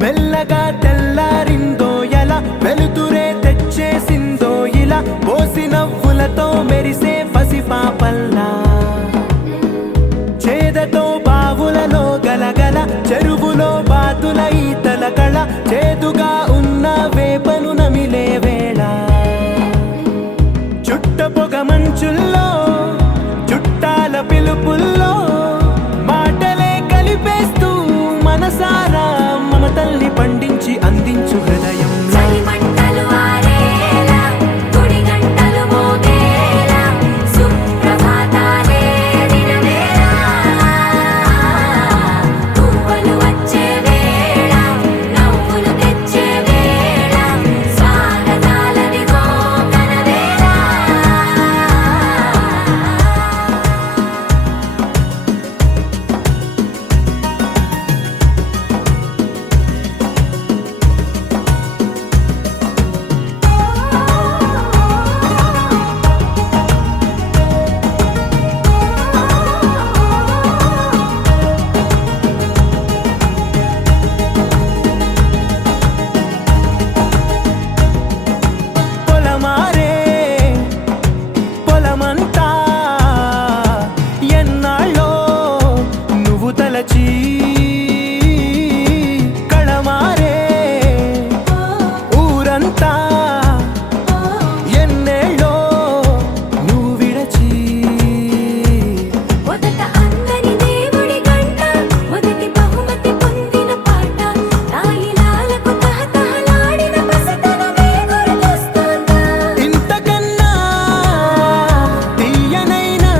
మెల్లగా తెల్లారిందో ఎలా వెలుతురే తెచ్చేసిందో ఇలా పోసి నవ్వులతో మెరిసే పసిపాపల్లా చేదతో బావులలో గలగల చెరువులో బాతుల ఈతల కళ చేదుగా ఉన్న వేపను నమిలే వేళ చుట్ట పొగ మంచుల్లో చుట్టాల పిలుపుల్లో మాటలే కలిపేస్తూ మనసారా మమతల్ని పండించి అందించు హృదయం కళమారే ఊరంతా ఎన్నేళ్ళో నువ్వు విడచి మొదట అందరి దేవుడి గంట మొదటి బహుమతి పొందిన పాట తాయిలాలకు తహతహలాడిన పసితనమే గుర్తొస్తుందా ఇంతకన్నా తీయనైనా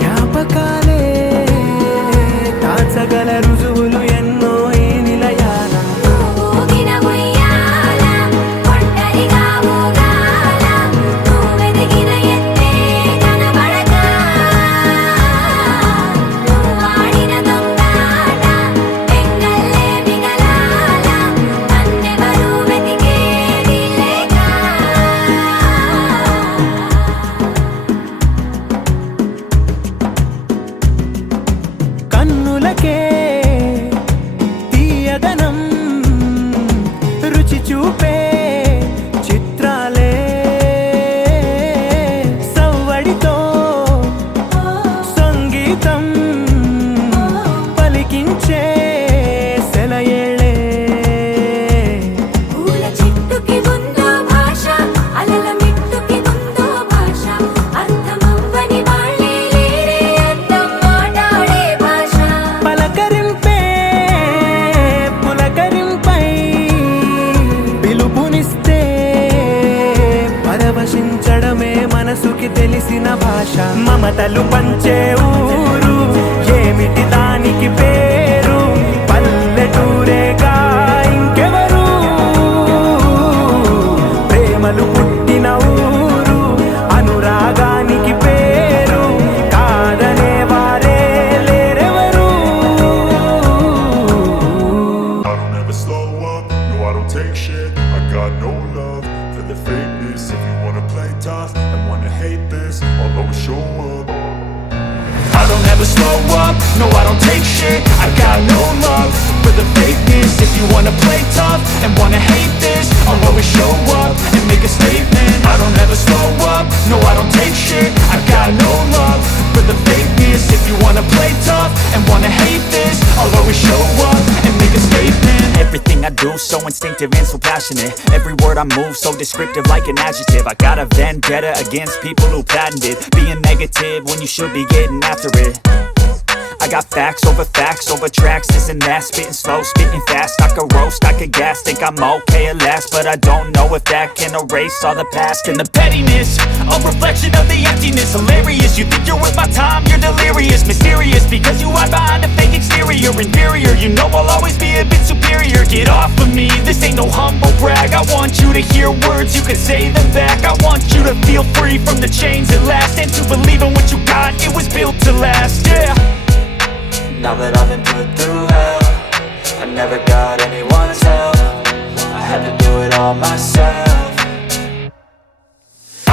జ్ఞాపకాలే దాచగల రుజువులు ఎన్నో ఈ నిలయాల ఊగిన ఉయ్యాల ఒంటరిగా ఊగాల నువ్వెదిగిన ఎత్తే కనబడక నువ్వాడిన దొంగాట పెంగల్లే మిగలాల నన్నెవరూ వెతికేది లేక కన్నులకే తీయదనం రుచి చూపే చిత్రాలే సవ్వడితో సంగీతం పలికించే సెలయేళే పూల చెట్టుకి ఉందో భాష అలల మిట్టుకి ఉందో భాష అర్థమవ్వని వాళ్ళే లేరే అర్థం మాట్లాడే భాష పలకరింపే పులకరింపై పిలుపునిస్తే పరవశించడమే మనసుకి తెలిసిన భాష మమతలు పంచే ఊరు ఏమిటి దానికి పేరు పల్లెటూరేగా ఇంకెవరు ప్రేమలు పుట్టిన ఊరు అనురాగానికి పేరు కాదనే వారే లేరెవరు I don't ever slow up, no I don't take shit. I got no love for the fakeness. If you wanna play tough and wanna hate this, I'll always show up. I don't ever slow up, no I don't take shit. I got no love for the fakeness. If you wanna play tough and wanna hate this, I'll always show up and make a statement. I don't ever slow up, no I don't take shit. I got no love for the fakeness. If you wanna play tough and wanna hate this, I'll always show up and make a statement. Everything I do so instinctive and so passionate. Every word I move so descriptive like an adjective. I got a vendetta against people who patented being negative when you should be getting after it. I got facts over tracks, this and that. Spitting slow, spitting fast. I could roast, I could gas. Think I'm okay at last, but I don't know if that can erase all the past. And the pettiness, a reflection of the emptiness. Hilarious, you think you're worth my time, you're delirious. to hear words, you can say them back. I want you to feel free from the chains at last, and to believe in what you got, it was built to last, yeah. Now that I've been put through hell, I never got anyone's help. I had to do it all myself.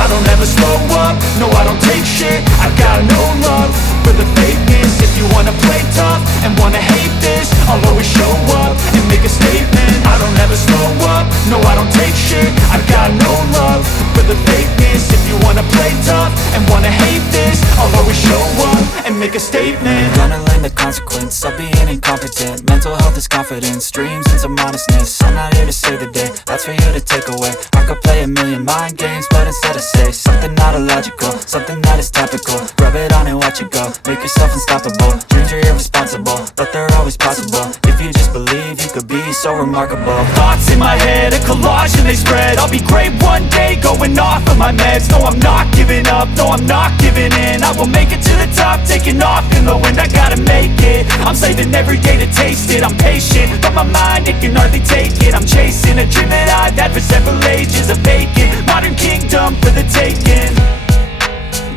I don't ever slow up, no I don't take shit. I got no love for the fakeness. If you wanna play tough and wanna hate this, I'll always show up and make a statement. I don't ever slow up, no I don't take shit. I got no love for the fakeness. If you wanna play tough and wanna hate this, I'll always show up and make a statement. Gonna learn the consequence of being incompetent. Mental health is confidence, dreams and some honestness. I'm not here to save the day, that's for you to take away. I could play a million mind games, but instead I say something not illogical, something that is topical. Rub it on and watch it go, make yourself unstoppable. Dreams are irresponsible, but they're always possible. If you just believe, you could be so remarkable. Thoughts in my head, a collage and they spread. I'll be great one day, going off of my meds. No, I'm not giving up, no, I'm not giving in. I will make it to the top, taking off in the wind. I gotta make it, I'm saving every day to taste it. I'm patient, but my mind, it can hardly take it. I'm chasing a dream that I've had for several ages. A vacant, modern kingdom for the taking.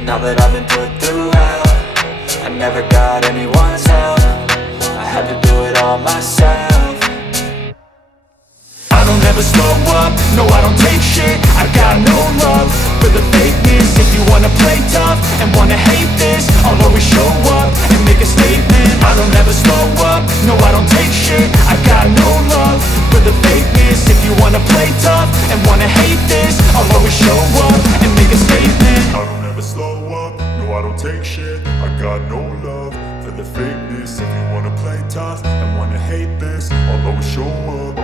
Now that I've been put through hell, I never got anyone's help. I had to do it all myself. I don't ever slow up, no I don't take shit. I got no love for the fakeness. If you wanna play tough and wanna hate this, I'll always show up and make a statement. I don't ever slow up, no I don't take shit. I got no love for the fakeness. If you wanna play tough and wanna hate this, I'll always show up and make a statement. I don't ever slow up, no I don't take shit. I got no love for the fakeness. If you wanna play tough and wanna hate this, I'll always show up.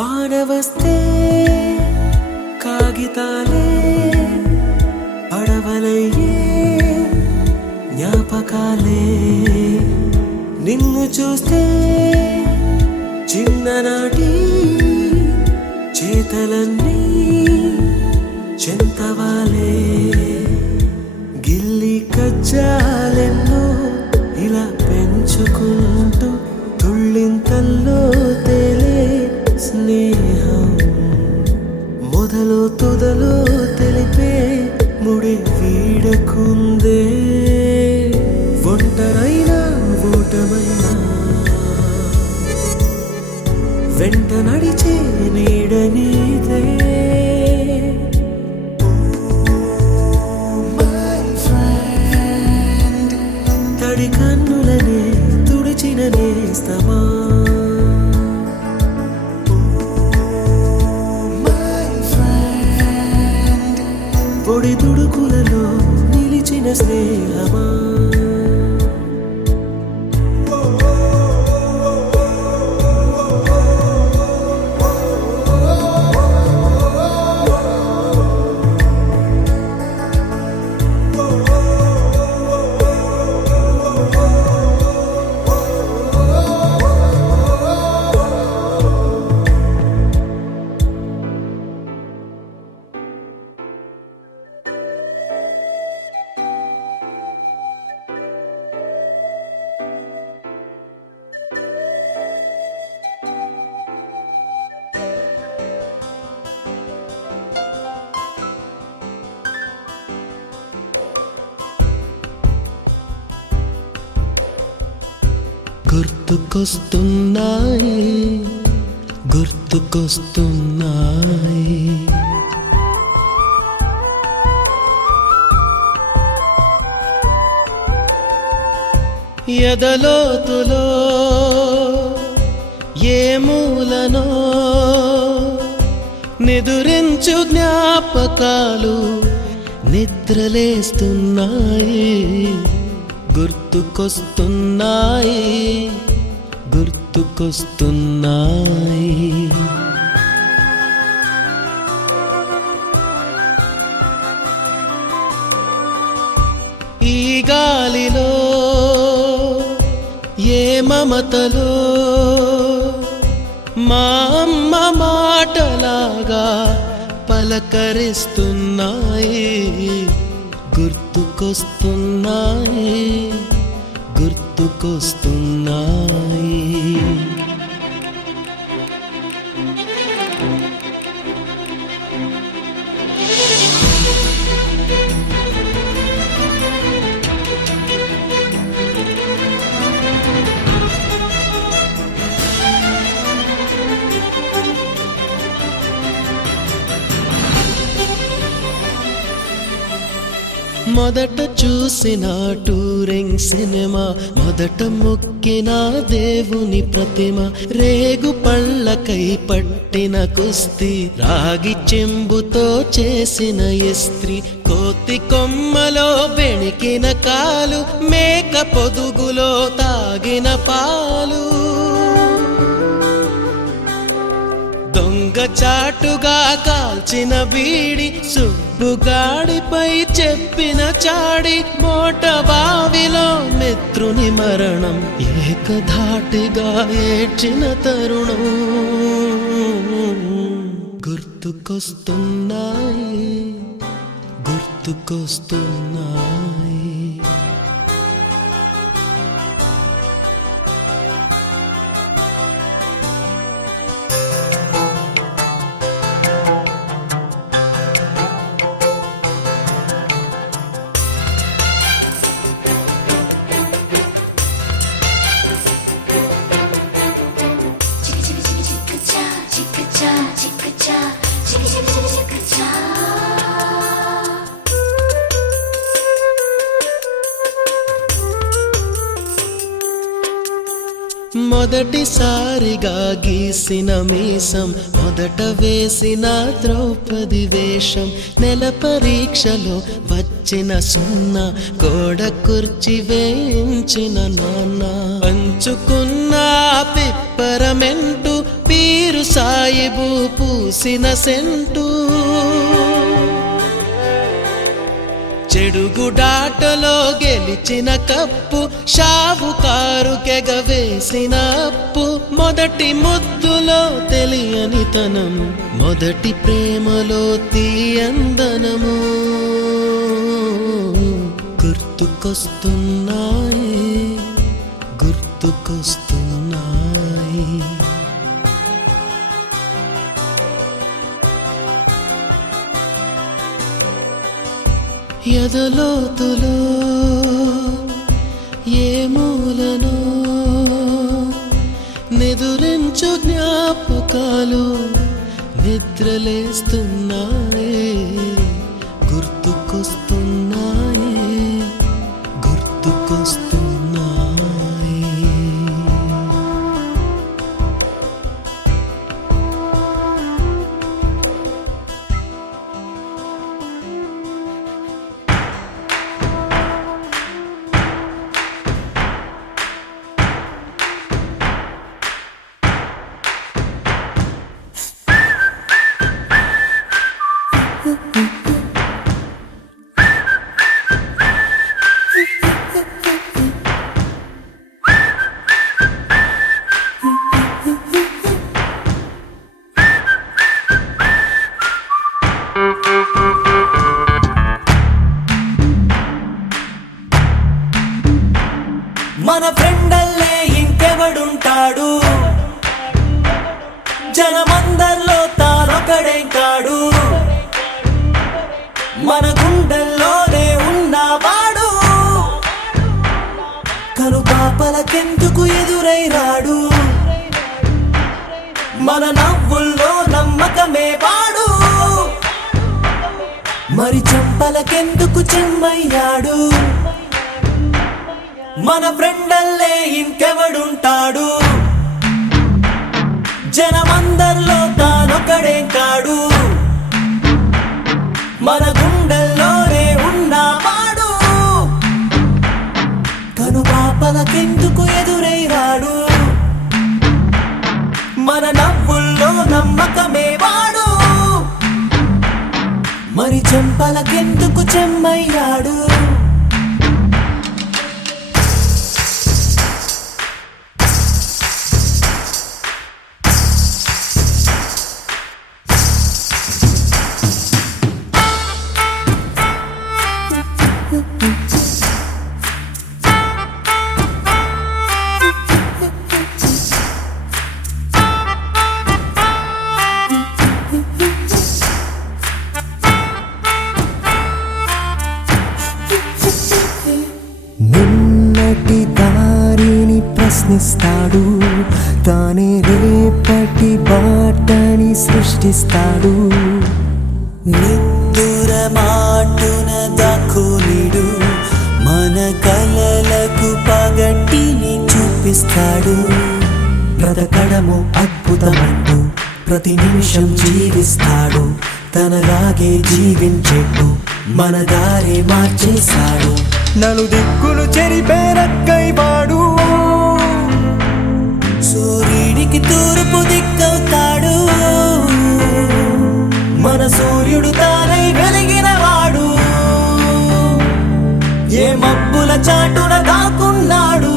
వాన వస్తే కాగితాలే పడవలయ్యే జ్ఞాపకాలే. నిన్ను చూస్తే చిన్ననాటి చేతలన్నీ చెంతవాలే. గిల్లి కజ్జాలెన్నో ఇలా పెంచుకుంటూ తుళ్ళింతల్లో తేలే స్నేహం. మొదలు తొదలు తెలిపే ముడి వీడకుందే. ఒంటరైనా ఓటమైనా వెంట నడిచే నీడ నీదే. తడి కన్నులనే తుడిచిన నేస్తమా. పొడి తుడుకులలో నిలిచిన స్నేహమా. గుర్తుకొస్తున్నాయి గుర్తుకొస్తున్నాయి ఎదలోతులో ఏ మూలనో నిదురించు జ్ఞాపకాలు నిద్రలేస్తున్నాయి. గుర్తుకొస్తున్నాయి గుర్తుకొస్తున్నాయి. ఈ గాలిలో ఏ మమతలో మా అమ్మ మాటలాగా పలకరిస్తున్నాయి, గుర్తుకొస్తున్నాయి, గుర్తుకొస్తున్నాయి. మొదట చూసిన టూరింగ్ సినిమా, మొదట మొక్కిన దేవుని ప్రతిమ, రేగు పళ్ళకై పట్టిన కుస్తీ, రాగి చెంబుతో చేసిన ఇస్త్రీ, కోతి కొమ్మలో బెణికిన కాలు, మేక పొదుగులో తాగిన పాలు, దొంగ చాటుగా కాల్చిన బీడి, సుబ్బుగాడిపై చెప్పిన చాడి, మోట బావిలో మిత్రుని మరణం, ఏకధాటిగా ఏడ్చిన తరుణం గుర్తుకొస్తున్నాయి, గుర్తుకొస్తున్నాయి. మొదటిసారిగా గీసిన మీసం, మొదట వేసిన ద్రౌపది వేషం, నెల పరీక్షలో వచ్చిన సున్నా, గోడ కుర్చీ వేయించిన నాన్న, పంచుకున్న పిప్పరమెంటు, పీరు సాయిబు పూసిన సెంటు, చెడుగుడాటలో గెలిచిన కప్పు, షావుకారు కెగవేసిన అప్పు, మొదటి ముద్దులో తెలియనితనం, మొదటి ప్రేమలో తీయందనము గుర్తుకొస్తున్నాయి, గుర్తుకొస్తున్నాయి. ఎదలోతులో ఏ మూలనో నిదురించు జ్ఞాపకాలు నిద్రలేస్తున్నాయి, గుర్తుకొస్తున్నాయి, గుర్తుకొస్తున్నాయి. మన ఫ్రెండల్లే ఇంకెవడుంటాడు, జనమందరిలో తానొకడే కాడు, మన గుండెల్లోనే ఉన్నవాడు, కనుపాపలకెందుకు ఎదురై రాడు, మన నవ్వుల్లో నమ్మకమే వాడు, మరి చెంపలకెందుకు చెమ్మయ్యాడు, మన ఫ్రెండల్లే ఇంకెవడుంటాడు, జనమందరిలో తానొకడే కాడు, మన గుండెల్లోనే ఉన్నవాడు, కనుపాపలకెందుకు ఎదురై రాడు, మన నవ్వుల్లో నమ్మకమే వాడు, మరి చెంపలకెందుకు చెమ్మయ్యాడు. మార్చేస్తాడు. నిద్దుర మాటున దాక్కునిడు మన కలలకు పగటిని చూపిస్తాడు. బ్రతకడము అద్భుతమంటూ ప్రతి నిమిషం జీవిస్తాడు. తనలాగే జీవించేట్టు మన దారే మార్చేశాడు. నలుదిక్కులు చెరిపే రక్కైవాడు, సూర్యుడికి తూర్పు దిక్కవుతాడు. మన సూర్యుడు తానై వెలిగినవాడు, ఏ మబ్బుల చాటున దాక్కున్నాడు.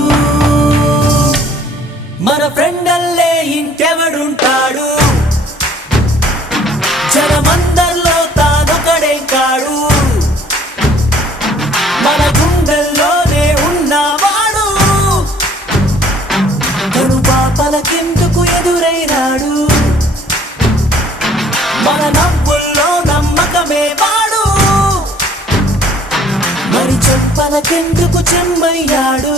మన ఫ్రెండల్లే ఇంకెవడుంటాడు, జనమందరిలో తానొకడే కాడు. మన గుండెల్లోనే ఉన్నవాడు, తను పాపలకెందుకు ఎదురైనాడు. మన నవ్వుల్లో నమ్మకమే వాడు, మరి చెంపలకెందుకు చెమ్మయ్యాడు.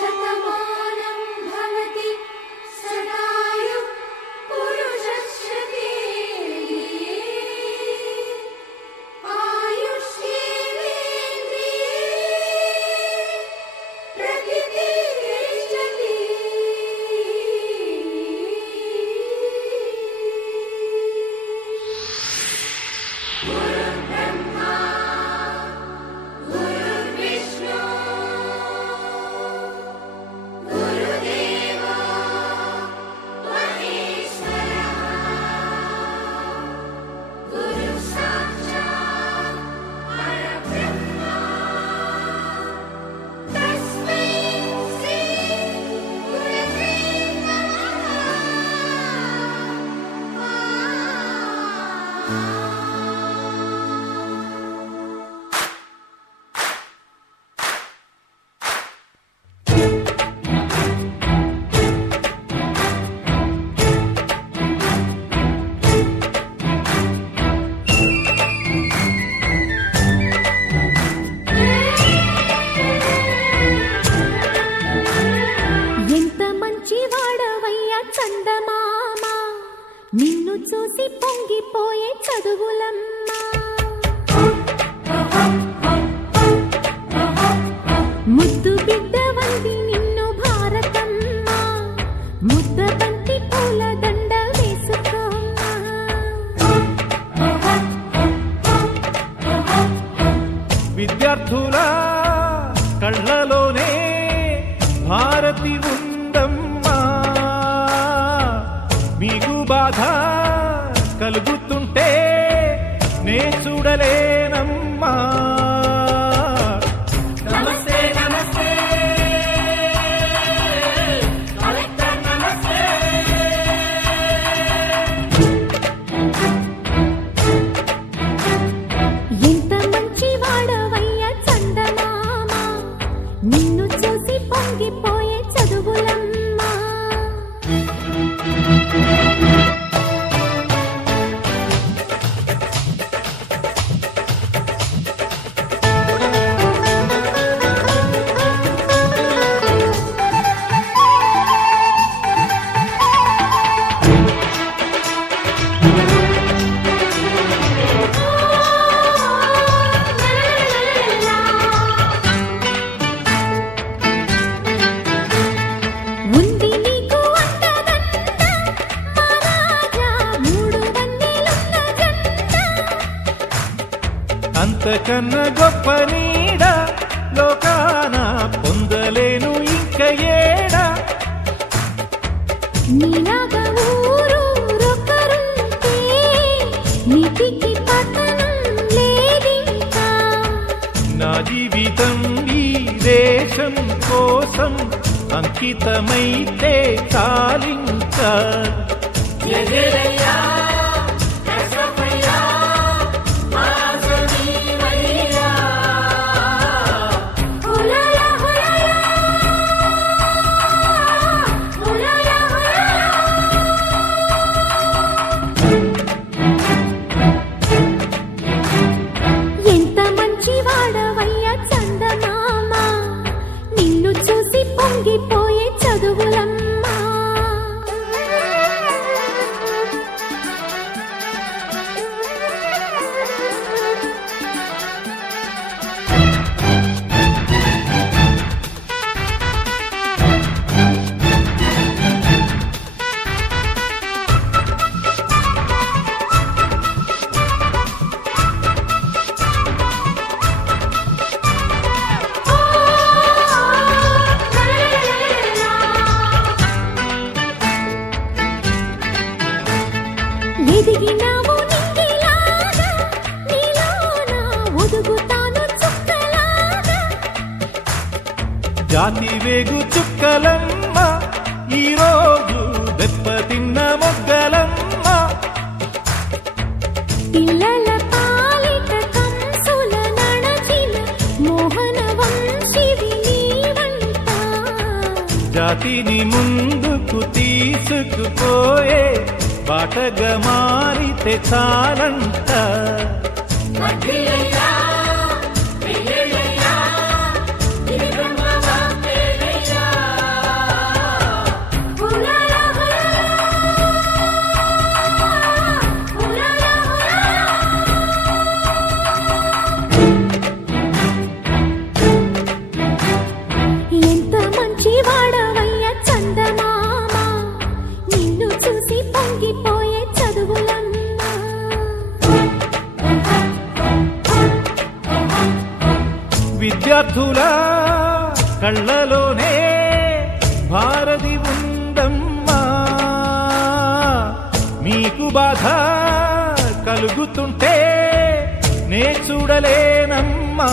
శతమానం భవతి శతాయు పురుషశ్చతే ఆయుష్యేంద్రియే ప్రతితిష్టతి. గురుర్బ్రహ్మా గురుర్విష్ణు గురుదేవో మహేశ్వరః గురు సాక్షాత్ పరబ్రహ్మ తస్మై శ్రీ గురవే ఎంత మంచి వాడవయ్యా చందమామ, నిన్ను చూసి పొంగిపోయే చదువులమ్మా. ముద్దు బిడ్డ వంది నిన్ను భారతమ్మ, ముద్ద బంతి పూల దండ వేసుకోమ్మా. విద్యార్థుల కళ్ళలోనే భారతి ఉందమ్మా. మీకు బాధ కలుగుతుంటే నే చూడలేనమ్మా. నమస్తే నమస్తే కలెక్టర్ నమస్తే. ఎంత మంచి వాడవయ్యా చందమామ, నిన్ను చూసి పొంగిపోయే చదువులమ్మా. ఉంది నీకు అంతదండ, మా రాజా మూడు వన్నెలున్న జంట. అంతకన్నా గొప్ప నీడ లోకాన పొందలేను ఇంక ఏడా. నీలాగా ఊరూరొకరుంటే నీతికి పతనం లేదింకా. నా జీవితం ఈ దేశం కోసం అంకితమైతే చాలింకా. జయ జయ స్వాతి వేగు చుక్కలమ్మ ఈరోజు దెబ్బతిన్న మొగ్గలమ్మ పిల్లల పాలిట కంసుల నడచిన మోహన వంశివి నీవంట జాతిని ముందుకు తీసుకుపోయే బాటగా మారితే చాలంట మధ్యలయ్యా వెయ్యయ్యా ఇది బ్రహ్మవాక్యేనయ్యా హులాలా హులాలా ఎంత మంచి వాడవయ్య చందమామ నిన్ను చూసి పొంగిపోయే చదువులమ్మ విద్యార్థుల కళ్ళలోనే భారతి ఉందమ్మా మీకు బాధ కలుగుతుంటే నే చూడలేనమ్మా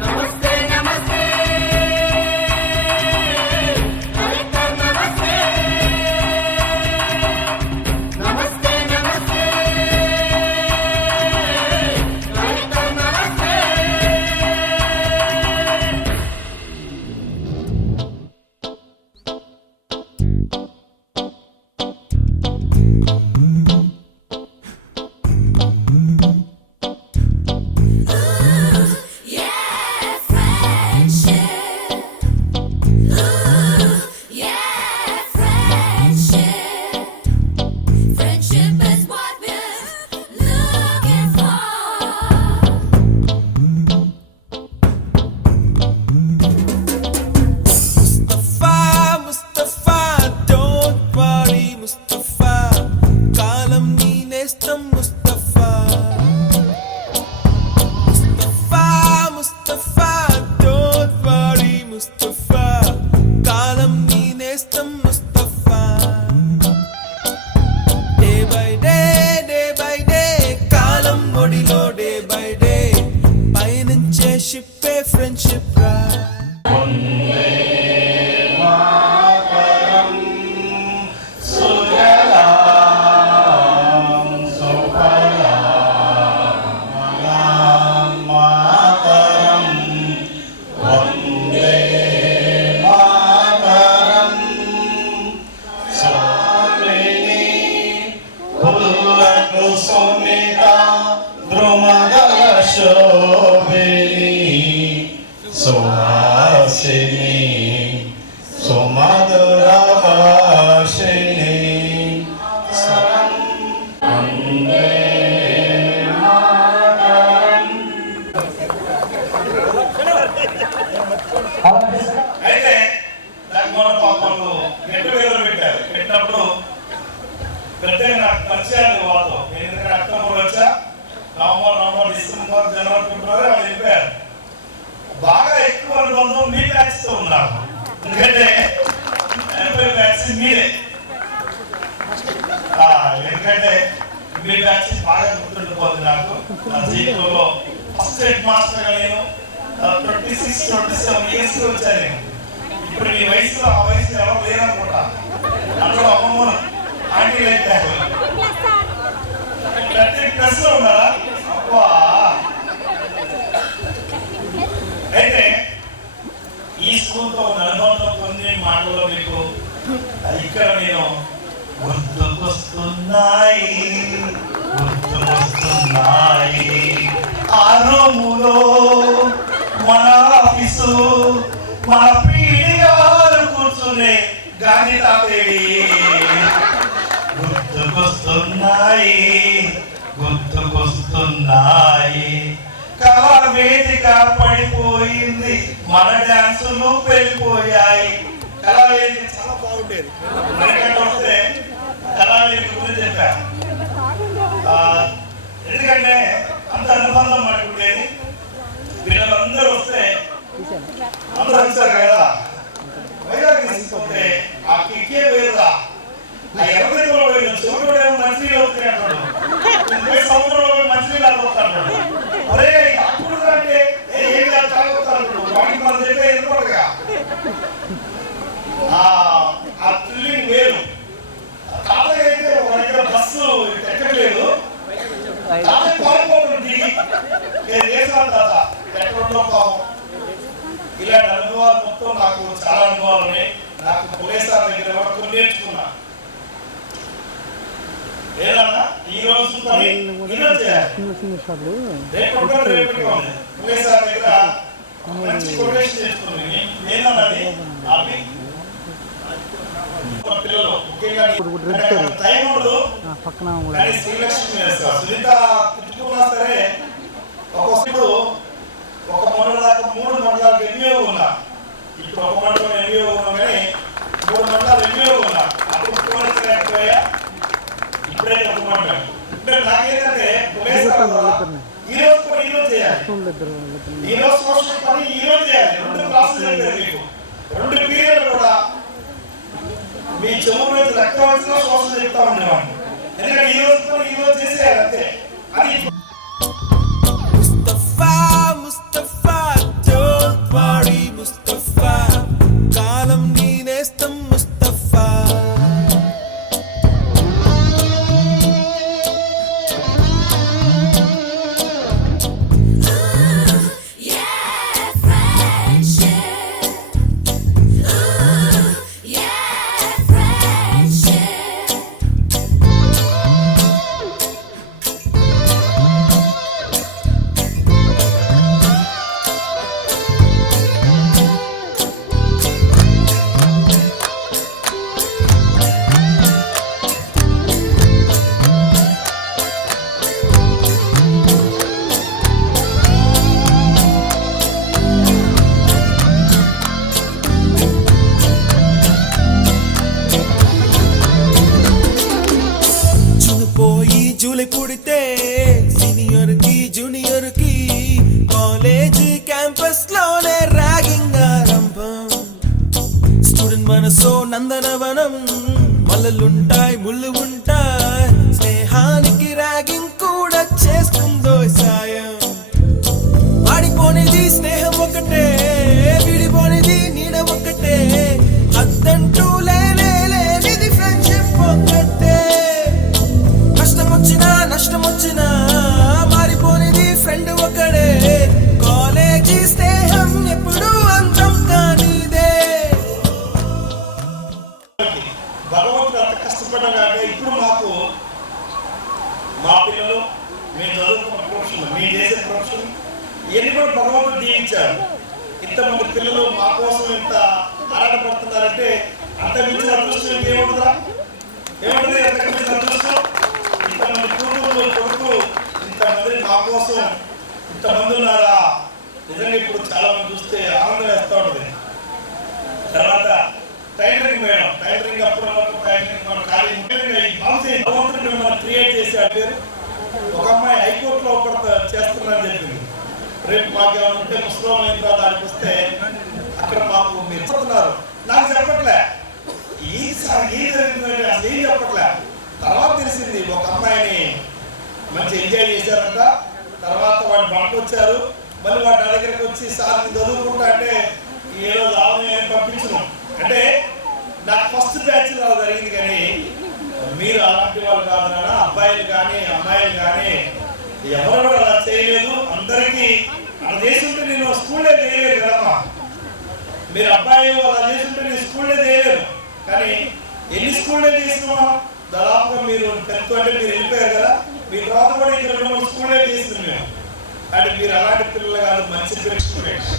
నమస్తే నమస్తే కలెక్టర్ నమస్తే నమస్తే నమస్తే కలెక్టర్ నమస్తే Yeah, friendship. Ooh, yeah, friendship. Friendship is what we're looking for. Mustafa, don't worry, Mustafa. కాలం నీ నేస్తం Mustafa. Mustafa, don't worry, Mustafa. కాలం నీ నేస్తం Mustafa. Day by day, కాలం ఒడిలో day by day. పయనించే షిప్పే ఫ్రెండ్షిప్ రా. అయితే దానికి మన పాపలు గెట్ టుగెదర్ పెట్టారు. పెట్టినప్పుడు పెద్దగా నాకు పరిచయాలు వాళ్ళతో, ఎందుకంటే అక్టోబర్ వచ్చా, నవంబర్ డిసెంబర్ జనవరి ఫిబ్రవరి వాళ్ళు వెళ్ళిపోయారు. బాగా ఎక్కువ అనుబంధం మీ బ్యాచ్ తో ఉన్నారు, ఎందుకంటే 80 బ్యాచ్ మీరే. ఎందుకంటే మీ బ్యాచ్ బాగా గుర్తుండిపోతుంది నాకు. నా జీవితంలో ఫస్ట్ హెడ్ మాస్టర్ గా నేను 26-27 ఇయర్స్ వచ్చాను నేను. ఇప్పుడు మీ వయసులో ఆ వయసులో ఎవరు లేరనుకుంటా. అందులో అమ్మమ్మను ఆంటీ అయితే ప్లస్ లో ఉన్నారా? అబ్బా. అయితే ఈ స్కూల్తో అనుభవంలో కొన్ని మాటల్లో మీకు ఇక్కడ నేను గుర్తుకొస్తున్నాయి ఆ రూములో మన ఆఫీసు, మన పీడి గారు కూర్చునే గాంధీ తాతేడి గుర్తుకొస్తున్నాయి. కళా వేదిక పడిపోయింది, మన డాన్సులు వెళ్ళిపోయాయి. కళావేదిక చాలా బాగుండేది. మనకంటే వస్తే కళావేదిక గురించి చెప్పా, ఎందుకంటే అంత అనుబంధం మనకు ఉండేది. పిల్లలందరూ వస్తే అందరూ వచ్చారు కదా, వైరాగ్ తీసుకుంటే ఆ కిక్కే వేరుగా. ఎవరి కూడా పోయిన చూడు మంచిగా అవుతాయి అంటాడు, సముద్రంలో మంచిగా అవుతాడు. ఒరే అప్పుడు అంటే ఏం తాగుతాడు, వాడికి మన చాలా పారిపోతుంది నేను చేశాను కదా ఎక్కడుండో పాపం. ఇలాంటి అనుభవాలు మొత్తం నాకు చాలా అనుభవాలు ఉన్నాయి. నాకు పులేసార్ దగ్గర కూడా కొన్ని నేర్చుకున్నా. ఏదన్నా ఈ రోజు ఈరోజు పులేసార్ దగ్గర మంచి కొటేషన్ నేర్చుకున్నాను. ఏంటన్నది అవి పిల్లలు ముఖ్యంగా తైముడు కానీ శ్రీలక్ష్మి సునీత తిట్టుకున్నా సరే ఒక్కొక్కడు ఒక మండలం దాకా 3 మండలాలకు ఎంఈఓ ఉన్నా. ఇప్పుడు ఒక మండలం ఎంఈఓ ఉన్నాం కానీ 3 మండలాలు ఎంఈఓ ఉన్నా. అప్పుడు పోలీసుపోయా ఇప్పుడైతే ఒక మండలం. అంటే నాకేంటంటే ఈ రోజు కూడా ఈ రోజు చేయాలి, ఈ రోజు సోషల్ పని ఈ రోజు చేయాలి. 2 క్లాసులు చెప్పారు మీకు, 2 పీరియడ్లు కూడా మీ చెవుల నుంచి రక్తం వచ్చినా సోషల్ చెప్తా ఉండేవాడిని. ఎందుకంటే ఈ రోజు పని ఈ రోజు చేసేయాలి అంతే. అది ముస్తఫా don't worry ముస్తఫా కాలం నీ నేస్తం Mustafa Yeah, friendship. Ooh, yeah, friendship. June పోయి జూలై పుడితే సీనియర్ కి జూనియర్ కి కాలేజ్ క్యాంపస్ లోనే ర్యాగింగ్ ఆరంభం. స్టూడెంట్ మనసో నందనవనం, మల్లలుంటాయి ముళ్ళు ఉంటాయి, స్నేహానికి ర్యాగింగ్ కూడా చేస్తుందో సాయం. వాడిపోనిది స్నేహం ఒకటే, విడిపోనిది నీడ ఒకటే, అద్దంటూ లేనిది ఫ్రెండ్షిప్ ఒకటే. కష్టం వచ్చినా నష్టం వచ్చినా మారిపోనిది ఫ్రెండ్ ఒకడే, కాలేజీ స్నేహం ఎప్పుడు అంతం కానిదే. భగవంతుడు అంత కష్టపడ్డాక ఇప్పుడు మాకు మా పిల్లలు మేము చదువుకున్న ప్రొఫెషన్, మేము చేసే ప్రొఫెషన్ ఇవన్నీ కూడా భగవంతుడు దీవించారు. ఇంతమంది పిల్లలు మా కోసం ఇంత ఆరాటపడుతున్నారంటే అంత మించిన అదృష్టం ఏముంటుందా? ఏముంటుంది అంత మించిన అదృష్టం? ఇంతమంది కూతురు కొడుకు ఇంతమంది మా కోసం ఇంతమంది ఉన్నారా? నిజంగా ఇప్పుడు చాలా మంది చూస్తే ఆనందం వేస్తూ ఉంటుంది. తర్వాత టైలరింగ్ మేడం, టైలరింగ్ అప్పుడు టైలరింగ్ మనం ఖాళీ భగవంతుడు మిమ్మల్ని క్రియేట్ చేసే పేరు. ఒక అమ్మాయి హైకోర్టులో ఒకటి చేస్తున్నారని చెప్పింది. రేపు మాకు ఏమైనా ఉంటే ముస్లిం అయిన తర్వాత దానికి వస్తే అక్కడ మాకు మీరు చెప్తున్నారు. నాకు చెప్పట్లే ఏం జరిగిందంటే అసలు ఏం చెప్పట్లే. తర్వాత తెలిసింది ఒక అమ్మాయిని మంచి ఎంజాయ్ చేశారంట. తర్వాత వాడిని పంపించారు. మళ్ళీ వాడి నా దగ్గరికి వచ్చి సార్ నేను చదువుకుంటా అంటే ఏదో ఆమె పంపించను. అంటే నాకు ఫస్ట్ బ్యాచ్ అలా జరిగింది. కానీ మీరు అలాంటి వాళ్ళు కాదు నాన్న, అబ్బాయిలు కానీ అమ్మాయిలు కానీ ఎవరు కూడా అలా చేయలేదు. అందరికీ అలా చేస్తుంటే నేను స్కూల్లో చేయలేదు కదమ్మా. మీరు అబ్బాయి అలా చేస్తుంటే నేను స్కూల్లో చేయలేదు. కానీ ఎన్ని స్కూల్లో చేసినా దాదాపుగా మీరు 10th అంటే మీరు వెళ్ళిపోయారు కదా. మీ తర్వాత కూడా ఇక్కడ 2-3 స్కూల్లో చేస్తున్నాం మేము. అంటే మీరు అలాంటి పిల్లలు కాదు, మంచి పిల్లలు స్టూడెంట్స్.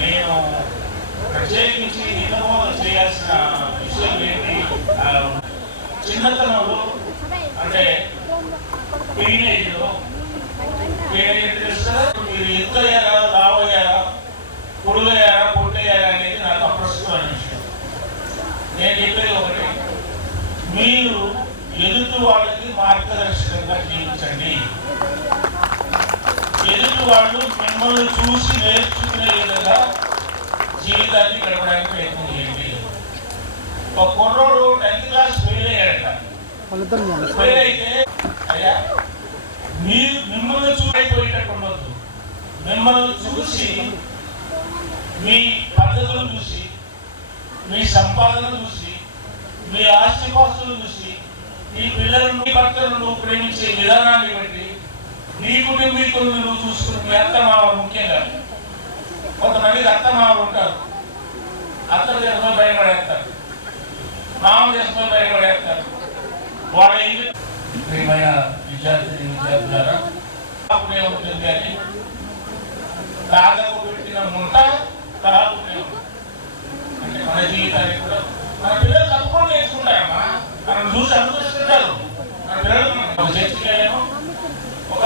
నేను ప్రత్యేకించి ఇతమోదం చేయాల్సిన విషయం ఏంటి? చిన్నతనంలో అంటే టీనేజ్లో మీరు ఎత్తయ్యారా, లావయ్యారా, పొడుగయ్యారా, పొట్టయ్యారా అనేది నాకు అప్రస్తుతమైన విషయం. నేను చెప్పేది ఒకటి, మీరు ఎదుటి వాళ్ళకి మార్గదర్శకంగా జీవించండి. ఎదుటి వాళ్ళు మిమ్మల్ని చూసి నేర్చుకునే విధంగా జీవితాన్ని గడపడానికి ప్రయత్నం చేయండి. ఒక కుర్రోడు 10th క్లాస్ ఫెయిల్ అయ్యాడట. ఫెయిల్ అయితే అయ్యా మీరు మిమ్మల్ని చూడైపోయేటట్టు ఉండొద్దు. మిమ్మల్ని చూసి మీ పద్ధతులను చూసి మీ సంపాదన చూసి, మీ ఆస్తిపాస్తులు చూసి, నీ పిల్లలను నీ భర్తలను నువ్వు ప్రేమించే విధానాన్ని బట్టి నీ కుటుంబీకులను నువ్వు చూసుకుని మీ అత్త మామలు ముఖ్యంగా కొంతమంది అత్త మామలు ఉంటారు. అత్తలు చేసుకొని భయపడేస్తారు, మామలు చేసుకొని భయపడేస్తారు. వాళ్ళ ఇంటి ప్రియమైన విద్యార్థులారా అప్పుడే ఉంటుంది కానీ తాగకు పెట్టిన ముంట తాగుతూనే ఉంటుంది. అంటే మన జీవితానికి కూడా మన పిల్లలు తప్పకుండా నేర్చుకుంటారమ్మా, మనం చూసి అనుభవిస్తుంటారు. మన పిల్లలు చర్చికి వెళ్ళాము, ఒక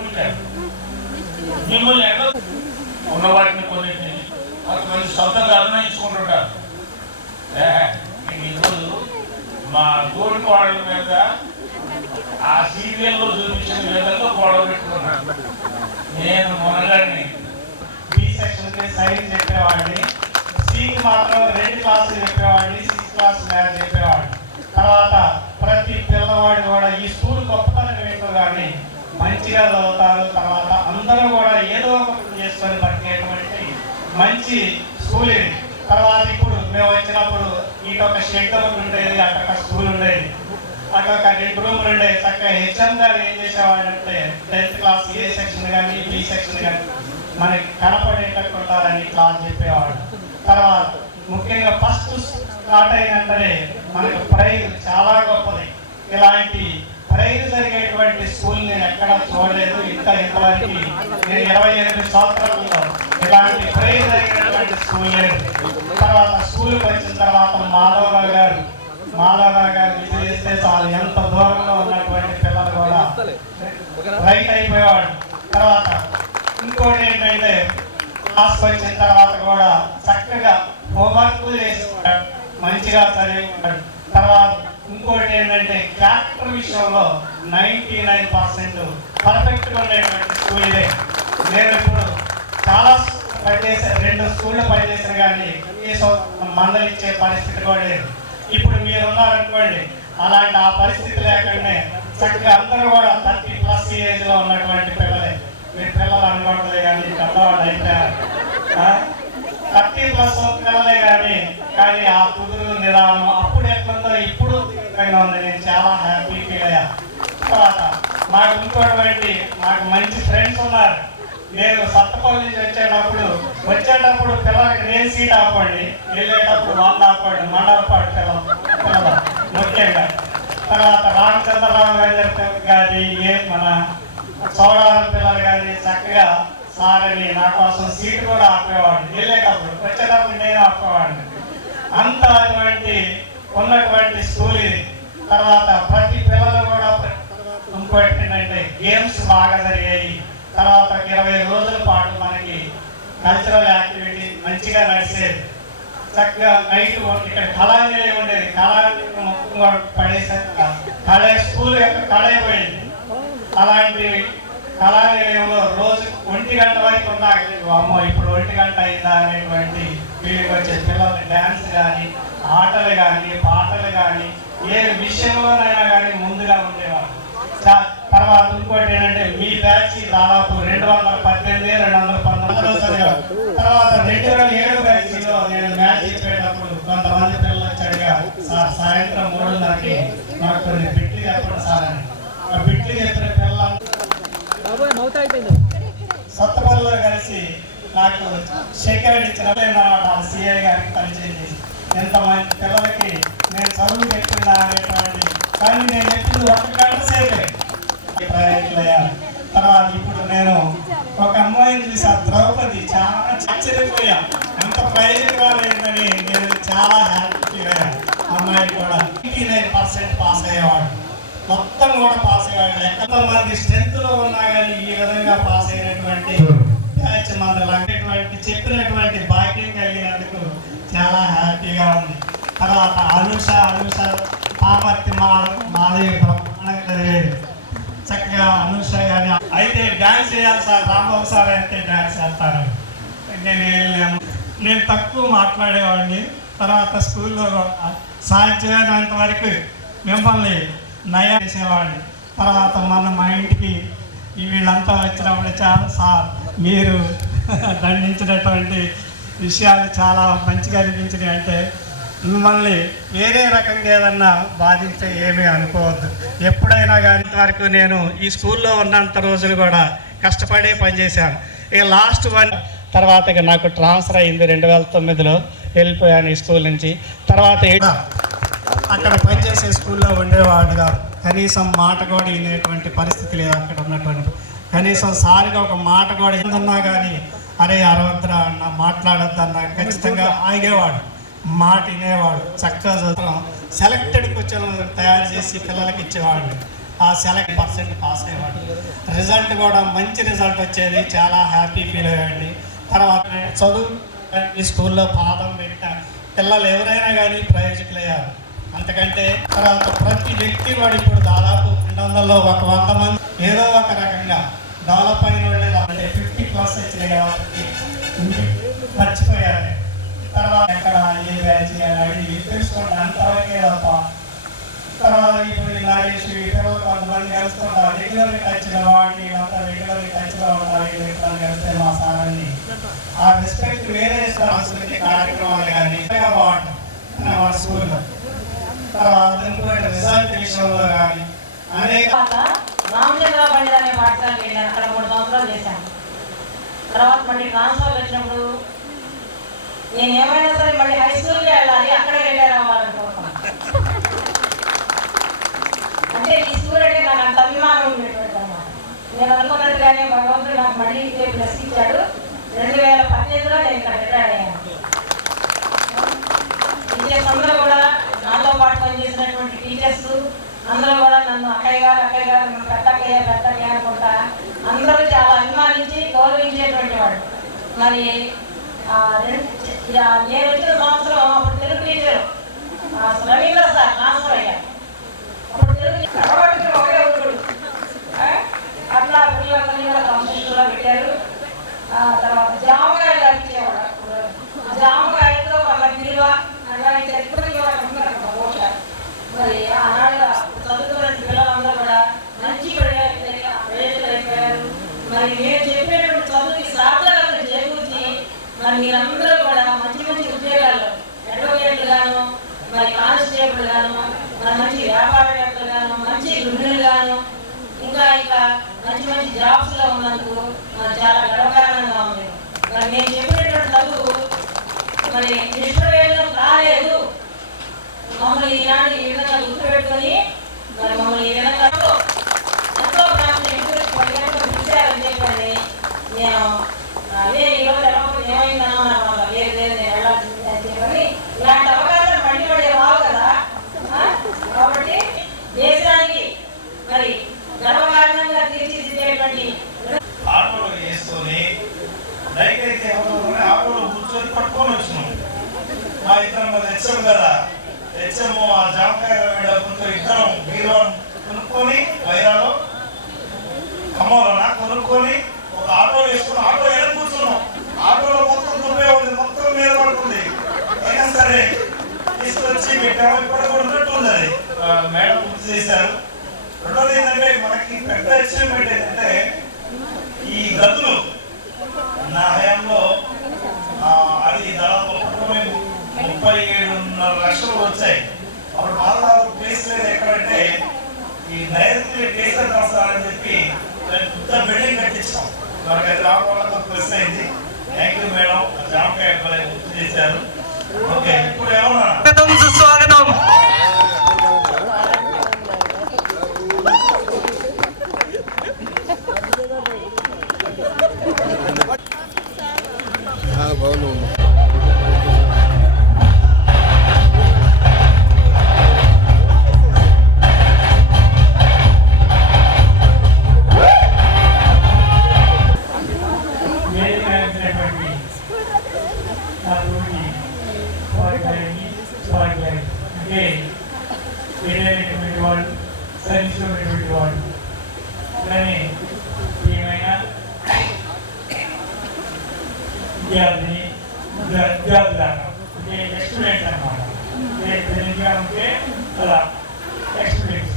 ఉంటారు మిమ్మల్ని ఎక్కడ ఉన్న వాటిని కొన్నింటిని కొంతమంది సొంతంగా అనుభవించుకుంటుంటారు. ఈరోజు మా తోటి కోడల మీద ఆ సీరియల్లో చూపించిన విధంగా గొడవ పెట్టుకున్నాను. నేను మొన్నగాడిని బి సెక్షన్కి సైన్స్ చెప్పేవాడిని, సికి మాత్రం 2 క్లాసులు చెప్పేవాడిని, 6th క్లాస్ మ్యాథ్స్ చెప్పేవాడిని. తర్వాత ప్రతి పిల్లవాడు కూడా ఈ స్కూల్ గొప్పతనం ఏంటో కానీ మంచిగా చదువుతారు. తర్వాత అందరూ కూడా ఏదో ఒకటి చేసుకొని బతికేటువంటి మంచి స్కూల్ ఇది. తర్వాత ఇప్పుడు మేము వచ్చినప్పుడు ఇటొక షెడ్ ఒకటి ఉండేది, అక్కడ స్కూల్ ఉండేది, అక్కడ 2 రూములు ఉండేది. చక్కగా హెచ్ఎం గారు ఏం చేసేవాళ్ళంటే 10th క్లాస్ ఏ సెక్షన్ కానీ బి సెక్షన్ కానీ మనకి కనపడేటట్టు ఉండాలని క్లాస్ చెప్పేవాడు. తర్వాత ముఖ్యంగా ఫస్ట్ స్టార్ట్ అయినంటనే మనకు ప్రైజ్ చాలా గొప్పది. ఇలాంటి ప్రైజ్ జరిగేటువంటి స్కూల్ నేను ఎక్కడా చూడలేదు. ఇంతవరకు నేను 28 సంవత్సరాలలో ఇలాంటి ప్రైజ్ జరిగినటువంటి స్కూల్ లేదు. తర్వాత స్కూల్కి వచ్చిన తర్వాత మాధవరావు గారు విజిల్ చేస్తే చాలు ఎంత దూరంలో ఉన్నటువంటి పిల్లలు కూడా రైట్ అయిపోయేవాడు. తర్వాత ఇంకోటి ఏంటంటే క్లాస్కి వచ్చిన తర్వాత కూడా చక్కగా హోంవర్క్ చేసి మంచిగా చదివేవాడు. తర్వాత ఇంకోటి ఏంటంటే క్యారెక్టర్ విషయంలో 99% పర్ఫెక్ట్గా ఉండేటువంటి స్కూల్ ఇదే. నేను ఇప్పుడు చాలా పనిచేసాను, 2 స్కూళ్ళు పనిచేసాను కానీ కనీసం మందలిచ్చే పరిస్థితి కూడా లేదు. ఇప్పుడు మీరు ఉన్నారనుకోండి, అలాంటి ఆ పరిస్థితి లేకుండానే చక్కగా అందరూ కూడా 30+ ఏజ్లో ఉన్నటువంటి పిల్లలే. మీరు పిల్లలు అనుకోవట్లే కానీ పెద్దవాళ్ళు అయిపోయారు. 30+ పిల్లలే కానీ ఆ కుదురు నిదానం అప్పుడు ఎట్లుందో ఇప్పుడు ఉంది. నేను చాలా హ్యాపీ ఫీల్ అయ్యా. తర్వాత మాకు ఇంకోటి మంచి ఫ్రెండ్స్ ఉన్నారు. నేను సత్తపల్లి నుంచి వచ్చేటప్పుడు పిల్లలకి నేను సీట్ ఆపండి, వెళ్ళేటప్పుడు వాళ్ళు ఆపండి, మండలపాడు పిల్లలు ముఖ్యంగా. తర్వాత రామచంద్రరావు గారి మన సోడాల పిల్లలు కానీ చక్కగా సారని నా కోసం సీటు కూడా ఆపేవాడిని. వెళ్ళేటప్పుడు వచ్చేటప్పుడు నేను ఆపేవాడిని. అంత అటువంటి ఉన్నటువంటి స్కూల్ ఇది. తర్వాత ప్రతి పిల్లలు కూడా ఇంకోటి ఏంటంటే గేమ్స్ బాగా జరిగాయి. తర్వాత 20 రోజుల పాటు మనకి కల్చరల్ యాక్టివిటీ మంచిగా నడిచేది. చక్కగా నైట్ ఇక్కడ కళానిలయం ఉండేది, కళానిలయం మొత్తం పడేసాక స్కూల్ యొక్క కళైపోయింది. అలాంటి కళానిలయంలో రోజు 1 గంట వరకు ఉన్నాక అమ్మో ఇప్పుడు 1 గంట అయిందా అనేటువంటి ఫీలింగ్ వచ్చే పిల్లలు డ్యాన్స్ కానీ ఆటలు కానీ పాటలు కానీ ఏ విషయంలోనైనా కానీ ముందుగా ఉండేవాళ్ళు. తర్వాత ఇంకోటి ఏంటంటే మీ బ్యాచ్ దాదాపు 218, 219. తర్వాత 2007 బ్యాచ్లో నేను మ్యాచ్ చెప్పేటప్పుడు కొంతమంది పిల్లలు వచ్చాడుగా, సార్ సాయంత్రం 3:30కి నాకు కొన్ని బిట్లు చెప్పండి సార్ అని. ఆ బిట్లు చెప్పిన పిల్లలు సత్తపల్లిలో కలిసి నాకు శేఖర్ ఇచ్చిన సిఐ గారికి పరిచయం చేసి ఎంతమంది పిల్లలకి నేను చదువు చెప్తున్నా అనేటువంటి, కానీ నేను చెప్పింది 1 గంట సేపే. తర్వాత ఇప్పుడు నేను ఒక అమ్మాయిని చూసి ఆ ద్రౌపది చాలా ఆశ్చర్యపోయా, ఎంత ప్రైజ్గా లేదని నేను చాలా హ్యాపీ ఫీల్ అయ్యాను. అమ్మాయి కూడా 89% పాస్ అయ్యేవాడు, మొత్తం కూడా పాస్ అయ్యేవాడు. ఎంతమంది స్ట్రెంత్లో ఉన్నా కానీ ఈ విధంగా పాస్ అయినటువంటి బ్యాచ్ మనటువంటి చెప్పినటువంటి భాగ్యం కలిగినందుకు చాలా హ్యాపీగా ఉంది. తర్వాత అనుష పామర్తి మాదేవి బ్రహ్మాండంగా చదివేది. చక్కగా అనుష కానీ అయితే డ్యాన్స్ చేయాలి సార్, రాంబాబు సార్ అయితే డ్యాన్స్ చేస్తారు. నేను తక్కువ మాట్లాడేవాడిని. తర్వాత స్కూల్లో సాధ్యమైనంత వరకు మిమ్మల్ని నయం చేసేవాడిని. తర్వాత మా ఇంటికి వీళ్ళంతా వచ్చినప్పుడు చాలా సార్ మీరు దండించినటువంటి విషయాలు చాలా మంచిగా అనిపించినాయి. అంటే మిమ్మల్ని వేరే రకంగా ఏదన్నా బాధించే ఏమీ అనుకోవద్దు. ఎప్పుడైనా కానీ వరకు నేను ఈ స్కూల్లో ఉన్నంత రోజులు కూడా కష్టపడే పనిచేశాను. ఇక లాస్ట్ వన్ తర్వాత ఇక నాకు ట్రాన్స్ఫర్ అయింది 2009లో వెళ్ళిపోయాను ఈ స్కూల్ నుంచి. తర్వాత అక్కడ పనిచేసే స్కూల్లో ఉండేవాడుగా కనీసం మాట కూడా వినేటువంటి పరిస్థితి లేదు. అక్కడ ఉన్నటువంటి కనీసం సారిగా ఒక మాట కూడా ఏందన్నా కానీ అరే అరవద్రా అన్న మాట్లాడొద్దన్నా ఖచ్చితంగా ఆగేవాడు, మాట వినేవాడు. చక్కగా చదువుతాం సెలెక్టెడ్ క్వశ్చన్లు తయారు చేసి పిల్లలకి ఇచ్చేవాడు. ఆ సెలెక్ట్ % పాస్ అయ్యేవాడు. రిజల్ట్ కూడా మంచి రిజల్ట్ వచ్చేది. చాలా హ్యాపీ ఫీల్ అయ్యండి. తర్వాత చదువు ఈ స్కూల్లో పాదం పెట్టా పిల్లలు ఎవరైనా కానీ ప్రయోజకులయ్యారు. అంతకంటే తర్వాత ప్రతి వ్యక్తి కూడా ఇప్పుడు దాదాపు 200లో 100 మంది ఏదో ఒక రకంగా డెవలప్ అయిన వాళ్ళే. అంటే 50+ వచ్చినాయి కాబట్టి మర్చిపోయారు. తర్వాత ఎక్కడ ఏ బ్యాచ్ అని తెలుసుకోండి అంతవరకే తప్ప. తర్వాత ఇప్పుడు నరేష్ ఇతరులు కొంతమంది కలుసుకుంటారు. రెగ్యులర్గా వచ్చిన వాడిని అంతా రెగ్యులర్గా టచ్లో ఉంటారు. ఇట్లా కలిస్తే మా సారాన్ని ఆ రెస్పెక్ట్ వేరే సాంస్కృతిక కార్యక్రమాలు కానీ బాగుంటాం మా స్కూల్లో. తర్వాత ఇంకోటి రిజల్ట్ విషయంలో కానీ అనేక రామచంద్ర బండి అనే పాఠశాలకి వెళ్ళాను. అక్కడ 3 సంవత్సరాలు చేశాను. తర్వాత మళ్ళీ ట్రాన్స్ఫర్ వచ్చినప్పుడు నేను ఏమైనా సరే మళ్ళీ హై స్కూల్కి వెళ్ళాలి, అక్కడే రిటైర్ అవ్వాలని కోరుకున్నాను. అంటే ఈ స్కూల్ అంటే నాకు అంత అభిమానం ఉండేటువంటి అన్నమాట. నేను అనుకున్నట్టుగానే భగవంతుడు నాకు మళ్ళీ ప్లస్ ఇచ్చాడు. 2018లో నేను ఇక్కడ రిటైర్ అయ్యాను. టీచర్స్ అందరూ కూడా నాతో పాటు పనిచేసినటువంటి టీచర్స్ అందరూ కూడా నన్ను అక్కయ్య గారు పెద్దక్కయ్య అనుకుంటా అందరూ చాలా అభిమానించి గౌరవించేటువంటి వాడు. మరి నేను వచ్చిన సంవత్సరం అప్పుడు Telugu teacher Ravindra sir transfer అయ్యారు. అప్పుడు తెలుగు ఒకే ఊరుడు అట్లా పిల్లలందరినీ కూడా క్రమశిక్షణలో పెట్టారు. తర్వాత జామకాయలు కట్టించేవాడు. జామకాయలతో వాళ్ళ విలువ అట్లాంటి ఎప్పటికీ పోషారు. మరి ఆనాడు చదువుకున్న పిల్లలందరూ కూడా మంచి ప్రయోజకులు అయిపోయారు. మరి నేను చెప్పేటువంటి చదువుకి సార్థకత చేకూర్చి మరి మీరందరూ కూడా మంచి మంచి ఉద్యోగాలు అడ్వకేట్లు గాను, మరి కానిస్టేబుల్ గాను, మరి మంచి వ్యాపారవేత్తలు గాను, మంచి గృహిణులు గాను, ఇంకా మంచి మంచి జాబ్స్ లో ఉన్నందుకు మరి చాలా గర్వకారణంగా ఉంది. మరి నేను చెప్పినటువంటి చదువు మరి నిష్ప్రయోజనం కాలేదు. మమ్మల్ని ఈనాడు ఈ విధంగా గుర్తుపెట్టుకొని మరి మమ్మల్ని ఈ విధంగా ఎంతో ప్రాంతాన్ని చెప్పండి. నేను అదే ఈరోజు ఏమైందన్నా లేదు లేదు నేను వెళ్ళాల్సింది అని చెప్పని ఇలాంటి అవకాశం మళ్ళీ రావు కదా. కాబట్టి దేశానికి మరి గర్వకారణంగా తీర్చిదిద్దేటువంటి ఆటోలో వేసుకొని బైక్ అయితే ఆటోలో కూర్చొని పట్టుకొని వచ్చినాం. మా ఇద్దరం హెచ్ఎం కదా, హెచ్ఎం ఆ జామకాయ డబ్బులతో ఇద్దరం హీరో కొనుక్కొని వైరాలో ఖమ్మంలోనా కొనుక్కొని ఒక ఆటో వేసుకుని ఆటో ఎలా కూర్చున్నాం. ఆటోలో మొత్తం దుబ్బే ఉంది, మొత్తం మీద పడుతుంది. అయినా సరే తీసుకొచ్చి పెట్టాము. ఇప్పుడు కూడా ఉన్నట్టు ఉంది. అది మేడం గుర్తు చేశారు. రెండోది ఏంటంటే మనకి పెద్ద అచీవ్మెంట్ ఏంటంటే ఈ గదులు నా హయాంలో అది దాదాపు 37.5 లక్షలు వచ్చాయి. అప్పుడు బాగా ప్లేస్ లేదు. ఎక్కడంటే ఈ నైరుతి టేస్టర్ రాస్తారని చెప్పి పెద్ద బిల్డింగ్ కట్టించాం. మనకి అది రావడం వల్ల ప్లస్ అయింది. Thank you madam. జామకాయ గుర్తు చేశారు. ఓకే, ఇప్పుడు ఏమన్నా స్వాగతం. ఎక్స్పీరియన్స్ అన్నమాట. ఉంటే అలా ఎక్స్పీరియన్స్.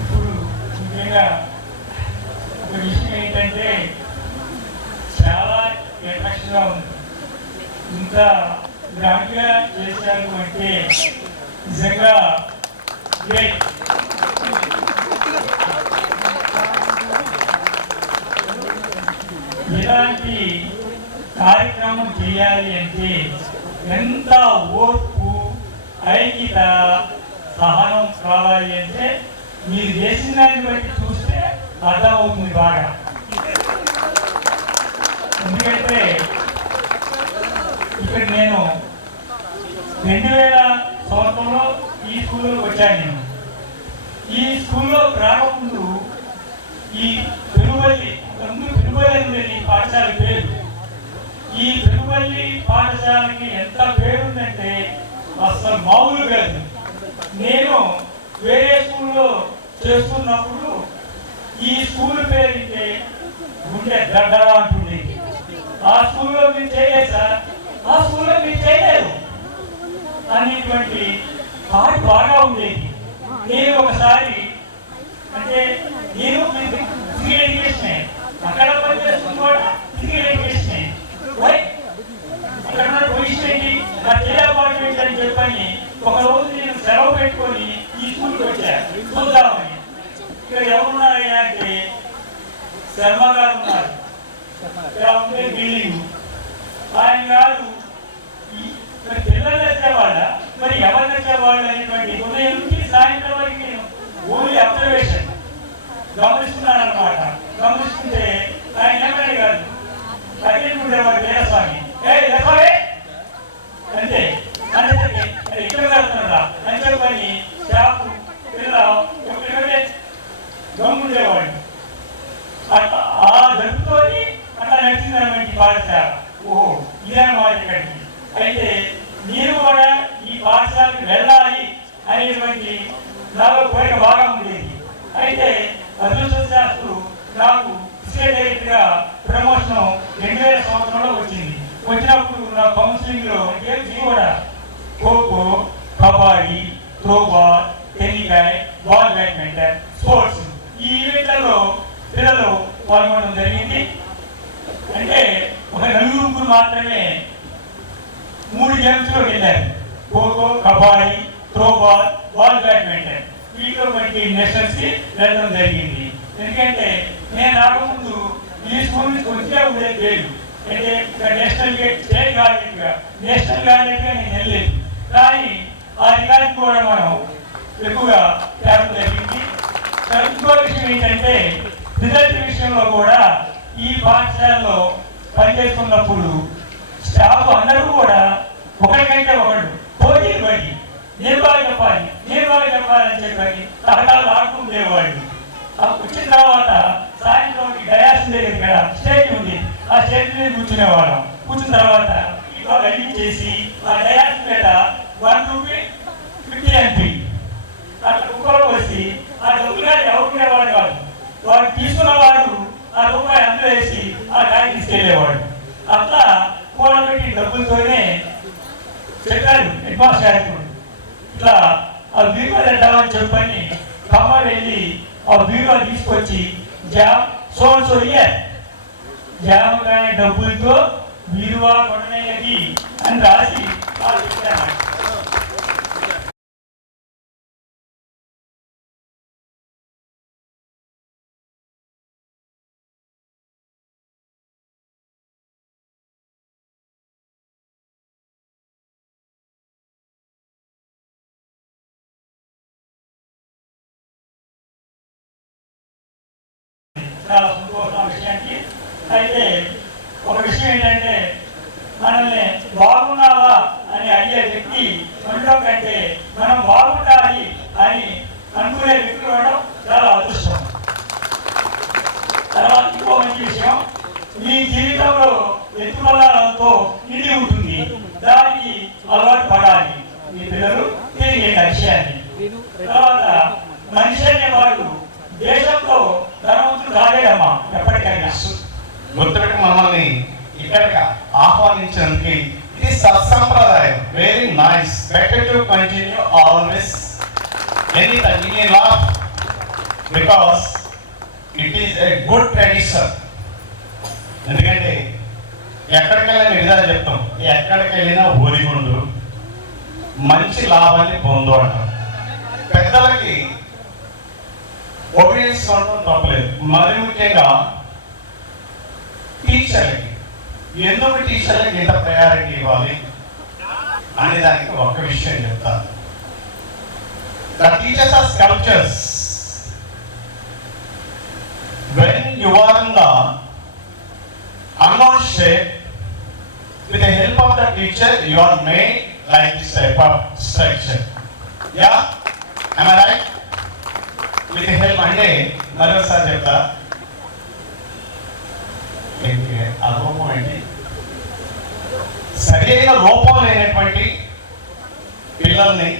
ఇప్పుడు ముఖ్యంగా ఒక విషయం ఏంటంటే చాలా ఇంట్రెస్ట్గా ఉంది. ఇంత గ్రాండ్గా చేశారు అంటే నిజంగా గ్రేట్. ఇలాంటి కార్యక్రమం చేయాలి అంటే ఎంత ఓర్పు, ఐక్యత, సహనం కావాలి అంటే మీరు చేసిన దాన్ని బట్టి చూస్తే అర్థమవుతుంది బాగా. ఎందుకంటే ఇక్కడ నేను 2000 సంవత్సరంలో ఈ స్కూల్లోకి వచ్చాను. నేను ఈ స్కూల్లో రాకముందు ఈ పెనుబల్లి ఉండేది పాఠశాల పేరు. ఈ పెనుబల్లి పాఠశాలకి ఎంత పేరుందంటే అసలు మామూలు కాదు. నేను వేరే స్కూల్లో చేస్తున్నప్పుడు ఈ స్కూల్ పేరుంటే గుండె గడ్డలా అంటుంది. ఆ స్కూల్లో మీరు చేయలేదు సార్, ఆ స్కూల్లో మీరు చేయలేదు అనేటువంటి థాట్ బాగా ఉండేది. నేను ఒకసారి అంటే నేను ఫిజికల్ ఎడ్యుకేషన్ అక్కడ పనిచేస్తుంది కూడా ఫిజికల్ ఎడ్యుకేషన్ అక్కడ పొజిషన్ ఏంటి నా తెలియపాటు అని చెప్పని ఒకరోజు నేను సెలవు పెట్టుకొని ఈ స్కూల్కి వచ్చాను చూద్దామని. ఇక్కడ ఎవరున్నారయ్యా అంటే శర్మ గారు ఉన్నారు. ఇక్కడ ఉండే బిల్డింగ్ ఆయన గారు పిల్లలు వచ్చేవాళ్ళ మరి ఎవరు వచ్చేవాళ్ళు అనేటువంటి ఉదయం నుంచి సాయంత్రం వరకు నేను ఓన్లీ అబ్జర్వేషన్ గమనిస్తున్నాను అన్నమాట. గమనిస్తుంటే ఆయన ఏమని కాదు ఉండేవాడు వీరస్వామి అంతే అంటే ఇక్కడ వెళ్తున్నారా అని చెప్పని షాపు పిల్ల గమ్ముండేవాడు. ఆ జరుగుతోని అట్లా నడిచిందన్నమాట పాఠశాల. ఓహో ఇదన్నమాట ఇక్కడికి. అయితే నేను కూడా ఈ పాఠశాలకు వెళ్ళాలి అనేటువంటి నాలో కోరిక బాగా ఉండేది. అయితే అదృష్టశాస్త్రు నాకు స్టేట్ డైరెక్టర్గా ప్రమోషన్ 2000 సంవత్సరంలో వచ్చింది. వచ్చినప్పుడు నా కౌన్సిలింగ్లో గేమ్స్ కూడా kho kho, kabaddi, throwball, tennikoit, ball badminton, sports ఈ ఈవెంట్లలో పిల్లలు పాల్గొనడం జరిగింది. అంటే ఒక 4 మాత్రమే 3 గేమ్స్లో వెళ్ళారు. Kho kho, kabaddi, throwball, ball badminton వీటిలో మనకి నేషనల్స్కి వెళ్ళడం జరిగింది. ఎందుకంటే నేను రాకముందు ఈ స్కూల్ నుంచి వచ్చే ఉండేది లేదు. అంటే నేషనల్ స్టేట్ గార్డెన్గా నేను వెళ్ళలేదు. కానీ ఆ రికార్డు కూడా మనం ఎక్కువగా తేవడం జరిగింది. ఇంకో విషయం ఏంటంటే రిజల్ట్ విషయంలో కూడా ఈ పాఠశాలలో పనిచేస్తున్నప్పుడు స్టాఫ్ అందరూ కూడా ఒకరికంటే ఒకళ్ళు పోటీలు పడి నేను బాగా చెప్పాలని చెప్పి తరగాలు ఆడుకుండేవాళ్ళు. వచ్చిన తర్వాత సాయంత్రం డయాస్ దగ్గర ఇక్కడ స్టేజ్ ఉంది. ఆ స్టేజ్ మీద కూర్చునేవాళ్ళం. కూర్చున్న తర్వాత ఇట్లా రెడీ చేసి ఆ డయాస్ మీద 1 రూపీ 50 MP అట్లా కుక్కలో వచ్చి ఆ డబ్బుగా ఎవరుకునేవాడు కాదు. వాడు తీసుకున్నవాడు ఆ రూపాయి అందులో వేసి ఆ కాయ తీసుకెళ్లేవాడు. అట్లా కూడబెట్టి డబ్బులతోనే చెప్పారు హెడ్ మాస్టర్ గారు ఇట్లా ఆ బీరువా తెద్దామని చెప్పని కమ్మ వెళ్ళి ఆ బీరువా తీసుకొచ్చి సో ఇయర్ జామకాయ డబ్బులతో బీరువా కొననేది అని రాసి వాళ్ళు ఇచ్చారు. చాలా సంతోషం విషయానికి. అయితే ఒక విషయం ఏంటంటే మనల్ని బాగున్నావా అని అడిగే వ్యక్తి మనలో కంటే మనం బాగుండాలి అని అనుకునే వ్యక్తులు ఉండడం చాలా అదృష్టం. తర్వాత ఇంకో మంచి విషయం, మీ జీవితంలో ఎత్తుమలతో నిండి ఉంటుంది. దానికి అలవాటు పడాలి మీ పిల్లలు తిరిగే విషయాన్ని. తర్వాత మనిషి అనేవాడు దేశంలో ధనవంతులు కాలేదమ్మా ఎప్పటికైనా. గుర్తుపెట్టి మమ్మల్ని ఇక్కడికి ఆహ్వానించడానికి ఇది సత్సంప్రదాయం. Very nice. Better to continue always any laugh because it is a good tradition. ఎందుకంటే ఎక్కడికి వెళ్ళినా విధా చెప్తాం, ఎక్కడికి వెళ్ళినా ఊరిగుండు, మంచి లాభాన్ని పొందు అంటాం. పెద్దలకి ఒబీడియన్స్ ఉండటం తప్పలేదు. మరి ముఖ్యంగా టీచర్లకి, ఎందుకు టీచర్లకి ఇంత ప్రయారిటీ ఇవ్వాలి అనే దానికి ఒక విషయం చెప్తాను. The teachers are sculptors. When you are in the unknown shape, with the help of the teacher, you are made like this type of structure. Yeah? Am I right? With the help అంటే మరోసారి చెప్తా. ఏంటి ఆ రూపం ఏంటి? సరైన రూపం లేనటువంటి పిల్లల్ని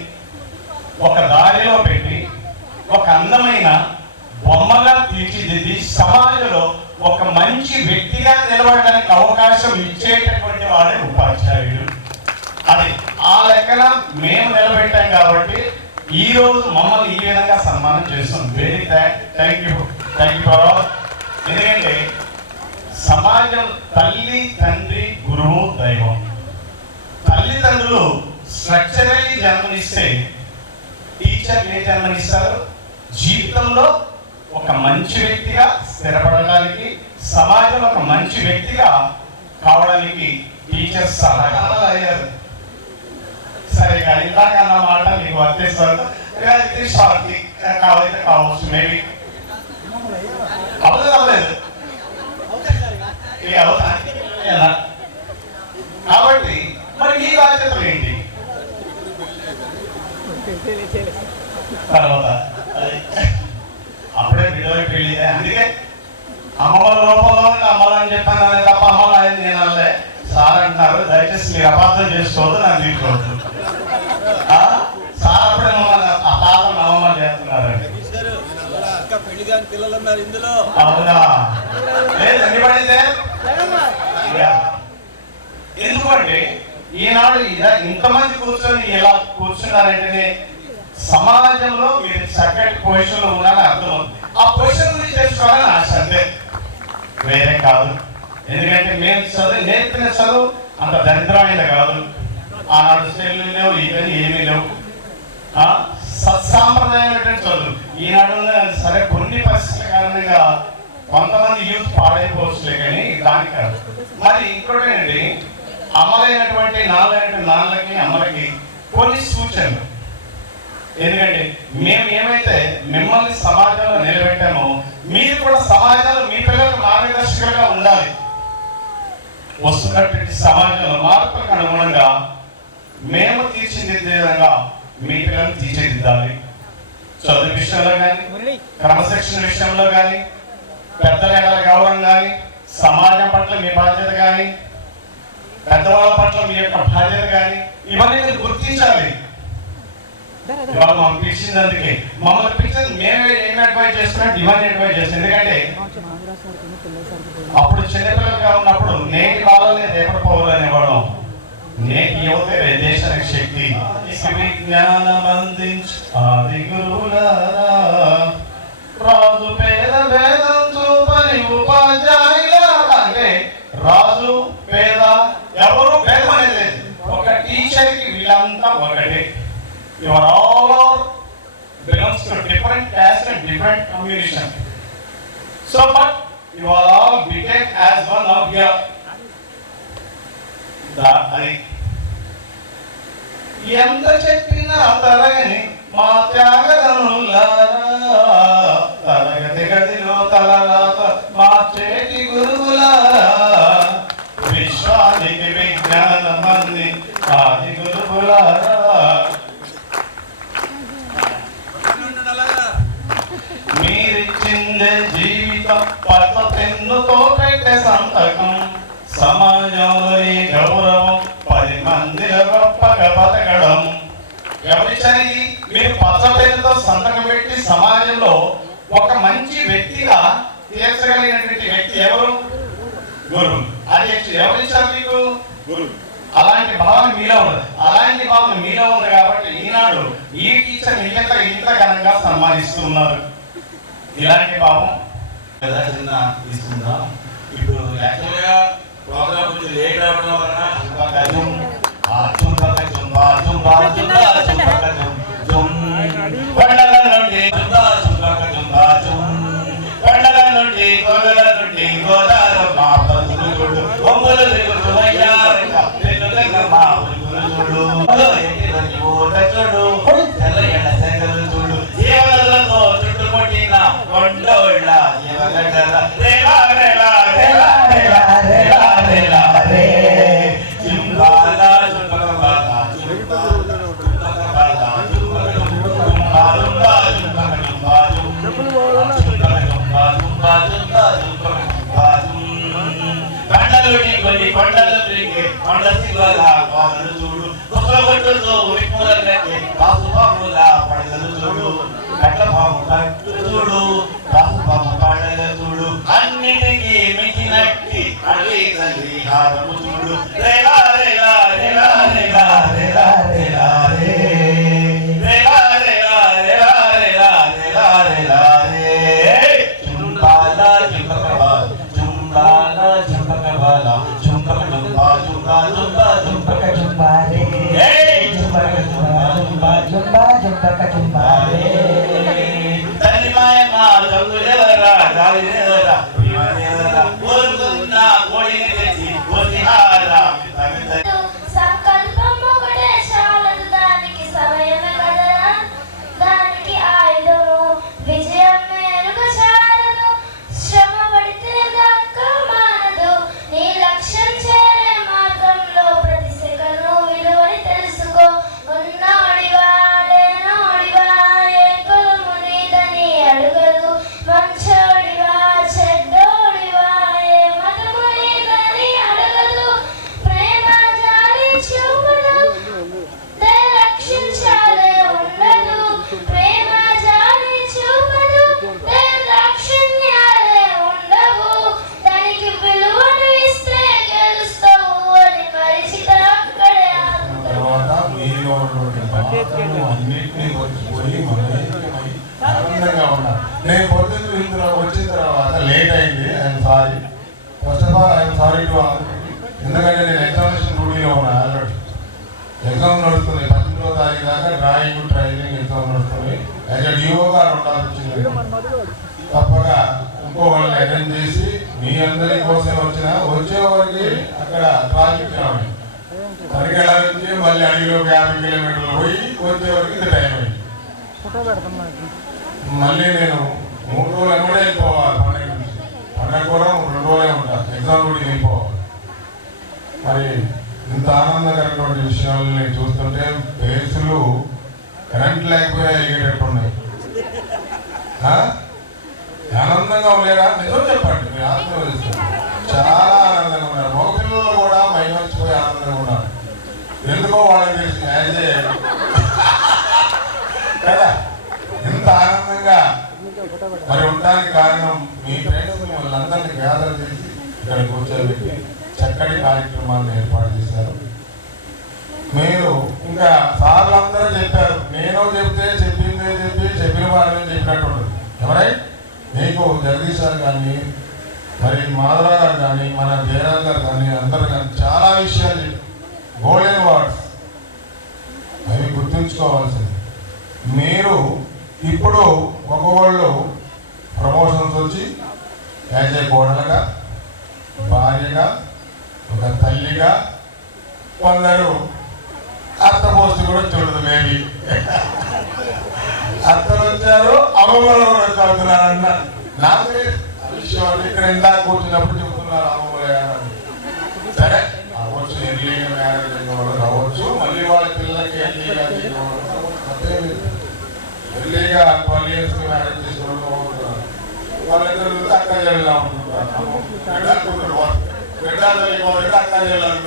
ఒక దారిలో పెట్టి ఒక అందమైన బొమ్మగా తీర్చిదిద్ది సమాజంలో ఒక మంచి వ్యక్తిగా నిలబడడానికి అవకాశం ఇచ్చేటటువంటి వాడే ఉపాధ్యాయుడు. అది ఆ లెక్కన మేము నిలబెట్టాం కాబట్టి ఈ రోజు మమ్మల్ని ఈ విధంగా సన్మానం చేస్తాం. Very thank you for all. ఎందుకంటే సమాజం తల్లి, తండ్రి, గురువు, దైవం. తల్లిదండ్రులు స్ట్రక్చరల్లీ జన్మనిస్తే టీచర్లు ఏ జన్మనిస్తారు? జీవితంలో ఒక మంచి వ్యక్తిగా స్థిరపడడానికి, సమాజంలో ఒక మంచి వ్యక్తిగా కావడానికి టీచర్స్ సహాయకాలు అయ్యారు. సరే కానీ ఇందాక అన్న మాట మీకు వర్తిస్తారు షార్ట్లీ కావైతే కావచ్చు, మేబీ అవ్వలేదు కాబట్టి మరి మీ బాధ్యతలు ఏంటి? తర్వాత అప్పుడే విడోకి పెళ్ళి, అందుకే అమ్మవారి రూపంలో అమ్మాలని చెప్పాను అనే తప్ప అమ్మలు అయింది నేను అనలే. సార్ అంటున్నారు, దయచేసి మీరు అపార్థం చేసుకోవద్దు, నాకు తీసుకోవద్దు. సార్ అప్పుడే మమ్మల్ని అపార్థం నవమ్మలు చేస్తున్నారండి. అవునా? లేదు ఎందుకంటే ఈనాడు ఇంతమంది కూర్చొని ఇలా కూర్చున్నారంటేనే సమాజంలో మీరు చక్కటి పొజిషన్ లో ఉన్నారని అర్థమవుతుంది. ఆ పొజిషన్ గురించి తెలుసుకోవాలని ఆశ, అంతే, వేరే కాదు. ఎందుకంటే మేము చదువు నేర్పిన చదువు అంత దరిద్రమైనది కాదు. ఆనాడు స్టైలు లేవు, ఇవన్నీ ఏమీ లేవు. సత్సాంప్రదాయమైనటువంటి చదువు ఈనాడు సరే కొన్ని పరిస్థితుల కారణంగా కొంతమంది యూత్ పాడైపోవచ్చులే, కానీ దానికి కాదు. మరి ఇంకోటి ఏంటి, అమలైనటువంటి నాన్నలకి అమ్మలకి కొన్ని సూచనలు. ఎందుకంటే మేము ఏమైతే మిమ్మల్ని సమాజంలో నిలబెట్టామో మీరు కూడా సమాజంలో మీ పిల్లలకు మార్గదర్శకులుగా ఉండాలి. వస్తున్నటువంటి సమాజంలో మార్పులకు అనుగుణంగా మేము తీర్చిదిద్దే విధంగా మీ పిల్లలను తీర్చిదిద్దాలి. చదువు విషయంలో కానీ, క్రమశిక్షణ విషయంలో కానీ, పెద్దల గౌరవం కానీ, సమాజం పట్ల మీ బాధ్యత కానీ, పెద్దవాళ్ళ పట్ల మీ యొక్క బాధ్యత కానీ, ఇవన్నీ మీరు గుర్తించాలి. ఇవాళ మనం పిలిచింది అందుకే, మమ్మల్ని పిలిచింది మేమే ఏమి అడ్వైజ్ చేస్తున్నాం, ఇవన్నీ అడ్వైజ్ చేస్తాం. ఎందుకంటే అప్పుడు చిన్నపిల్లలుగా ఉన్నప్పుడు నేటి బాలలే రేపటి పౌరులు అనేవాళ్ళం. నేటి యువతే దేశానికి శక్తి. విజ్ఞానం అందించు ఆది గురువులారా, రాజు పేద భేదం చూపని ఉపాధ్యాయులారా. అంటే రాజు పేద ఎవరు భేదం అనేది లేదు. ఒక టీచర్ కి వీళ్ళంతా ఒకటే. You are all belongs to different caste and different communication. So, but you are all became as one of your. అది ఎంత చెప్పినా తరగని మా త్యాగదనులారా, తరగతి గదిలో తలరాత మా చేతి గురువులారా, విశ్వానికి విజ్ఞానం అంది ఆది గురువులారా. మీరిచ్చిందే జీవితం పట్ల పెన్నుతో పెట్టే సంతకం, సమాజంలో ఈ గౌరవం 10 మందిలో గొప్పగా బతకడం. ఎవరిచ్చారు? మీరు పచ్చ పెన్నుతో సంతకం పెట్టి సమాజంలో ఒక మంచి వ్యక్తిగా తీర్చగలిగినటువంటి వ్యక్తి ఎవరు? గురువు. అది ఎవరిచ్చారు మీకు? గురువు. అలాంటి భావన మీలో ఉంది. అలాంటి భావన మీలో ఉంది కాబట్టి ఈనాడు ఈ టీచర్ ఇంత ఘనంగా సన్మానిస్తున్నారు. ఇలాంటి భావం తీసుకుందాం. ఇప్పుడు యాక్చువల్గా ప్రోగ్రామ్ కొంచెం లేట్ అవ్వడం వలన అన్నిటికీ మించినట్టి అడవి తల్లి హారము చూడు రేలా రేలా రేలా రేలా రేలా రేలా రే రేలా రేలా రేలా రేలా రేలా రేలా రే చుంబాల చుంబకబా చుంబాల చుంబకబాల చుంబక చుంబా చుంబా చుంబా చుంబక చుంబా రే చుంబక చుంబా చుంబా చుంబా చుంబక చుంబా రే తల్లి మాయమ్మ చదువులేవరా దావిలేవరా విమానేవరా కోరుకున్న కోడిని తెచ్చి కోసిహారా సంకల్పం ఒకటే చాలదు దానికి సమయమే కదరా దానికి ఆయుధము విజయం మేలుకు చాలదు శ్రమ పడితే దక్క మానదు నీ లక్ష్యం చేరే మార్గంలో ప్రతి సెకను విలువని తెలుసుకో ఉన్నోడివా లేనోడివా ఏ కులము నీదని అడుగదు మంచోడివా చెడ్డోడివా ఏ మతము నీదని అడగదు ప్రేమ జాలి చూపదు దయ రక్షించాలే ఉండదు ప్రేమ జాలి చూపదు దయ దాక్షిణ్యాలే ఉండవు దానికి విలువను ఇస్తే గెలుస్తావు అని మరిచితే అక్కడే ఆగుతావు. తర్వాత మీలో ఉన్నటువంటి బాధలు అన్నింటినీ వచ్చిపోయి ఆనందంగా ఉన్నారు. నేను పొద్దున్న ఇందులో వచ్చిన తర్వాత లేట్ అయింది. I'm sorry. First of all I'm sorry to all. ఎందుకంటే నేను ఎగ్జామినేషన్ డ్యూటీలో ఉన్నా. ఆల్రెడీ ఎగ్జామ్ నడుస్తుంది. 18వ తారీఖు దాకా డ్రాయింగ్ ట్రైనింగ్ ఎగ్జామ్ నడుస్తుంది. యాజ్ ఎ డిఓ గారు ఉండాల్సి వచ్చింది. తప్పగా ఇంకో వాళ్ళని అటెండ్ చేసి మీ అందరి కోసం వచ్చేవారికి అక్కడ ట్రాఫిక్ జామ్ తరికెళ్ళ నుంచి మళ్ళీ అడిగిలో 50 కిలోమీటర్లు పోయి వచ్చేవరకు ఇది టైం అయింది. మళ్ళీ నేను 3 రోజులు ఎమ్మడే వెళ్ళిపోవాలి. పండుగ నుంచి పండుగ కూడా 2 రోజులే ఉంటాను. ఎగ్జామ్ కూడా వెళ్ళిపోవాలి. మరి ఇంత ఆనందకరమైన విషయాలు నేను చూస్తుంటే ఫేసులు కరెంట్ లేకపోయినా ఎగిరేటట్టు ఉన్నాయి. ఆనందంగా ఉండేరా? నిజం చెప్పండి. మీరు ఆనందం చాలా ఆనందంగా ఉన్నారు. మగపిల్లలు కూడా మైమర్చిపోయి ఆనందంగా ఉన్నారు. ఎందుకో వాళ్ళకి తెలిసి కదా ఇంత ఆనందంగా మరి ఉండడానికి కారణం మీ ఫ్రెండ్స్ మిమ్మల్ని అందరినీ గ్యాదర్ చేసి ఇక్కడ కూర్చోబెట్టి చక్కటి కార్యక్రమాలను ఏర్పాటు చేశారు. మీరు ఇంకా సార్లు అందరూ చెప్పారు. నేను చెప్తే చెప్పిందే చెప్పిన వారిని చెప్పినట్టు ఉంటుంది. ఎవరై మీకు జగదీష్ గారు కానీ మరి మాధవ గారు కానీ మన జయరాజ్ గారు కానీ అందరూ కానీ చాలా విషయాలు గోల్డెన్ వర్డ్స్ అవి గుర్తుంచుకోవాల్సింది. మీరు ఇప్పుడు ఒక్కొక్కళ్ళు ప్రమోషన్స్ వచ్చి యాజ్ ఏ కోడలుగా భార్యగా ఒక తల్లిగా కొందరు అత్త పోస్ట్ కూడా చూడదు. మేబీ అత్తలు వచ్చారు, అమ్మమ్మలు కూడా చదువుతున్నారన్న నాకు విషయం ఇక్కడ ఇందాక కూర్చున్నప్పుడు చెబుతున్నారు అమ్మమ్మలే అని. సరే అవ్వచ్చు, ఎర్లీగా మ్యారేజ్ అయిన వాళ్ళు రావచ్చు, మళ్ళీ వాళ్ళ పిల్లలకి ఎర్లీగా ఎర్లీగా 12 years మ్యారేజ్ చేసిన వాళ్ళు వాళ్ళిద్దరు అక్క చెల్లెలా ఉంటున్నారు. అక్క చెల్లెలు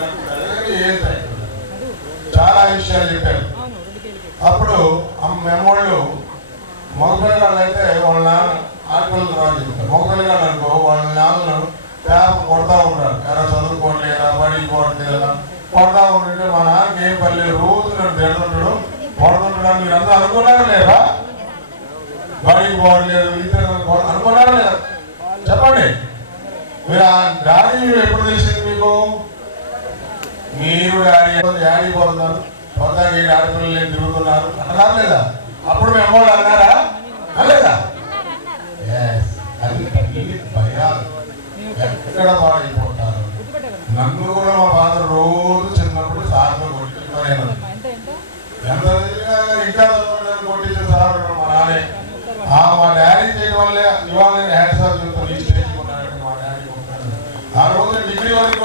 చాలా విషయాలు చెప్పారు. అప్పుడు మెమ్మోళ్ళు మగపిల్లగాళ్ళు అయితే వాళ్ళ ఆడపిల్లలు రాదు చెప్తారు. మగపిల్లగాళ్ళు అనుకో వాళ్ళ నాన్నలు పేప కొడతా ఉంటారు. ఎలా చదువుకోవట్లేదా, బడికి పోవట్లేదా, కొడతా ఉంటుంటే మా నాన్నకి ఏం పర్లేదు, రోజు నన్ను తిడుతుంటాడు, కొడుతుంటాడు. మీరు అందరూ అనుకున్నారా లేదా? బడికి పోవట్లేదు, ఇతర అనుకున్నారా లేదా? చెప్పండి. మీరు ఆ డాడీ ఎప్పుడు తెలిసింది మీకు? మీరు డాడీ పోతున్నారు, పోతాకి డాడీ పిల్లలు తిరుగుతున్నారు అన్నారు లేదా? అప్పుడు మీ అమ్మోళ్ళు అన్నారా? అనలేదా? అది భయాలు ఎక్కడ పాడైపోతారు. నన్ను కూడా మా ఫాదర్ రోజు చిన్నప్పుడు సార్లు కొట్టించాను. ఎంత ఇంకా కొట్టించిన సార్ మా నాన్నే. మా డాడీ చేయడం వల్లే ఇవాళ హ్యాండ్ సార్ చెప్తాను ఈ స్టేజ్ ఉన్నాడు మా డాడీ. ఆ రోజు డిగ్రీ వరకు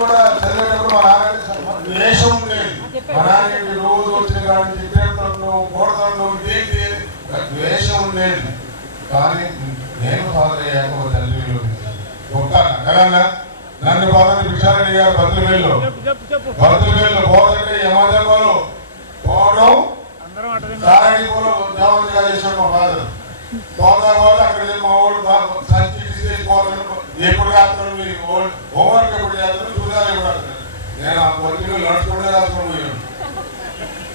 కూడా చదివేటప్పుడు మా నాన్న ద్వేషం ఉండేది. మా నాన్న రోజు వచ్చిన కానీ తిట్టేస్తాను, కొడతాను, ఇదేంటి ద్వేషం ఉండేది. కానీ నేను ఫాదర్ అయ్యాక ఒక తల్లిలో ఉంటాను కదా. నన్ను ఫాదర్ భిక్షారెడ్డి గారు బతులు పోదంటే యమజంలో పోవడం సారడి కూడా దేవంగా చేశాడు మా ఫాదర్. పోతా అక్కడ మా వాళ్ళు సంచి ఎప్పుడు రాస్తాను మీరు హోంవర్క్ ఎప్పుడు చేస్తాను చూడాలి ఎప్పుడు రాస్తాను. నేను ఆ పత్రికలు నడుచుకుంటే రాసుకొని పోయాను.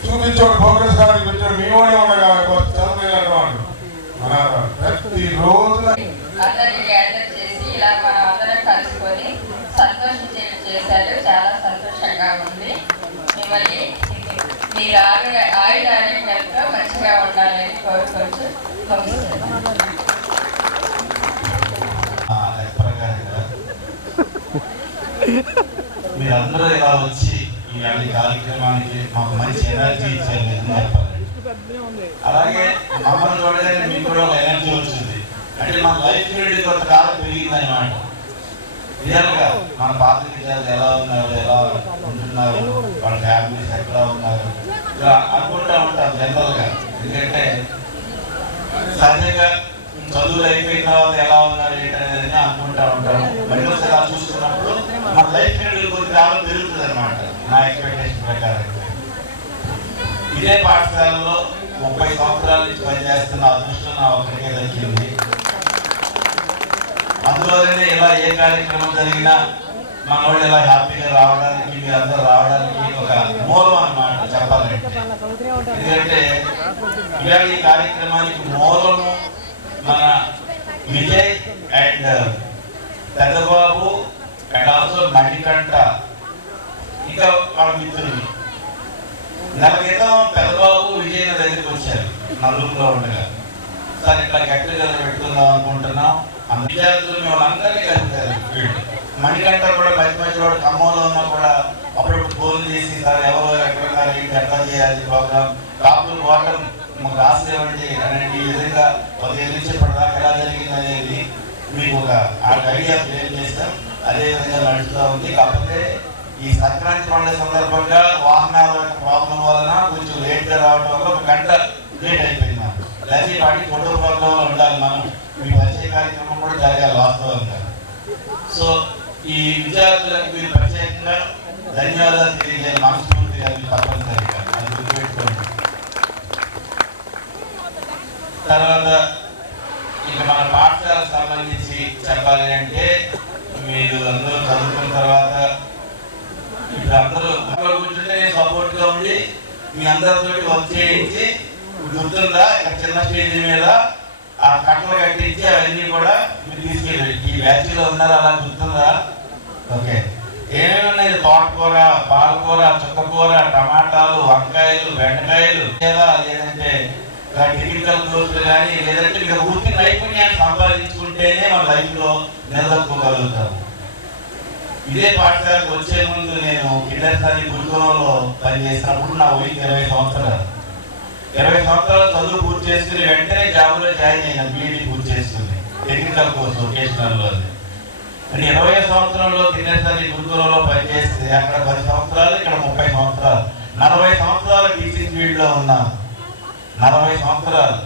చూపించాడు ప్రోగ్రెస్ కార్డు పెట్టాడు. మీ వాడే ఉండగా చదువుకునేవాడు ప్రతిరోజు అందరినీ గ్యాదర్ చేసి ఇలా మనం అందరం కలుసుకొని సంతోషించేది చేశారు. చాలా సంతోషంగా ఉంది. మిమ్మల్ని మీరు ఆయుధారోగ్యాలతో మంచిగా ఉండాలని కోరుకోవచ్చు. మీరందరూ ఇలా వచ్చి ఈ కార్యక్రమానికి మాకు మంచి ఎనర్జీ ఇచ్చారు నిజంగా చెప్పాలండి. అలాగే మమ్మల్ని చూడగానే మీకు కూడా ఒక ఎనర్జీ వచ్చింది. అంటే మన లైఫ్ పీరియడ్ కొంతకాలం పెరిగింది అనమాట. రియల్గా మన పాత విద్యార్థులు ఎలా ఉన్నారు, ఎలా ఉంటున్నారు, వాళ్ళ ఫ్యామిలీస్ ఎట్లా ఉన్నారు ఇలా అనుకుంటూ ఉంటాం జనరల్గా. ఎందుకంటే సహజంగా చదువులు అయిపోయిన తర్వాత ఎలా ఉన్నారు ఏంటనేది అనుకుంటూ ఉంటాము. మెడికల్స్ ఎలా చూసుకున్నప్పుడు మన లైఫ్ పీరియడ్ కొంతకాలం పెరుగుతుంది అనమాట నా ఎక్స్పెక్టేషన్ ప్రకారం. ఇదే పాఠశాలలో 30 సంవత్సరాల నుంచి పనిచేస్తున్న అదృష్టం నా ఒక్కరికే దక్కింది. అందువల్లనే ఇలా ఏ కార్యక్రమం జరిగినా మన వాళ్ళు ఇలా హ్యాపీగా రావడానికి, మీరందరూ రావడానికి ఒక మూలం అన్నమాట చెప్పాలంటే. ఎందుకంటే ఇవాళ ఈ కార్యక్రమానికి మూలము మన Vijay and Peddababu and also Manikanta ఇంకా మన మిత్రులు. నెల క్రితం పెద్దబాబు విజయ్ దగ్గరికి వచ్చారు నలుగురులో ఉండగా. సార్ ఇట్లా గట్టిగా పెట్టుకుందాం అనుకుంటున్నాం. విద్యార్థులు మిమ్మల్ని అందరినీ కలిపారు. మణికంఠ కూడా మధ్యలో ఖమ్మంలో ఉన్నా కూడా అప్పుడప్పుడు ఫోన్ చేసి సార్ ఎవరు ఎక్కడ ఎట్లా చేయాలి ప్రోగ్రామ్ కాపులు పోవటం మాకు రాసేవండి అనేది ఈ విధంగా 15 నుంచి ఇప్పటిదాకా ఎలా జరిగింది అనేది మీకు ఒక ఐడియా క్రియేట్ చేస్తాం. అదేవిధంగా నడుస్తూ ఉంది. కాకపోతే ఈ సంక్రాంతి పండుగ సందర్భంగా వాహనాల ప్రాబ్లం వలన కొంచెం లేట్గా రావడం వల్ల 1 గంట లేట్ అయిపోయింది మాకు. లేకపోతే వాటికి ఫోటో ప్రోగ్రాంలో ఉండాలి. మనం మీ పరిచయ కార్యక్రమం కూడా జరగాలి వాస్తవంగా. సో ఈ విద్యార్థులకు మీరు ప్రత్యేకంగా ధన్యవాదాలు తెలియజేయాలి మనస్ఫూర్తిగా తప్పనిసరిగా అది గుర్తుపెట్టుకోండి. తర్వాత ఇక మన పాఠశాలకు సంబంధించి చెప్పాలి అంటే మీరు అందరూ చదువుకున్న తర్వాత ఇప్పుడు అందరూ కూర్చుంటే నేను సపోర్ట్గా ఉండి మీ అందరితో వర్క్ చేయించి గుర్తుందా ఇక్కడ చిన్న స్టేజ్ మీద ఆ కట్టలు కట్టించి అవన్నీ కూడా మీరు తీసుకెళ్ళి ఈ బ్యాచ్లో ఉన్నారు అలా గుర్తుందా? ఓకే. ఏమేమి ఉన్నాయి? తోటకూర, పాలకూర, చుక్కకూర, టమాటాలు, వంకాయలు, బెండకాయలు, లేదంటే టెక్నికల్ కోర్సులు కానీ లేదంటే మీరు వృత్తి నైపుణ్యాన్ని సంపాదించుకుంటేనే మన లైఫ్లో నిలదొక్కుకోగలుగుతాము. ఇదే పాఠశాలకు వచ్చే ముందు నేను కిందస్థాయి గురుకులంలో పనిచేసినప్పుడు నా వయసు 20 సంవత్సరాలు. 20 సంవత్సరాలు చదువు పూర్తి చేసుకుని వెంటనే జాబ్లో జాయిన్ అయినా బీఈడీ పూర్తి చేసుకుని టెక్నికల్ కోర్సు వొకేషనల్లో. అంటే 20 సంవత్సరంలో కిందస్థాయి గురుకులంలో పనిచేస్తే అక్కడ 10 సంవత్సరాలు, ఇక్కడ 30 సంవత్సరాలు, 40 సంవత్సరాలు టీచింగ్ ఫీల్డ్లో ఉన్నాను. 40 సంవత్సరాలు.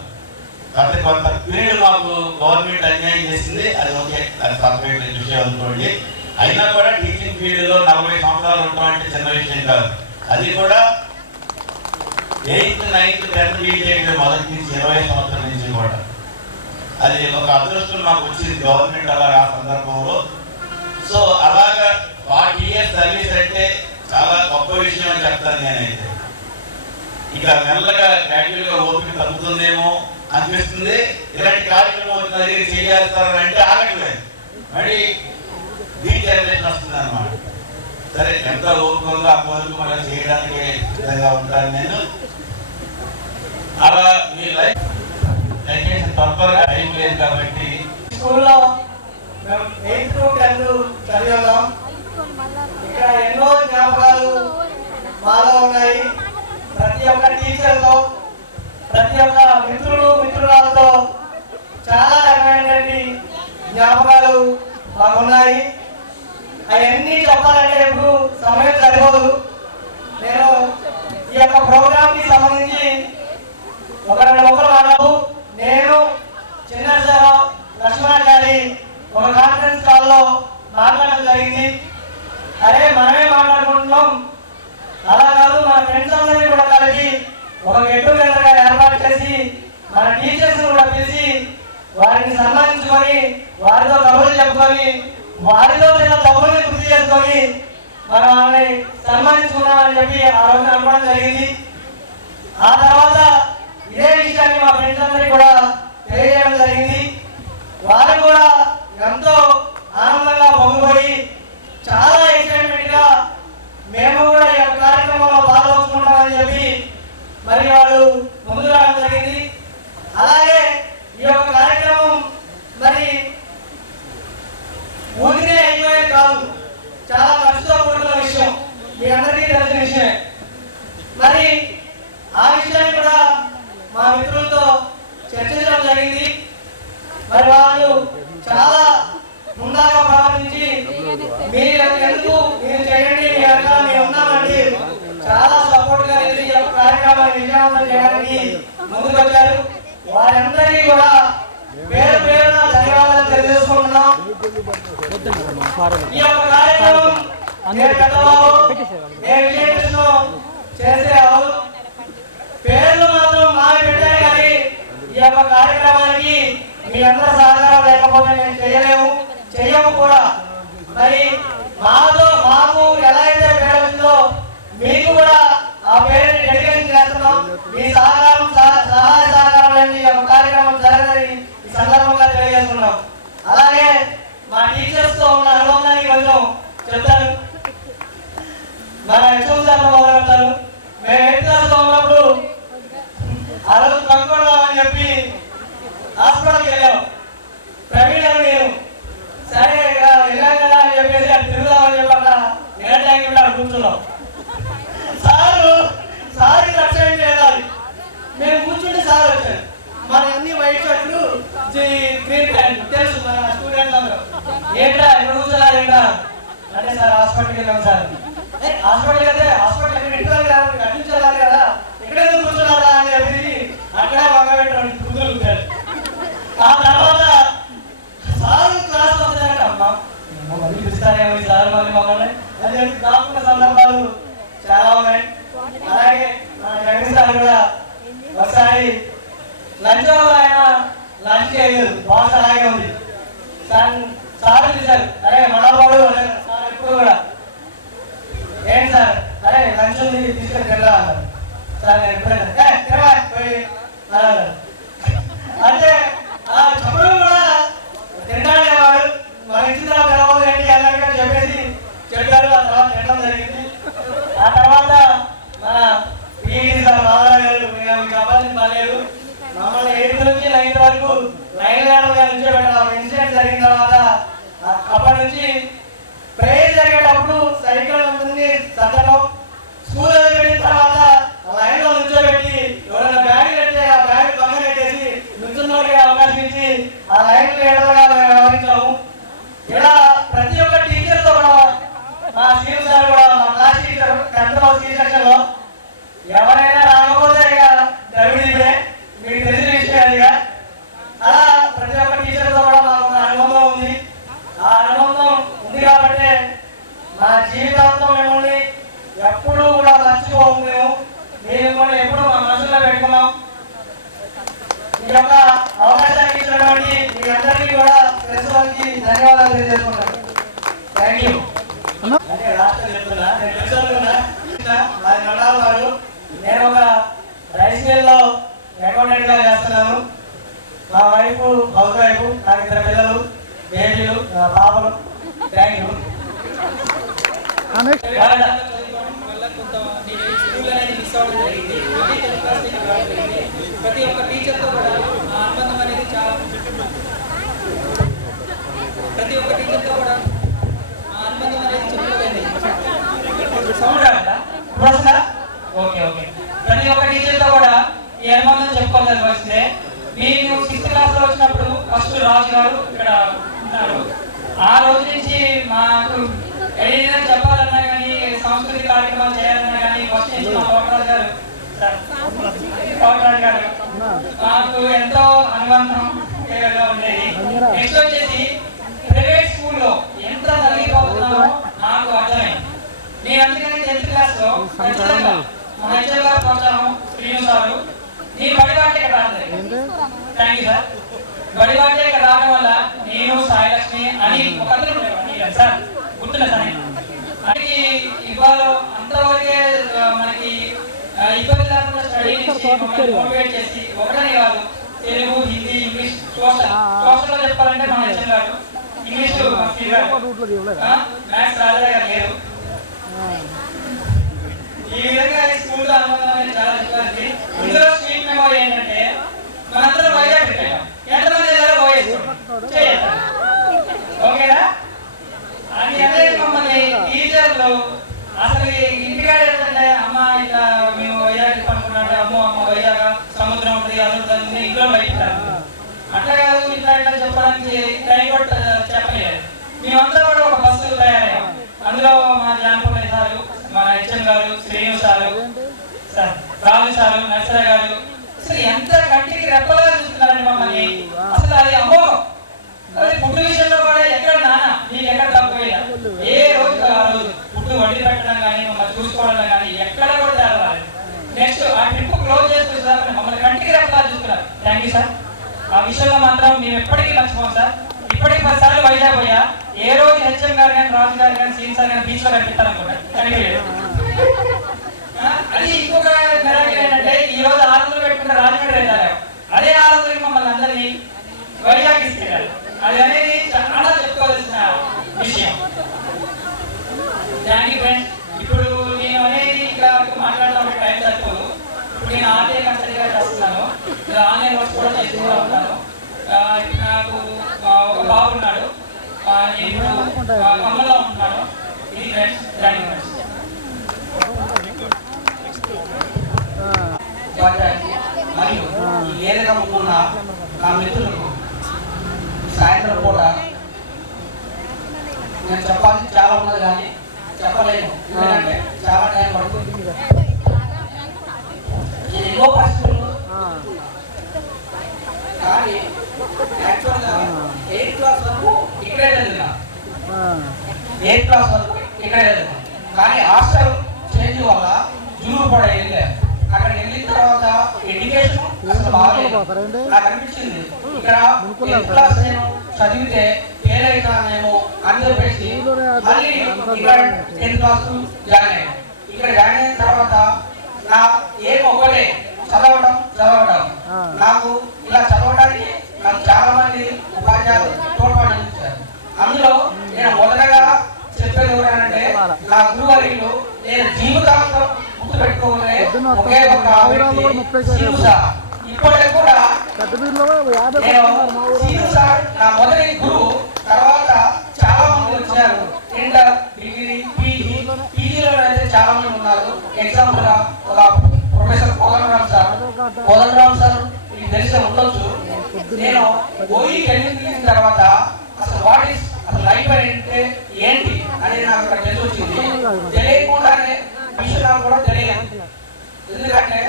కాబట్టి కొంత పీరియడ్ మాకు గవర్నమెంట్ అన్యాయం చేసింది. అది ఓకే, అది సపరేట్ విషయం అనుకోండి. అయినా కూడా టీచింగ్ ఫీల్డ్లో 40 సంవత్సరాలు ఉండటం అంటే చిన్న విషయం కాదు. అది కూడా 8th, 9th, 10th బీఈడీ మొదటి నుంచి 20 సంవత్సరాల నుంచి కూడా అది ఒక అదృష్టం మాకు వచ్చింది గవర్నమెంట్ అలాగా ఆ సందర్భంలో. సో అలాగా 40 years సర్వీస్ అంటే చాలా గొప్ప విషయం అని చెప్తాను నేనైతే. ఇక మెల్లగా గ్రాడ్యువల్గా ఓపిక తగ్గుతుందేమో అనిపిస్తుంది. ఇలాంటి కార్యక్రమం వచ్చిన దగ్గర చేయాల్సారంటే ఆగట్లేదు. మరి ఈ జనరేషన్ వస్తుంది అన్నమాట. సరే ఎంత ఓపుకుందో అంతవరకు మనం చేయడానికి సిద్ధంగా ఉంటాను నేను. అలా మీ లైఫ్ దయచేసి తొందరగా టైం లేదు కాబట్టి స్కూల్లో మేము 8th to 10th చదివాం. ఇక్కడ ఎన్నో జ్ఞాపకాలు మాలో ఉన్నాయి. ప్రతి ఒక్క టీచర్తో, ప్రతి ఒక్క మిత్రురాలతో చాలా రకమైనటువంటి జ్ఞాపకాలు మాకున్నాయి. అవన్నీ చెప్పాలంటే ఇప్పుడు సమయం సరిపోదు. నేను ఈ యొక్క ప్రోగ్రామ్కి సంబంధించి ఒక 2 మొక్కలు మాట్లాడు. నేను చిన్నసారావు లక్ష్మణాచారి ఒక కాన్ఫరెన్స్ కాల్లో మాట్లాడడం జరిగింది. అరే మనమే మాట్లాడుకుంటున్నాం, అలా కాదు మన ఫ్రెండ్స్ అందరినీ కూడా కలిసి ఒక గెట్ టుగెదర్గా ఏర్పాటు చేసి మన టీచర్స్ కూడా పిలిచి వారిని సన్మానించుకొని వారితో కబుర్లు చెప్పుకొని వారితో చిన్న తప్పుల్ని గుర్తు చేసుకొని మనం వాళ్ళని సన్మానించుకున్నామని చెప్పి ఆ రోజు అనుకోవడం జరిగింది. ఆ తర్వాత ఇదే విషయాన్ని మా ఫ్రెండ్స్ అందరికీ కూడా తెలియజేయడం జరిగింది. వారు కూడా ఎంతో ఆనందంగా పొంగిపోయి చాలా ఎక్సైట్మెంట్గా మేము కూడా ఈ యొక్క కార్యక్రమంలో పాల్గొంటున్నామని చెప్పి మరి వాళ్ళు ముందు రావడం జరిగింది. అలాగే ఈ యొక్క కార్యక్రమం మరి ఊరికే అయిపోయేది కాదు, చాలా ఖర్చుతో కూడుకున్న విషయం, మీ అందరికీ తెలిసిన విషయమే. మరి ఆ విషయాన్ని కూడా మా మిత్రులతో చర్చించడం జరిగింది. మరి వాళ్ళు చాలా ముందాగా ప్రారంభించి మీరు ఎందుకు మీరు చేయండి, మీ అక్క మేము ఉన్నామండి, చాలా సపోర్ట్ గా నిలిచి ఈ యొక్క కార్యక్రమాన్ని విజయవంతం చేయడానికి ముందుకు వచ్చారు. వారందరికీ కూడా పేరు పేరున ధన్యవాదాలు తెలియజేసుకుంటున్నాం. ఈ యొక్క కార్యక్రమం నేను పెద్దబాబు, నేను విజయకృష్ణ చేసే అవును పేర్లు మాత్రం మాకు పెట్టాయి కానీ ఈ యొక్క కార్యక్రమానికి మీ అందరూ సహకారం లేకపోతే మేము చెయ్యము కూడా. మరి మాకు ఎలా అయితే పేరు వచ్చిందో మీకు కూడా ఆ పేరుని డెడికేషన్ చేస్తున్నాం. మీ సహాయ సహకారం లేని ఈ యొక్క కార్యక్రమం జరగదని ఈ సందర్భంగా తెలియజేస్తున్నాం. అలాగే మా టీచర్స్ తో ఉన్న అనుబంధానికి కొంచెం చెప్తాను. మన ఎక్సోమ్ సార్ మొదలెడతారు. మేము 8th క్లాస్ లో ఉన్నప్పుడు ఆ రోజు కనుక్కోవడం చెప్పి హాస్పిటల్కి వెళ్ళాం. ప్రవీణ్ అని నేను సరే వెళ్ళాం కదా అని చెప్పేసి అది తిరుగుదామని చెప్పాక వెళ్ళడానికి కూడా కూర్చున్నాం. సార్ రక్షణ చేయాలి. మేము కూర్చుంటే సార్ వచ్చారు. మన అన్ని వైట్ షర్ట్లు గ్రీన్ ప్యాంట్ తెలుసు మన స్టూడెంట్స్ అందరూ. ఏంట్రా ఎక్కడ కూర్చోన్నారు ఏంట్రా అంటే సార్ హాస్పిటల్కి వెళ్ళాం సార్. హాస్పిటల్కి వెళ్తే హాస్పిటల్ కట్టించాలి కదా, ఇక్కడే కూర్చున్నారా అని చెప్పి అక్కడే మగబెట్టారు కూర్చొని. ఆ తర్వాత సార్ క్లాస్ వస్తారంట, మళ్ళీ పిలుస్తారేమో సార్ మళ్ళీ మమ్మల్ని అని చెప్పి దాక్కున్న సందర్భాలు చాలా ఉన్నాయి. అలాగే మన జగన్ సార్ కూడా ఒకసారి లంచ్ ఆయన లంచ్ చేయలేదు, బాగా అలాగే ఉంది. సార్ పిలిచారు, అరే మనవాడు సార్ ఎప్పుడు కూడా ఏంటి సార్ అరే లంచ్ ఉంది తీసుకొని తిన్నా అన్నారు. సార్ ఎప్పుడైనా పోయి అంటే ఆ చెప్పడం కూడా తింటాడేవాడు. మన ఇచ్చిన తర్వాత ఏంటి అలాగే చెప్పేసి చెప్పారు. ఆ తర్వాత తినడం జరిగింది. ఆ తర్వాత మన పిఈడి సార్ మాధవరావు గారు మేము చెప్పాల్సిన పర్లేదు, మమ్మల్ని 8th నుంచి 9th వరకు లైన్ లీడర్గా నిల్చోబెట్టారు. ఇన్సిడెంట్ జరిగిన తర్వాత అప్పటి నుంచి ప్రేయర్ జరిగేటప్పుడు సైకిల్ ఉంటుంది సర్దడం, స్కూల్ వదిలిపెట్టిన తర్వాత లైన్ లో నిల్చోబెట్టి ఎవరైనా బ్యాగ్ కడితే ఆ బ్యాగ్ పక్కన పెట్టేసి నిల్చున్నోడికి అవకాశం ఇచ్చి ఆ లైన్ లీడర్గా మేము వ్యవహరించాము. ఇలా ప్రతి ఒక్క టీచర్ తో కూడా మా సీఎం సార్ కూడా మా క్లాస్ టీచర్ 10th సెక్షన్ లో ఎవరైనా రాకపోతే ఇక డబ్ల్యూడీపీ మీకు తెలిసిన విషయం అది. అలా ప్రతి ఒక్క టీచర్ తో కూడా మాకు అనుబంధం ఉంది. ఆ అనుబంధం ఉంది కాబట్టి మా జీవితాంతం మిమ్మల్ని ఎప్పుడూ కూడా మర్చిపోము. మేము మిమ్మల్ని ఎప్పుడు మా మనసులో పెట్టుకున్నాం. ఈ యొక్క అవకాశాన్ని ఇచ్చినటువంటి మీ అందరికీ కూడా తెలుసుకోవాలని ధన్యవాదాలు తెలియజేసుకుంటాను. Thank you. అంటే రాష్ట్రం చెప్తున్నా, నేను తెలుసుకున్నా అది మండలం వారు. నేను ఒక రైస్ మిల్లో అకౌంటెంట్ గా చేస్తున్నాను. మా వైఫ్ హౌస్ వైఫ్, నాకు 2 పిల్లలు, బేబీలు, పాపలు థ్యాంక్ యూ. స్కూల్ అనేది మిస్ అవ్వడం జరిగింది. మళ్ళీ తెలుగు క్లాస్ రావడం జరిగింది. ప్రతి ఒక్క టీచర్తో కూడా ఆ అనుబంధం అనేది చాలా చెప్పుకోలేదు. సౌండ్ రాదా? Okay okay. ప్రతి ఒక్క టీచర్తో కూడా ఈ అనుబంధం చెప్పుకోవాల్సి వస్తే మీరు 6th క్లాస్లో వచ్చినప్పుడు ఫస్ట్ రాజు గారు ఇక్కడ ఉన్నారు. ఆ రోజు నుంచి మాకు ఏదైనా చెప్పాలన్నా కానీ సాంస్కృతిక కార్యక్రమాలు చేయాలన్నా కానీ ఫస్ట్ నుంచి మా కోటరాజు గారు మాకు ఎంతో అనుబంధం ఉండేది. నెక్స్ట్ వచ్చేసి ప్రైవేట్ స్కూల్లో ఎంత జరిగిపోతున్నామో నాకు అర్థమైంది. నేను అందుకని 10th క్లాస్లో ఖచ్చితంగా మా హెచ్ఎం గారు ప్రోత్సాహం శ్రీను సారు నీ బడిబాటే ఇక్కడ రాలేదు. Thank you sir. బడిబాటే ఇక్కడ రావడం వల్ల నేను సాయిలక్ష్మి అని ఒకరు సార్ గుర్తున్నా సార్ మనకి ఇవాళ అంతవరకే మనకి ఇబ్బంది లేకుండా స్టడీ మోటివేట్ చేసి ఒకటనే కాదు తెలుగు హిందీ ఇంగ్లీష్ సోషల్లో చెప్పాలంటే మన హెచ్ఎం గారు ఇంగ్లీష్ మ్యాథ్స్ రాజా గారు లేరు. ఈ విధంగా స్కూల్ అనుబంధం అనేది చాలా ఎక్కువ. ఇందులో స్వీట్ మెమోరీ ఏంటంటే మనందరం వైజాగ్ పెట్టాం. ఎంతమంది ఓకేనా అని అదే మమ్మల్ని టీచర్లు అసలు ఇంటికాడ ఏంటంటే అమ్మ ఇట్లా మేము వైజాగ్ పనుకున్నాడు అమ్మో అమ్మ వైజాగ్ సముద్రం ఉంటుంది అది ఇంట్లో బయట అట్లా కాదు ఇట్లా ఇట్లా చెప్పడానికి టైం కూడా చెప్పలేదు. మేమంతా కూడా ఒక బస్సు తయారయ్యాం. అందులో మా జానపల్లి సారు మా హెచ్ఎం గారు శ్రీను సారు రాజు సారు నర్సరా గారు అసలు ఎంత కంటికి రెప్పగా చూస్తున్నారండి మమ్మల్ని. అసలు అది అమోఘం. అది ఫుడ్ విషయంలో కూడా ఎక్కడ నాన్న నీకు ఎక్కడ తప్పపోయినా ఏ రోజు ఆ రోజు ఫుడ్ వండి పెట్టడం కానీ మమ్మల్ని చూసుకోవడం కానీ ఎక్కడ కూడా తేరాలి. నెక్స్ట్ ఆ ట్రిప్ క్లోజ్ చేస్తుంది సార్ మమ్మల్ని కంటికి రెప్పగా చూస్తున్నారు. Thank you sir. ఆ విషయంలో మాత్రం మేము ఎప్పటికీ మర్చిపోం సార్. ఇప్పటికి 10 సార్లు వైజాగ్ పోయా ఏ రోజు హెచ్ఎం గారు కానీ రాజు గారు కానీ సీన్ సార్ కానీ బీచ్ లో కనిపిస్తారనుకుంటా. అది ఇంకొక మెరాకిల్ ఏంటంటే ఈ రోజు 600 పెట్టుకుంటే రాజమండ్రి వెళ్ళారు. అదే 600 మమ్మల్ని అందరినీ వైజాగ్ తీసుకెళ్ళారు. అది అనేది చాలా చెప్పుకోవాల్సిన విషయం. Thank you friends. ఇప్పుడు నేను అనేది ఇక్కడ మాట్లాడడం టైం సరిపోదు. ఇప్పుడు నేను ఆర్టీఐ కన్సల్ట్గా చేస్తున్నాను. ఆన్లైన్ వర్క్ కూడా చేస్తూ ఉంటాను. నాకు ఒక బాబు ఉన్నాడు. నేను అమ్మలో ఉంటున్నాను. ఇది ఫ్రెండ్స్. Thank you friends. మరియు ఈ ఏరియాగా ఉన్న నా మిత్రులకు సాయంత్రం పూట నేను చెప్పాల్సి చాలా ఉన్నది కానీ చెప్పలేను. ఎందుకంటే చాలా టైం పడుతుంది. ఎన్నో పరిస్థితులు కానీ యాక్చువల్గా 8th క్లాస్ వరకు ఇక్కడే చదివినా. 8th క్లాస్ వరకు ఇక్కడే చదివినా. కానీ హాస్టల్ చేంజ్ వల్ల జూలూరుపడ వెళ్ళాను. అక్కడ వెళ్ళిన తర్వాత ఎడ్యుకేషన్ అసలు బాగాలేదు. నాకు అనిపించింది ఇక్కడ 10th క్లాస్ నేను చదివితే ఫెయిల్ అవుతానేమో అని చెప్పేసి మళ్ళీ ఇక్కడ 10th క్లాస్ జాయిన్ అయ్యాను. ఇక్కడ జాయిన్ అయిన తర్వాత నా ఏం ఒకటే చదవడం. నాకు ఇలా చదవడానికి నాకు చాలా మంది ఉపాధ్యాయులు తోడ్పడించారు. అందులో నేను మొదటగా చెప్పేది ఎవరంటే నా గురువర్యులు నేను జీవితాంతం గుర్తుపెట్టుకోలే ఒకే ఒక ఇప్పటికి కూడా నేను సీను సార్ నా మొదటి గురువు. తర్వాత చాలా మంది వచ్చారు. ఇంటర్ డిగ్రీ పీజీలో అయితే చాలా మంది ఉన్నారు. ఎగ్జాంపుల్ గా ఒక ప్రొఫెసర్ కోదండరామ్ సార్ మీకు తెలిసే ఉండొచ్చు. నేను ఓఈకి వెళ్ళిన తర్వాత అసలు వాట్ ఈస్ అసలు లైఫ్ అంటే ఏంటి అనేది నాకు అక్కడ తెలిసి వచ్చింది. తెలియకుండానే విషయం కూడా తెలియదు. ఎందుకంటే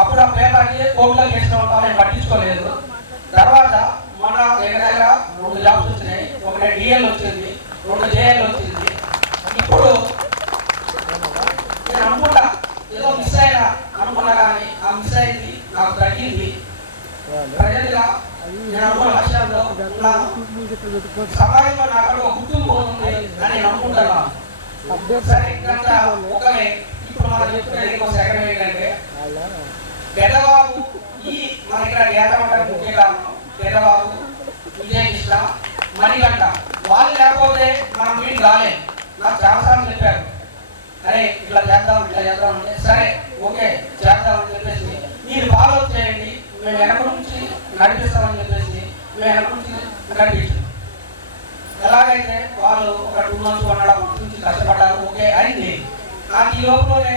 అప్పుడు ఆ పేపర్ని కోర్టులో కేసులో ఉంటాం నేను పట్టించుకోలేదు. తర్వాత మన దగ్గర 2 జాబ్స్ వచ్చినాయి. ఒకటి డిఎల్ వచ్చింది, 2 జేఎల్ వచ్చింది. ఇప్పుడు నేను అనుకుంటా ఏదో మిస్ అయినా అనుకున్నా కానీ ఆ మిస్ అయింది నాకు తగ్గింది. ప్రజలుగా నేను అనుకున్న లక్ష్యాల్లో సమాజంలో నాకు ఒక గుర్తింపు ఉంది అని నేను అనుకుంటున్నాను. సరే ఇంకా ఒకనే ఇప్పుడు మనం చెప్తున్నది ఇంకో సెకండ్ ఏంటంటే పెద్దబాబు ఈ మన ఇక్కడ ఏటమంటారు ముఖ్య కారణం పెద్దబాబు విజయకృష్ణ మణిగంట వాళ్ళు లేకపోతే మనం వీళ్ళు రాలేదు. నాకు చాలాసార్లు చెప్పారు, అరే ఇట్లా చేద్దాం అంటే సరే ఓకే చేద్దామని చెప్పేసి మీరు ఫాలో చేయండి, మేము వెనక నుంచి నడిపిస్తామని చెప్పేసి మేము వెనక నుంచి నడిపించాం. ఎలాగైతే వాళ్ళు ఒక 2 months 1.5 months నుంచి కష్టపడ్డారు, ఓకే అయింది. నాకు ఈ లోపలనే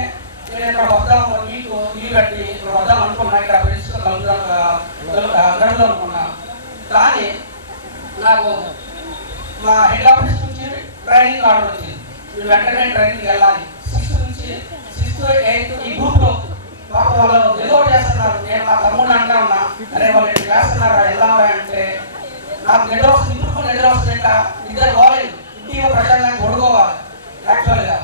నేను ఇక్కడ వద్దాం, మీకు లీవ్ పెట్టి ఇక్కడ వద్దాం అనుకున్నా, ఇక్కడ ఫ్రెండ్స్ గడుపుదాం అనుకున్నా. కానీ నాకు మా హెడ్ ఆఫీస్ నుంచి ట్రైనింగ్ ఆర్డర్ వచ్చింది, మీరు వెంటనే ట్రైనింగ్ వెళ్ళాలి. 6th నుంచి 6th 8th ఈ గ్రూప్లో వాళ్ళు ఏదో చేస్తున్నారు. నేను మా తమ్ముడిని అంటా ఉన్నా, అరే వాళ్ళు ఎట్లా చేస్తున్నారా వెళ్దామా అంటే నాకు నిద్ర వస్తుంది, ఇప్పుడు నిద్ర వస్తుంది. ఇంకా ఇద్దరు పోలేదు, ఇంటికి ప్రశాంతంగా పడుకోవాలి యాక్చువల్గా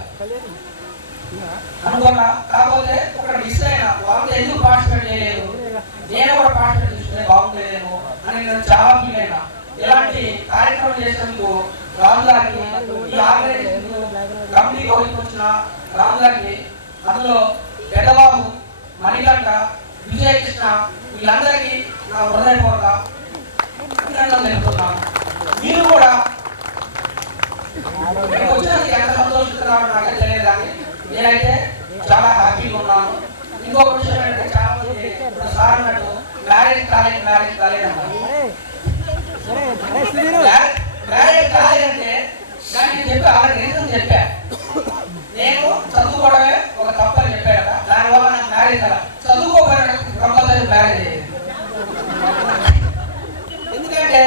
అనుకున్నా. కాకపోతే ఒక మిస్ అయినా వాళ్ళతో ఎందుకు పార్టిసిపేట్ చేయలేదు, నేను కూడా పార్టిసిపేట్ చేస్తే బాగుండేదేమో అని నేను చాలా ఫీల్ అయినా. ఇలాంటి కార్యక్రమం చేసేందుకు రాజు గారికి, ఈ ఆర్గనైజేషన్ కమిటీకి వచ్చిన రాజు గారికి, అందులో పెద్దబాబు, మణికంఠ, విజయకృష్ణ వీళ్ళందరికీ నా హృదయపూర్వక అభినందనలు తెలుపుతున్నాను. మీరు కూడా వచ్చినందుకు ఎంత సంతోషిస్తున్నారో నాకు తెలియదు, కానీ నేనైతే చాలా హ్యాపీగా ఉన్నాను. ఇంకొక విషయం ఏంటంటే చాలా మంది ఇప్పుడు సార్ అన్నట్టు మ్యారేజ్ కాలేదంటే దానికి చెప్పి ఆల్రెడీ రీజన్ చెప్పా. నేను చదువుకోవడమే ఒక తప్పని చెప్పా కదా, దానివల్ల నాకు మ్యారేజ్ కదా. చదువుకోకపోయినా కంపల్సరీ మ్యారేజ్ అయ్యేది. ఎందుకంటే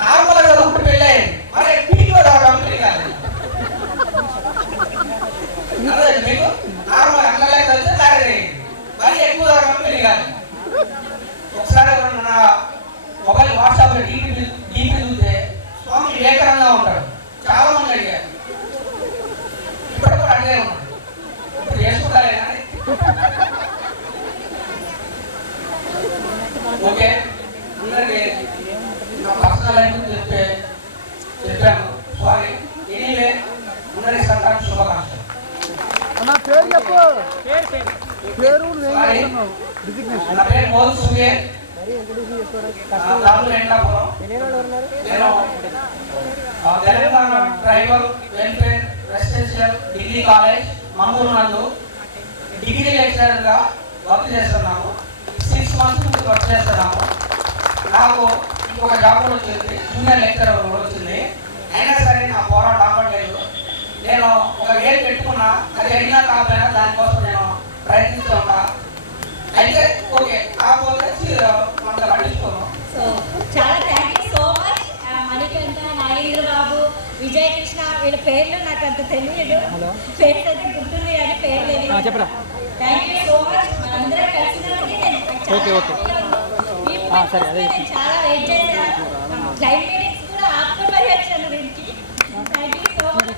నార్మల్గా చదువుకుంటూ పెళ్ళేది, అరే మీకు కంపెనీ కాదు మీకు నార్మల్ అన్నలే చదివితే మ్యారేజ్ అయ్యింది, మరి ఎక్కువ కంపెనీ కాదు. ఒకసారి నా మొబైల్ వాట్సాప్లో డీపీ చూస్తే స్వామి వివేకానంద ఉంటాడు, చాలా మంది అడిగారు, ఇప్పుడు కూడా అడిగే ఉన్నాడు. ఇప్పుడు చేసుకుంటారే కానీ ఓకే. అందరికీ నా పర్సనల్ లైఫ్ చెప్పాను, సారీ. ఎనీవే అందరికీ సంక్రాంతి శుభాకాంక్షలు. నా పేరు Mohan Surya, Telangana tribal welfare residential degree college Manguru నందు డిగ్రీ లెక్చరర్గా వర్క్ చేస్తున్నాము. 6 months నుంచి వర్క్ చేస్తున్నాము. నాకు ఇంకొక జాబ్ కూడా వచ్చింది, జూనియర్ లెక్చరర్ కూడా వచ్చింది. అయినా సరే నా పోరాటం ఆపట్లేదు. నేను ఒక వేలు పెట్టుకున్నా, అది అయినా కాకపోయినా దానికోసం నేను ప్రయత్నిస్తూ ఉంటా. అయితే ఓకే కాకపోతే మనకు పట్టించుకోను. సో చాలా thank you so much Manikanta, Nagendra Babu, Vijayakrishna వీళ్ళ పేర్లు నాకు అంత తెలియదు, పేర్లు అయితే గుర్తుంది కానీ పేరు తెలియదు. చెప్పరా. Thank you so much. మనందరం కలిసినందుకు నేను చాలా వెయిట్ చేశాను. లైవ్ మీటింగ్స్ కూడా ఆపుకొని మరీ వచ్చాను దీనికి. Thank you so much.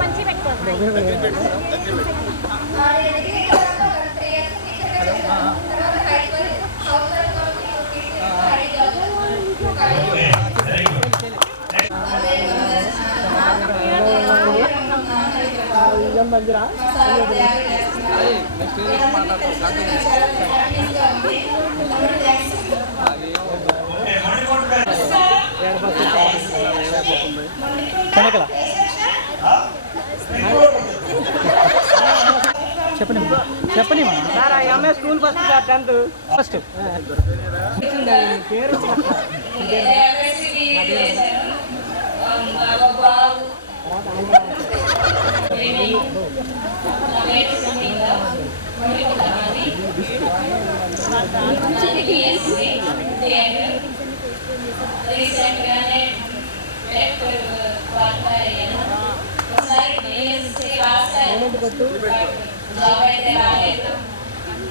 మంచి చెప్పని అమ్మాయి school first sir 10th first పేరు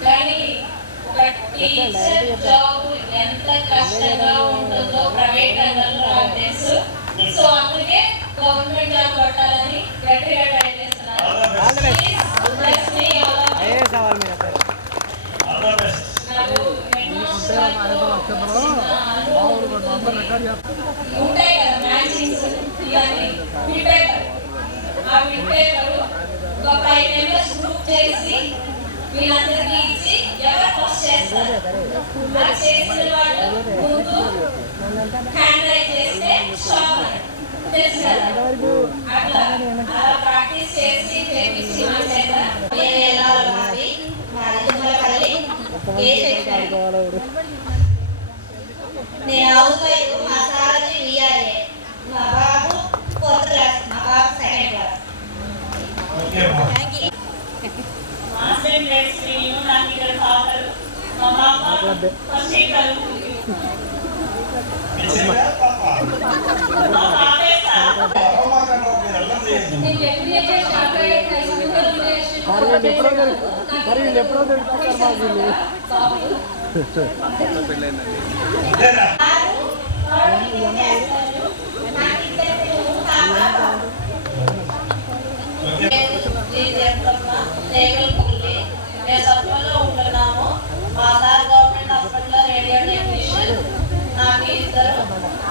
కానీ ఒక టీచర్ జాబ్ ఎంత కష్టంగా ఉంటుందో ప్రైవేట్ రంగంలో నాకు తెలుసు. సో అందుకే గవర్నమెంట్ జాబ్ కొట్టాలని గట్టిగా ట్రై చేస్తున్నాను. నాకు ఎన్నో ఉంటాయి కదా మ్యాచింగ్స్ ఇవన్నీ బిల్ పేపర్ ఆ బిల్ పేపర్ ఒక 5 మెంబర్స్ గ్రూప్ చేసి వీళ్ళందరికీ ఇచ్చి ఎవరు పోస్ట్ చేస్తారు ఆ చేసిన వాళ్ళు ముందు హ్యాండ్ రైజ్ చేస్తే స్టాప్ అని తెలుసు కదా అట్లా అలా ప్రాక్టీస్ చేసి చేపించి మా చేత నేను హౌస్ వైఫ్, మా సార్ విఆర్ఏ, మా బాబు 4th క్లాస్, మా బాబు 2nd క్లాస్. మాస్టర్ ఫ్రెండ్స్ నేను నాకు ఇక్కడ ఫాదర్ మా పాప ఫస్ట్ ఇయర్ చదువుతుంది. మా పాపే సార్ ఉంటున్నాము. మా సార్ గవర్నమెంట్ హాస్పిటల్లో రేడియో టెక్నీషియన్. నాకు 2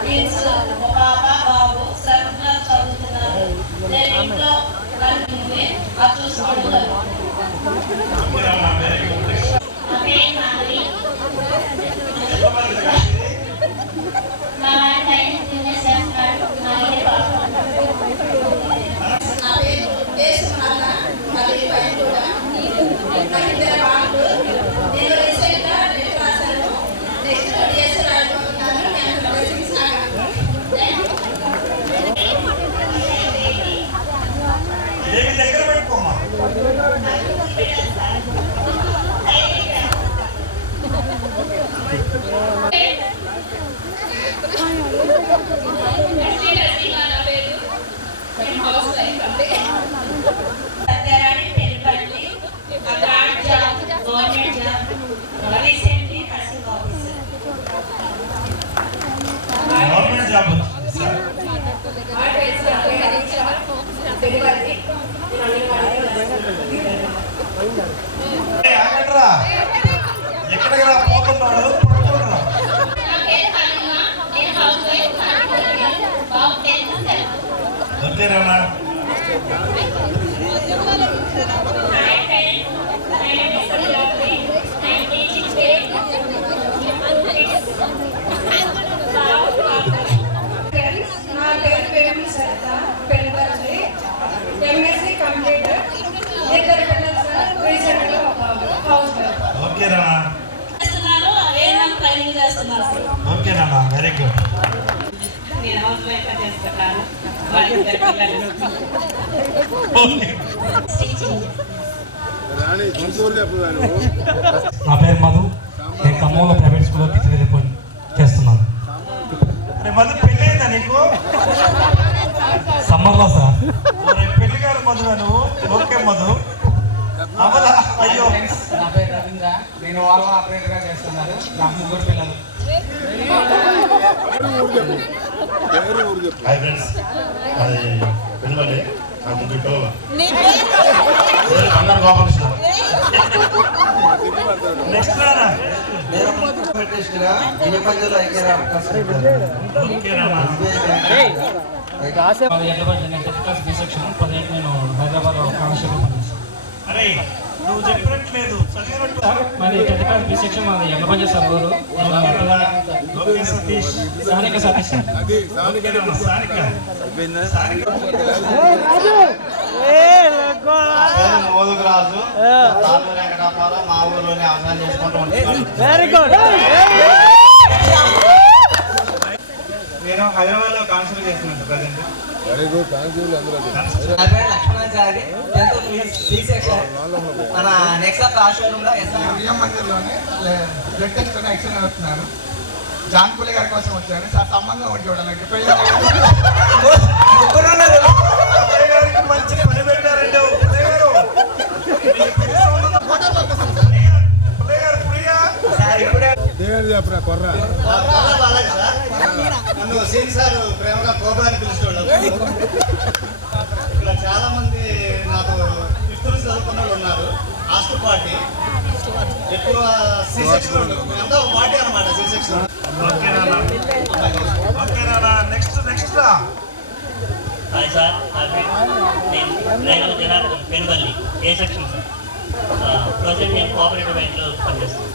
ట్విన్స్, ఒక పాప బాబు 7th క్లాస్ చదువుతున్నారు. నేను ఇంట్లో అది చూసుకుంటున్నాను. దగ్గర పెట్టుకోమా సత్యారాణి పెళ్ళి government job recently consult officer. Government job ఎక్కడికి రా పోతున్నాడు ఓకేనా నా పేరు పేరు సరిత పెళ్ళి ఎంఎస్సీ కంప్లీటర్. 2 పిల్లలు సార్. రీసెంట్గా ఒక హౌస్ వైఫ్. ఓకేనా ట్రైనింగ్ చేస్తున్నారు. ఓకేనా వెరీ గుడ్. నేను హౌస్ వైఫ్ చేస్తున్నాను. నా పేరు మధు. నేను ఖమ్మంలో ప్రైవేట్ స్కూల్లో టీచర్ చేస్తున్నాను. మధు పెళ్ళి అయిందా నీకు? సమ్మర్లో సార్. పెళ్లి గారు మధు నువ్వు? ఓకే మధు. అవలా అయ్యో. నా పేరు రవీంద్ర. నేను వాల్వా ఆపరేటర్గా చేస్తున్నాను. నాకు 3 పిల్లలు. హాయ్ ఫ్రెండ్స్, అది పిల్లలే నాకు 3 పిల్లలు. అందరు గోపాలకృష్ణ. నెక్స్ట్ రానా నేను హైదరాబాద్ అరే నువ్వు చెప్పినట్లేదు మరి 10th క్లాస్ బి సెక్షన్ మాది ఎల్లపంజ సార్ ఊరు. సతీష్ స్థానిక సతీష్ మోదుగురాజు వెంకటాపురం మా ఊర్లోనే అవసరం చేసుకుంటూ ఉంటాను. Very good. నేను హైదరాబాద్ లో కాన్సల్ చేస్తున్నాను ప్రజెంట్. Very good. నా పేరు లక్ష్మణాచారి. మన నెక్స్ట్ ఆశ్రమంలో మందిర్లోనే బ్లడ్ టెస్ట్ ఎక్స్రే అవుతున్నాను. జాన్పులి గారి కోసం వచ్చాను సార్. సంబంధం ఒకటి చూడాలంటే మంచి పని పెట్టారండి. నన్ను సీన్ సార్ ప్రేమగా కోబా అని పిలుచుకోవడం. ఇక్కడ చాలా మంది నాకు 5th నుంచి చదువుకున్న వాళ్ళు ఉన్నారు. హాస్టల్ పార్టీ ఎక్కువ సి సెక్షన్ అంతా పార్టీ అనమాట. సి సెక్షన్ ఓకేనా నెక్స్ట్ రా. హాయ్ సార్, నేను రేగల జనార్దన్ పెనుబల్లి ఏ సెక్షన్ సార్. ప్రజెంట్ నేను కోఆపరేటివ్ బ్యాంక్లో పనిచేస్తాను.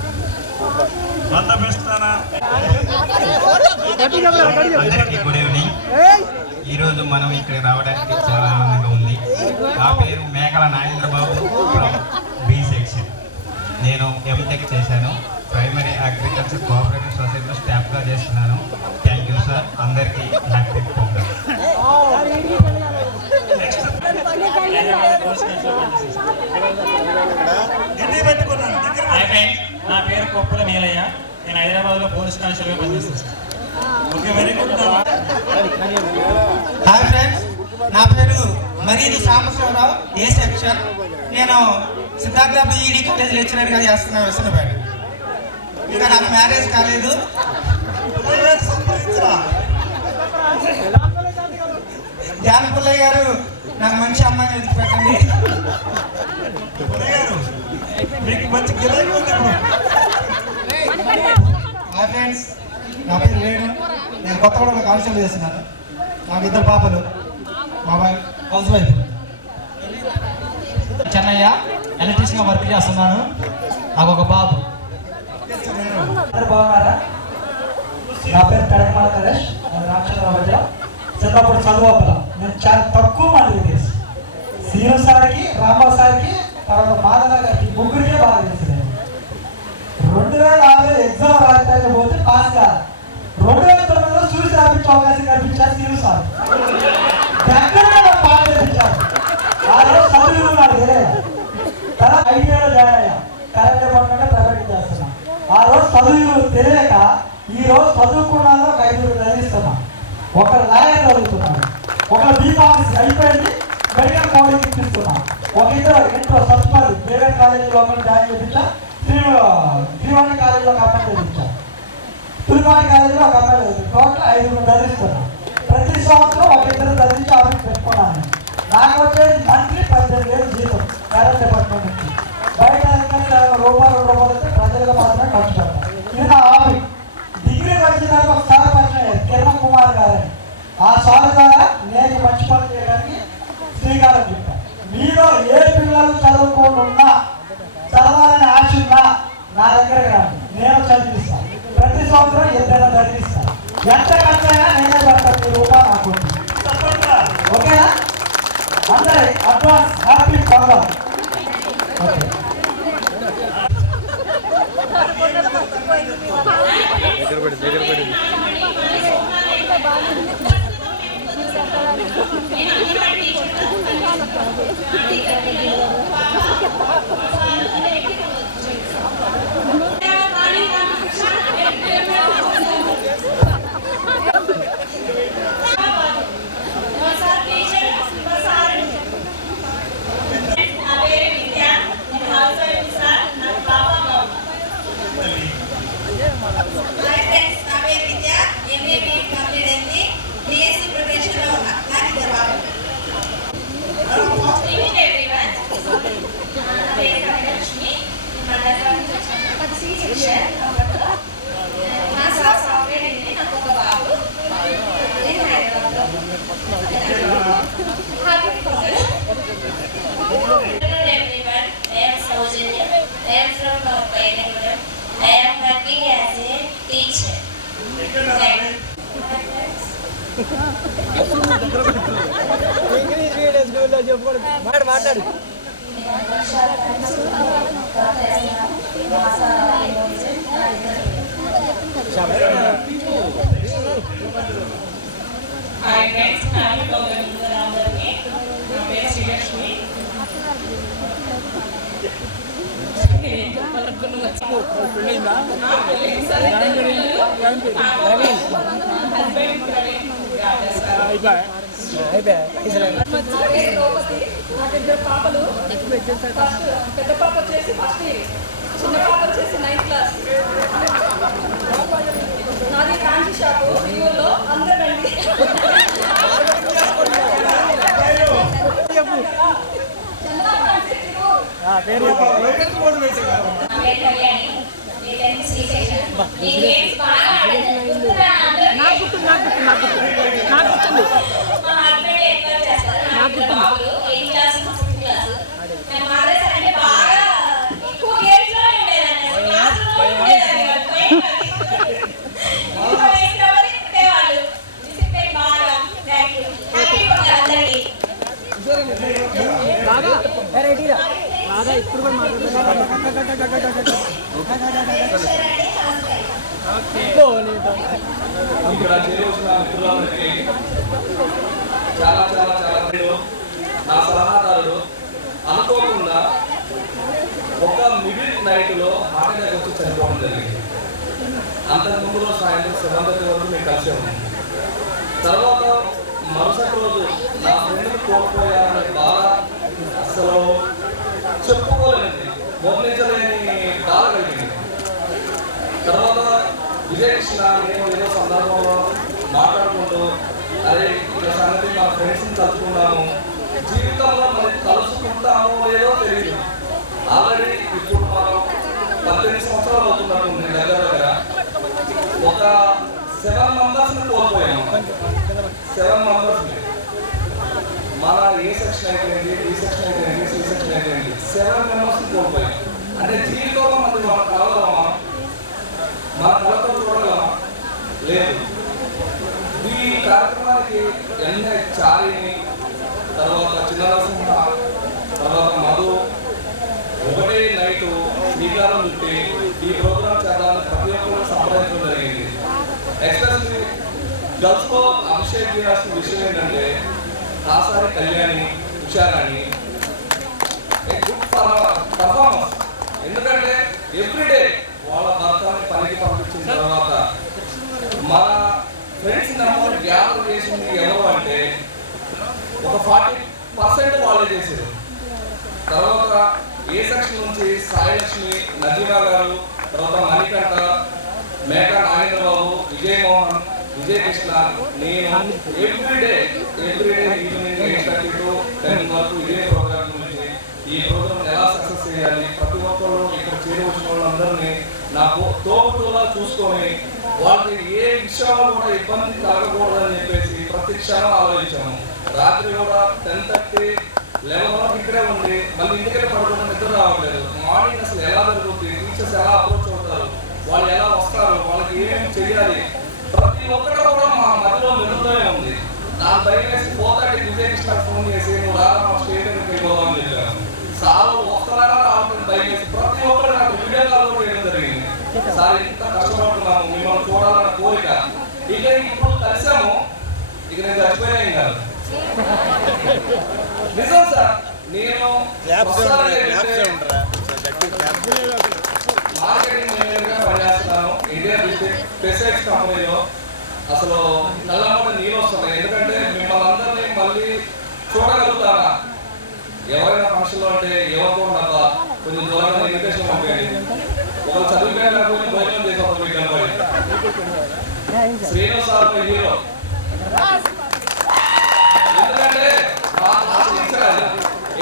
అందరికీ గుడ్ ఈవినింగ్. ఈరోజు మనం ఇక్కడ రావడానికి చాలా ఆనందంగా ఉంది. నా పేరు మేకల నాగేంద్రబాబు ఫ్రమ్ బి సెక్షన్. నేను ఎంటెక్ చేశాను. ప్రైమరీ అగ్రికల్చర్ కోఆపరేటివ్ సొసైటీలో స్టాఫ్గా చేస్తున్నాను. Thank you sir. అందరికీ హ్యాపీ ప్రోగ్రామ్. నా పేరు కొప్పుల నీలయ్య. నేను హైదరాబాద్లో పోలీస్ కానిస్టేబుల్గా పనిచేస్తాను. Okay, very good. Hi friends, నా పేరు మరీది సాంబశివరావు ఏ సెక్షన్. నేను సిద్ధార్థ బీఈడి కాలేజ్ లెక్చరర్గా చేస్తున్నాను విసనపేట. ఇంకా నాకు మ్యారేజ్ కాలేదు. జానపుల్లయ్య గారు నాకు మంచి అమ్మాయిని వెతికి పెట్టండి. హాయ్ ఫ్రెండ్స్, నా పేరు వేణు. నేను కొత్తగూడెంలో కానిస్టేబుల్ చేస్తున్నాను. నాకు 2 పాపలు. మా వైఫ్ హౌస్ వైఫ్. చెన్నయ్య ఎలక్ట్రీషియన్గా వర్క్ చేస్తున్నాను. నాకు ఒక బాబు. బాగున్నారా? నా పేరు పెడకమాల నరేష్. నేను రామచంద్ర మధ్య చిన్నప్పుడు చదువుపల నేను చాలా తక్కువ మందికి తెలుసు. సీను సార్కి, రామారావు సార్కి, తర్వాత మాధవ గారికి, ముగ్గురికే బాగా తెలుసు. 2006 ఎగ్జామ్ రాయడానికి పోతే పాస్ కాదు. 2009లో చూసి రాపించే అవకాశం కల్పించారు సీను సార్. దగ్గరగా పాస్ చేయించారు. ఆ రోజు చదువుకున్నాడు వేరే. తర్వాత ఐటీఐలో జాయిన్ అయ్యా. కరెంట్ డిపార్ట్మెంట్లో ప్రైవేట్ చేస్తున్నా. ఆ రోజు చదువులు తెలియక ఈ రోజు చదువుకున్నాను. ఒక 5 చదివిస్తున్నా. ఒక లాయర్ చదువుతున్నాడు. ఒక బీఫార్మసీ అయిపోయింది. మెడికల్ కాలేజ్ ఇప్పిస్తున్నా. ఒక ఇద్దరు ఇంట్లో సత్పల్లి ప్రైవేట్ కాలేజీలో జాయిన్ చేయించా. శ్రీవాణి కాలేజీలో ఒక అమ్మాయి చదివించా. తులిపాటి కాలేజీలో ఒక అమ్మాయి చదివి. టోటల్ 5 చదివిస్తున్నా. ప్రతి సంవత్సరం ఒక 2 చదివించి ఆఫీస్ పెట్టుకున్నాను. నాకు వచ్చేది మంత్లీ 18,000 జీతం కరెంట్ డిపార్ట్మెంట్ నుంచి. బయట రూపాయలు 2 రూపాయలు అయితే ప్రజలుగా మాత్రమే ఖర్చు పెడతాను. ఇది నా హాబీ. డిగ్రీ వచ్చినాక ఒకసారి పరిచయం కిరణ్ కుమార్ గారని. ఆ సార్ ద్వారా నేను మంచి పని చేయడానికి శ్రీకారం చుట్టాను. మీలో ఏ పిల్లలు చదువుకోకుండా చదవాలని ఆశ ఉన్నా నా దగ్గరకు రండి. నేను చదివిస్తాను. ప్రతి సంవత్సరం ఏదైనా చదివిస్తాను. ఎంత ఖర్చైనా నేనే పెడతాను. 1000 రూపాయలు నాకు ఓకేనా? అందరి అడ్వాన్స్ హ్యాపీ పొంగల్. ఓకే. మాట్లాడు. హాయ్ ఫ్రెండ్స్, హ్యాపీ ప్రోగ్రామ్ అందరికీ. నా పేరు శ్రీలక్ష్మి. పాపలు. పెద్ద పాప వచ్చేసి ఫస్ట్ ఇయర్, చిన్న పాప వచ్చేసి 9th క్లాస్. నాది కాంచి షాపు ఊళ్ళో. అందరండి 10th C section. ఈ games బాగా ఆడేదాన్ని. గుర్తురా అందరికీ? మా husband encourage చేస్తారు. నాకు బాబులు 8th class, 6th class. నేను మానేశాను అంటే బాగా ఎక్కువ games లోనే ఉండేదాన్ని. అసలు క్లాసులో ఉండేదాన్ని కాదు. వాళ్ళు డిసిప్లిన్ బాగా. Thank you. హ్యాపీ అందరికీ. ఇప్పుడు కూడా ఇక్కడ చేరవలసిన మిత్రులందరికీ చాలా చాలా చాలా నా సలహాదారుడు అనుకోకుండా ఒక మిడిల్ నైట్లో హార్ట్ అటాక్ వచ్చి చనిపోవడం జరిగింది. అంతకుముందు రోజు సాయంత్రం 7:30 వరకు మేము కలిసే ఉన్నాం. తర్వాత మరుసటి రోజు నా ఫ్రెండ్ని కోల్పోయాలని బాధ అసలు చెప్పుకోలేనిది, వర్ణించలేని బాధ కలిగింది. తర్వాత విజయకృష్ణ నేను ఏదో సందర్భంలో మాట్లాడుకుంటూ అదే ఇలా సంగతి మా ఫ్రెండ్స్ని కలుసుకున్నాము, జీవితంలో మనం కలుసుకుంటామో లేదో తెలియదు. ఆల్రెడీ ఇప్పుడు మనం 18 సంవత్సరాలు అవుతున్నట్టుంది దగ్గర ఒక 7 మెంబర్స్ని కోల్పోయాము. 7 మెంబర్స్ని మన ఏ సెక్షన్ అయిపోయింది, బి సెక్షన్ అయిపోయింది, సి సెక్షన్ అయిపోయింది, 7 మెంబర్స్ని కోల్పోయాం. అంటే జీవితంలో మనకి మన కలగలమా, మన కళతో చూడగలమా? లేదు. ఈ కార్యక్రమానికి ఎన్ఐ చారిని, తర్వాత చిన్న నరసింహ, తర్వాత మధు ఒకటే నైటు శ్రీకారం చుట్టి ఈ ప్రోగ్రామ్ చేద్దామని ప్రతి ఒక్కరు సంప్రదించడం జరిగింది. ఎస్పెషల్లీ గర్ల్స్లో అభిషేక్ చేయాల్సిన విషయం ఏంటంటే కాసారి కళ్యాణి, ఉషారాణి గుడ్ పర్ఫార్మెన్స్. ఎందుకంటే ఎవ్రీడే వాళ్ళ భర్తని పనికి పంపించిన తర్వాత మన ఫ్రెండ్స్ నెంబర్ గ్యాదర్ చేసింది ఎవరు అంటే ఒక 40% వాళ్ళే చేశారు. తర్వాత ఏ సెక్షన్ నుంచి సాయిలక్ష్మి, నజీమా గారు, తర్వాత మణికంఠ, మేఘా నాగేంద్రబాబు, విజయమోహన్, విజయకృష్ణ, నేను ఎవ్రీడే ఈవినింగ్ 8:30 to 10 వరకు ఇదే ప్రోగ్రామ్ గురించి, ఈ ప్రోగ్రామ్ ఎలా సక్సెస్ చేయాలి, ప్రతి ఒక్కరు ఇక్కడ చేరవచ్చిన వాళ్ళందరినీ నాకు తోపులా చూసుకొని వాళ్ళకి ఏ విషయంలో కూడా ఇబ్బంది కలగకూడదని చెప్పేసి ప్రతి క్షణం ఆలోచించాము. రాత్రి కూడా 10:30, 11 వరకు ఇక్కడే ఉంది. మళ్ళీ ఇంటికే పడుకున్న నిద్ర రావట్లేదు. మార్నింగ్ అసలు ఎలా జరుగుతుంది, టీచర్స్ ఎలా అప్రోచ్ అవుతారు, వాళ్ళు ఎలా వస్తారు, వాళ్ళకి ఏమేమి చెయ్యాలి, ప్రతి ఒక్కటి కూడా మా మధ్యలో మెరుగుతూనే ఉంది. నాకు భయమేసి 4:30 విజయకృష్ణ ఫోన్ చేసి నువ్వు రారా మా స్టేడియంకి వెళ్ళిపోదామని చెప్పాను. సార్ వస్తున్నారా రావట్లేదు భయమేసి ప్రతి ఒక్కరు నాకు వీడియో కాల్ కూడా చేయడం జరిగింది. సార్ ఇంత కష్టపడుతున్నాము, మిమ్మల్ని చూడాలన్న కోరిక. ఇక ఇప్పుడు కలిసాము, ఇక నేను చచ్చిపోయినా కాదు. నిజం సార్, నేను మార్కెటింగ్ మేనేజర్గా పనిచేస్తున్నాను ఇండియన్ పెస్టిసైడ్స్ కంపెనీలో. అసలు కళ్ళమ్మట నీళ్ళు వస్తున్నాయి. ఎందుకంటే మిమ్మల్ని అందరినీ మళ్ళీ చూడగలుగుతారా? ఎవరైనా ఫంక్షన్లో అంటే ఏమనుకోండి కొంచెం దూరంగా ఇన్విటేషన్ పంపేయండి. ఒకరు చదివిపోయినా భోజనం చేసేవాళ్ళు మీకు కనబడి. Srinu sir hero. ఎందుకంటే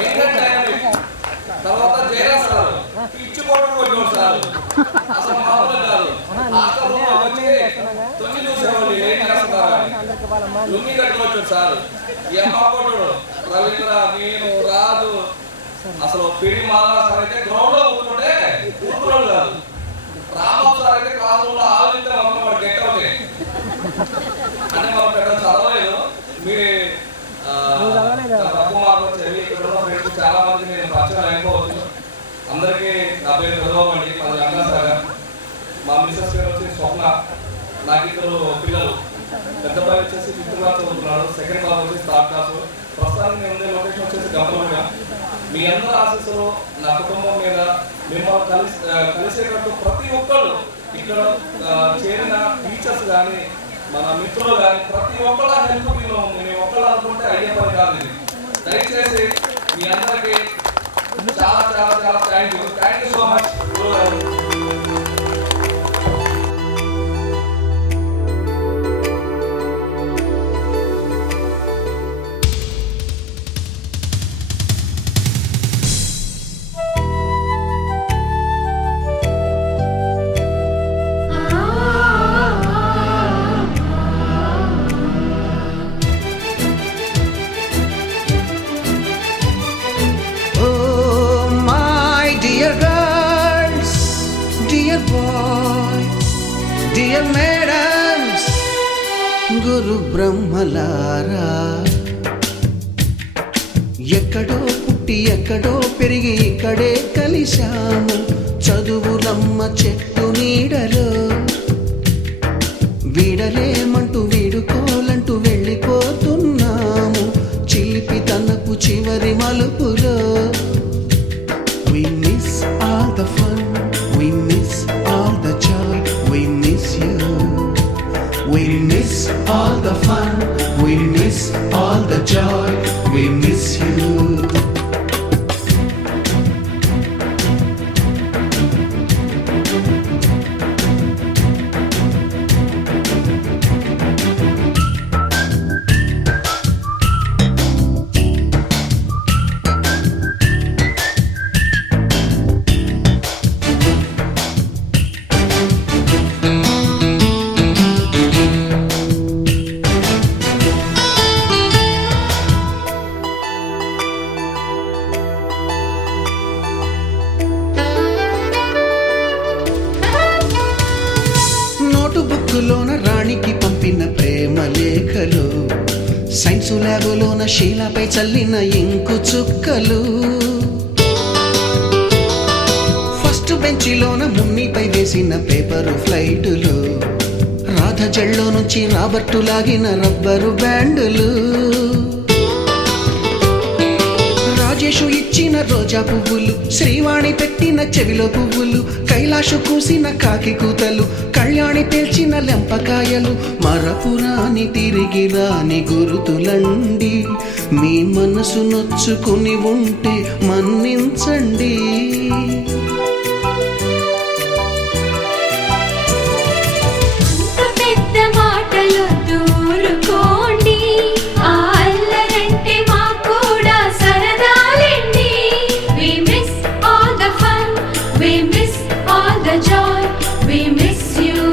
ఏంటంటే తర్వాత జయరాజ్ సార్ పిచ్చి పోటీ కొట్టినోడు సార్, అసలు మామూలు కాదు. వచ్చి తొంగి చూసేవాళ్ళు ఏం చేస్తున్నారు, లుంగి కట్టుకోవచ్చు సార్. ఈ అమ్మ కొట్టుడు రవీంద్ర, నేను రాదు, అసలు పిడి మాధవ సార్ అయితే గ్రౌండ్ లో కూర్చుంటే కూర్చున్నాడు కాదు. రాంబాబు సార్ అయితే క్లాస్ రూమ్ లో ఆలోచిస్తే మమ్మల్ని వాడు గెట్ అవుతాయి. అంటే మనం పెద్ద చదవలేదు. మీ తక్కువ మార్కులు చదివి ఇక్కడ ఫ్రెండ్స్ చాలా మంది నేను పరిచయం అయిపోవచ్చు. అందరికీ నా పేరు చదవండి, మాది రంగాసాగర్. మా మిస్సెస్ పేరు వచ్చి స్వప్న. నాకు 2 పిల్లలు. పెద్ద బాయ్ వచ్చేసి 5th క్లాస్ చదువుతున్నాడు, సెకండ్ బాబు వచ్చేసి 3rd క్లాస్. ప్రస్తుతానికి నేను ఉండే లొకేషన్ వచ్చేసి గంపలగూడ. మీ అందరి ఆశీస్సులు నా కుటుంబం మీద, మిమ్మల్ని కలిసేటట్టు ప్రతి ఒక్కళ్ళు ఇక్కడ చేరిన టీచర్స్ కానీ మన మిత్రులు కానీ ప్రతి ఒక్కళ్ళ హెల్ప్ ఉంది. మేము ఒక్కళ్ళు అనుకుంటే అయ్యే పని కాదు ఇది. దయచేసి మీ అందరికీ చాలా చాలా చాలా thank you so much. Dear madams, గురు బ్రహ్మలారా, ఎక్కడో పుట్టి ఎక్కడో పెరిగి ఇక్కడే కలిశాము చదువులమ్మ చెట్టు నీడలో. వీడలేమంటూ వీడుకోలంటూ వెళ్ళిపోతున్నాము చిలిపి తనపు చివరి మలుపులో. We miss all the fun, we miss all the joy, we miss you. We miss all the fun, we miss all the joy, we miss you. లోన రాణికి పంపిన ప్రేమ లేఖలు, సైన్సు ల్యాబులోన శీలపై చల్లిన ఇంకు చుక్కలు, ఫస్ట్ బెంచిలోన మున్నిపై వేసిన పేపరు ఫ్లైటులు, రాధ జల్లో నుంచి రాబర్టు లాగిన rubber బ్యాండులు, Rajesh ఇచ్చిన రోజా పువ్వులు, శ్రీవాణి పెట్టిన చెవిలో పువ్వులు, కైలాషు కూసిన కాకి కూతలు, కళ్యాణి పేల్చిన లెంపకాయలు, మరపురాని తిరిగి రాని గురుతులండి. మీ మనసు నొచ్చుకుని ఉంటే మన్నించండి. పెద్ద మాటలు దూరుకోండి, ఆ అల్లరంటే మాకు కూడా సరదాలండి. We miss all the fun, we miss all the joy, we miss you.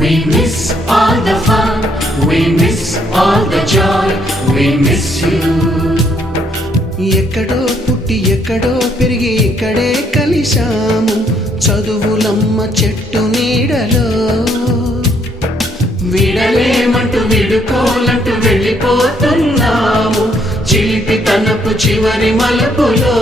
We miss all the fun, we miss all the joy, we miss you. ఎక్కడో పుట్టి ఎక్కడో పెరిగి ఇక్కడే కలిశాము చదువులమ్మ చెట్టు నీడలో. వీడలేమంటూ విడుకోలంటూ వెళ్ళిపోతున్నాము చిలిపి తనపు చివరి మలుపులో.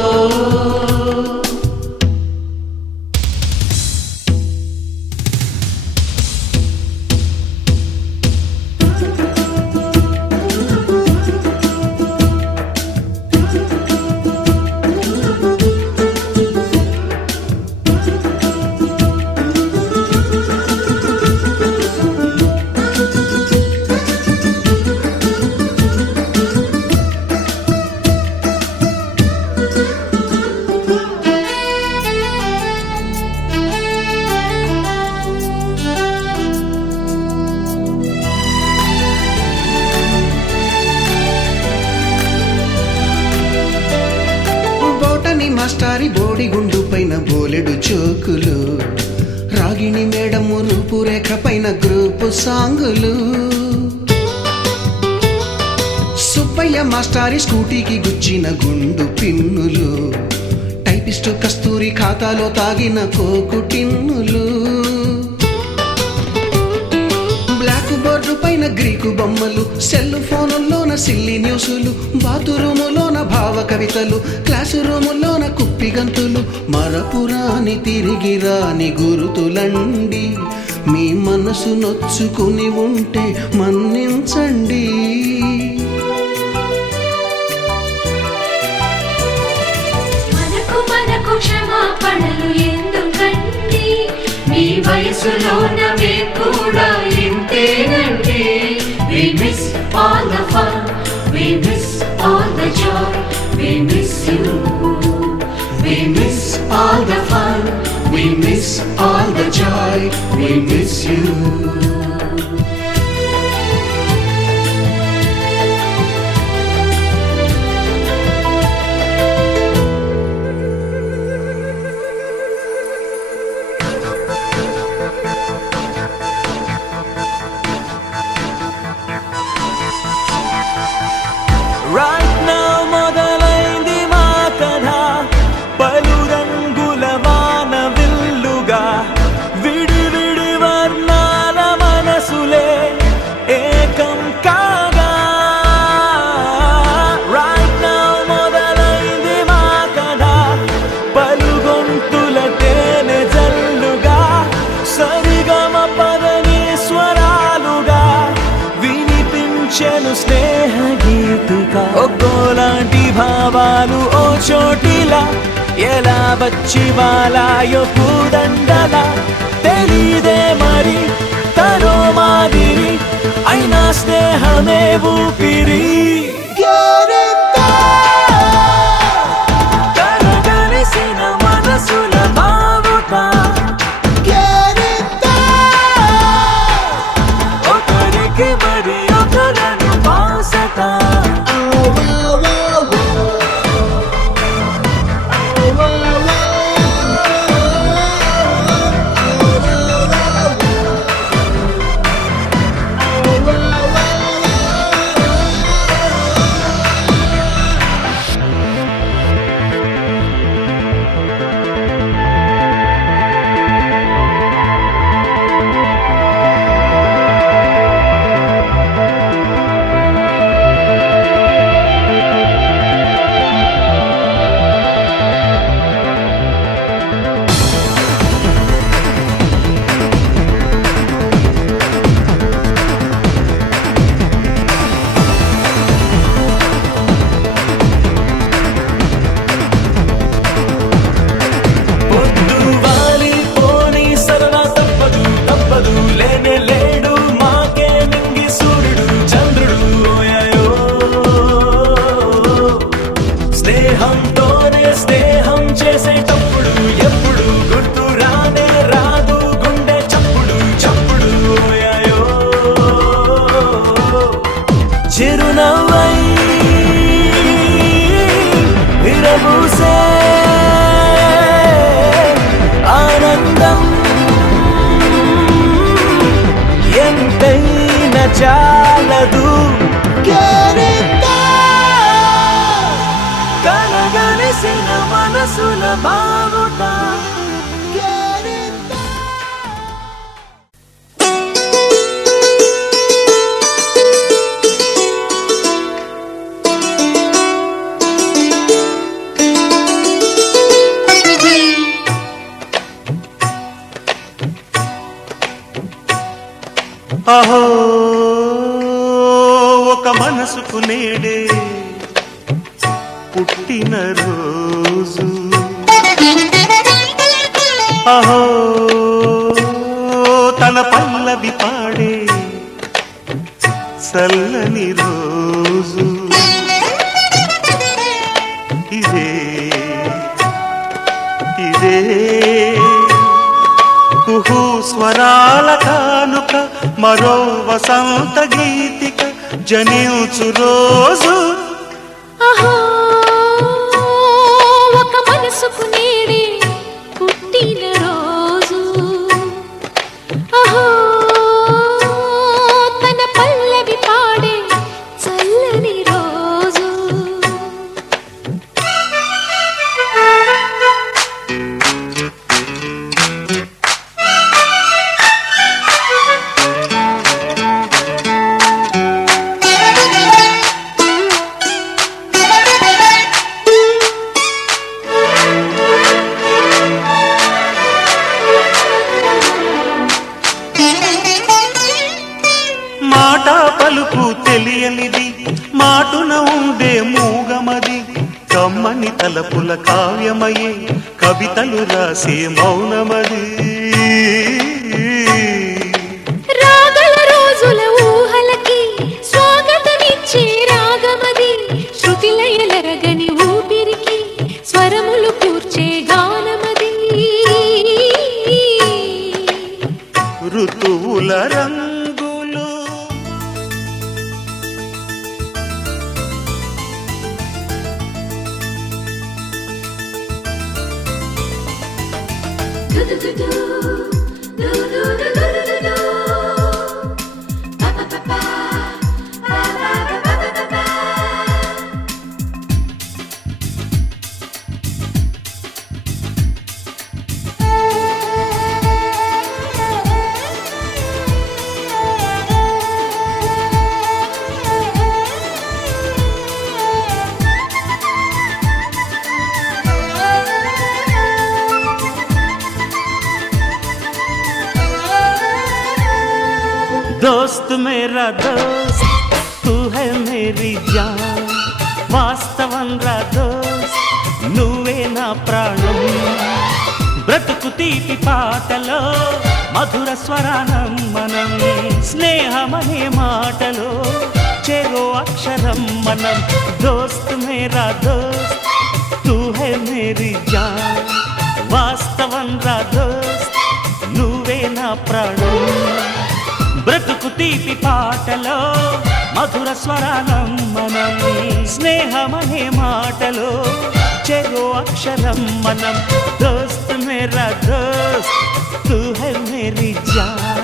మాస్టారి బోడిగుండు పైన బోలెడు చోకులు, రాగిణి మేడము రూపురేఖ పైన గ్రూపు సాంగులు, సుబ్బయ్య మాస్టారి స్కూటీకి గుచ్చిన గుండు పిన్నులు, టైపిస్టు కస్తూరి ఖాతాలో తాగిన కోకు టిన్నులు, బ్లాక్ బోర్డు పైన గ్రీకు బొమ్మలు, సెల్ ఫోనుల్లోన సిల్లి న్యూసులు, బాతురూములోన భావ కవితలు, క్లాసు రూములోన కుప్పి గంతులు, మరపురాని తిరిగి రాని గురుతులండి. మీ మనసు నొచ్చుకుని ఉంటే మన్నించండి. మనకు క్షమాపణలు ఎందుకండి, మీ వయసులోన మేము కూడా ఇంతేనండి. We miss all the fun, we miss all the joy, we miss you. We miss all the fun, we miss all the joy, we miss you. Right now మొదలైంది మా కథ, పలు రంగుల వాన విల్లుగా, విడి విడి వర్ణ స్నేహాలు ఓ చోటిలా ఎలా వచ్చి వాలాయో పూదండలా తెలీదే మరి తనో మాదిరి అయినా స్నేహమే ఊపిరి కలగలిసిన మనసుల బావుట ఒకరికి మరి ఒకరను పాసట స్నేహంతోనే స్నేహం చేసేటప్పుడు ఎప్పుడు గుర్తు రానే రాదు గుండె చప్పుడు చప్పుడు ఓయాయో చిరునవ్వై విరబూసే ఆనందం ఎంతైనా చాలదు కలగలిసిన మనసుల బావుట అహో ఒక మనసుకు నేడే పుట్టిన రోజు అహో తన పల్లవి పాడే చల్లని రోజు ఇదే ఇదే కుహు స్వరాల కానుక మరో వసంత గీతిక జనించు రోజు ఒక మనసుకు నేడే పుట్టిన రోజు అహో తన పల్లవి పాడే చల్లని రోజు మాట పలుకు తెలియనిది మాటున ఉండే మూగమది కమ్మని తలపుల కావ్యమయే కవితలు రాసే మౌనమది రాగల రోజుల ఊహలకి స్వాగతమిచ్చే రాగమది శృతిలయలరగని ఊపిరికి స్వరములు కూర్చే గానమది ఋతువుల రంగులు दोस्त मेरा दोस्त तू है मेरी जान वास्तवन रा दोस्त నా ప్రాణం బ్రతుకు తీపి పాటలో మధుర స్వరానం మనం స్నేహమనే మాటలో చెరో అక్షరం మనం దోస్త్ మేరా దోస్త్ తూ హై మేరీ జాన్ వాస్తవం రా దోస్త్ నువ్వే నా ప్రాణం బ్రతుకు తీపి పాటలో మధుర స్వరానం మనం స్నేహమనే మాటలో చెరో అక్షరం మనం దోస్త్ మేరా దోస్త్ తూ హై మేరీ జాన్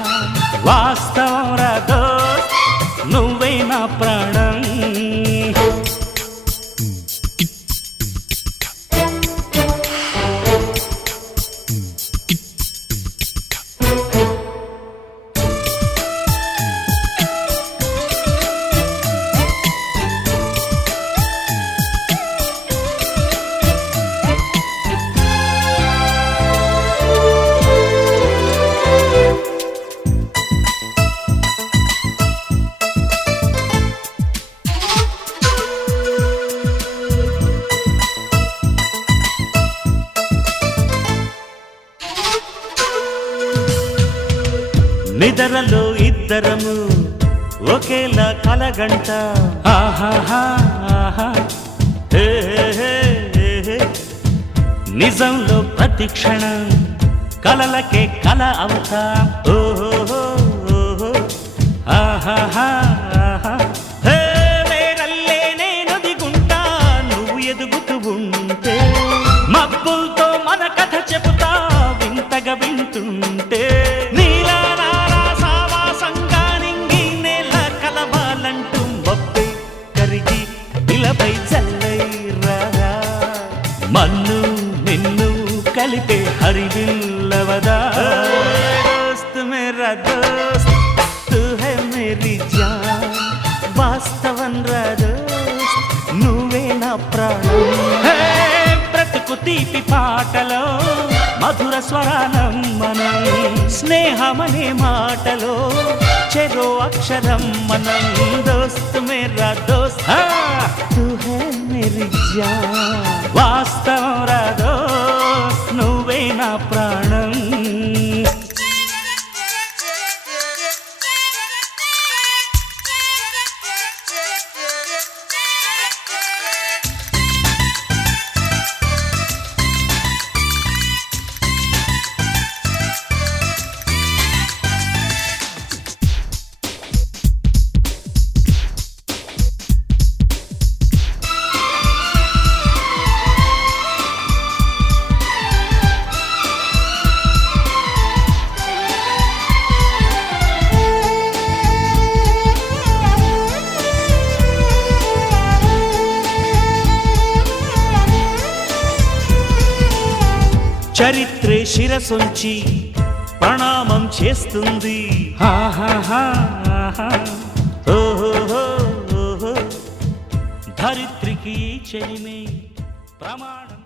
వాస్తవం రా దోస్త్ నువ్వే నా ప్రాణం నిదరలో ఇద్దరము ఒకేలా కలగంట ఆహాహా ఆహా హే హే హే నిజంలో ప్రతి క్షణం కలలకే కల అవుతా ఓహో ఆహాహా ఆహా హే వేరల్లే నేను దిగుంటా నువ్వు ఎదుగుతూ ఉంటే మబ్బులతో మన కథ చెబుతా వింతగా వింటుంటే మన్ను నిన్ను కలిపే హరివిల్లవదా దోస్త్ మేరా దోస్త్ తూ హై మేరీ జాన్ వాస్తవం రా దోస్త్ నువ్వే నా ప్రాణం బ్రతుకు తీపి పాటలో మధుర స్వరానం మనం స్నేహమనే మాటలో చెరో అక్షరం మనం దోస్త్ మేరా దోస్త్ తూ హై మేరీ జాన్ వాస్తవం రా దోస్త్ నువ్వే నా ప్రాణం చరిత్రే శిరసొంచి ప్రణామం చేస్తుంది ఓహో ధరిత్రికి చెలిమే ప్రమాణం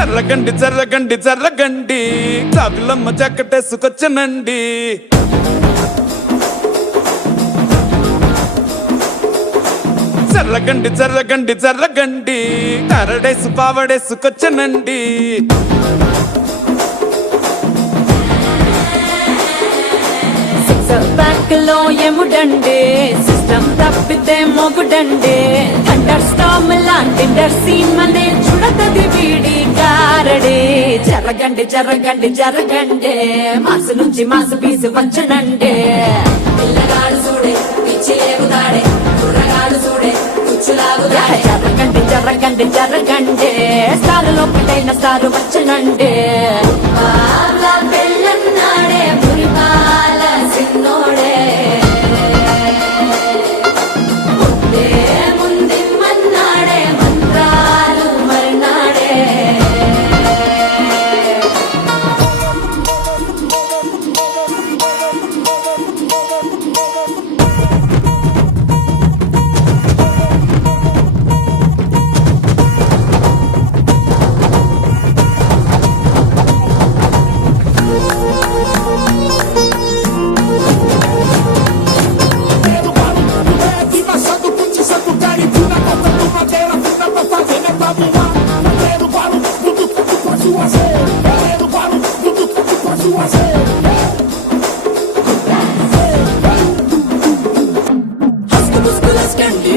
జర్రగండి జర్రగండి జర్రగండి చాకులమ్మ చక్కటేసుకొచ్చనండి. జర్రగండి జర్రగండి జర్రగండి కరడేసు పావడేసుకొచ్చనండి. బ్యాక్లో ఎముడండి సిస్టమ్ తప్పితే మొగుడండి. థండర్ స్టామ్ లాంటి సీన్ మనే చూడతది వీడి కారడే. జరగండి జరగండి జరగండి మాసు నుంచి మాసు పీసు వంచనండి. పిల్లగాడు చూడే పిచ్చి లేగుతాడే కుర్రగాడు చూడే కుచ్చులాగుతాడే. జరగండి జరగండి జరగండి స్టారులో ఒకటైన స్టారు వచ్చనండి. పెళ్ళన్నాడే మురిపాల సిన్నోడే ముందిమ్మన్నాడే మంత్రాలు మరినాడే.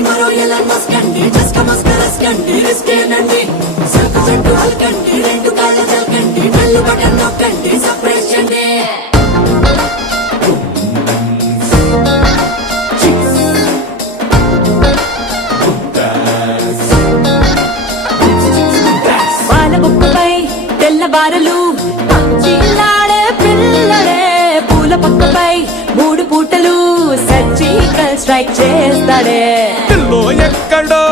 మరో ఎలా మస్కండి జస్క మస్కరస్కండి రిస్కేనండి. సరుకు చెట్టు అల్కండి రెండు కాళ్ళ చల్కండి నల్లు బటన్ నొక్కండి సప్రెస్ చేయండి. వాళ్ళ ముక్కుపై తెల్లబారలు పచ్చిలాడే పిల్లడే. పూల పక్కపై 3 పూటలు సర్జికల్ స్ట్రైక్ చేస్తాడే. ఎక్కడో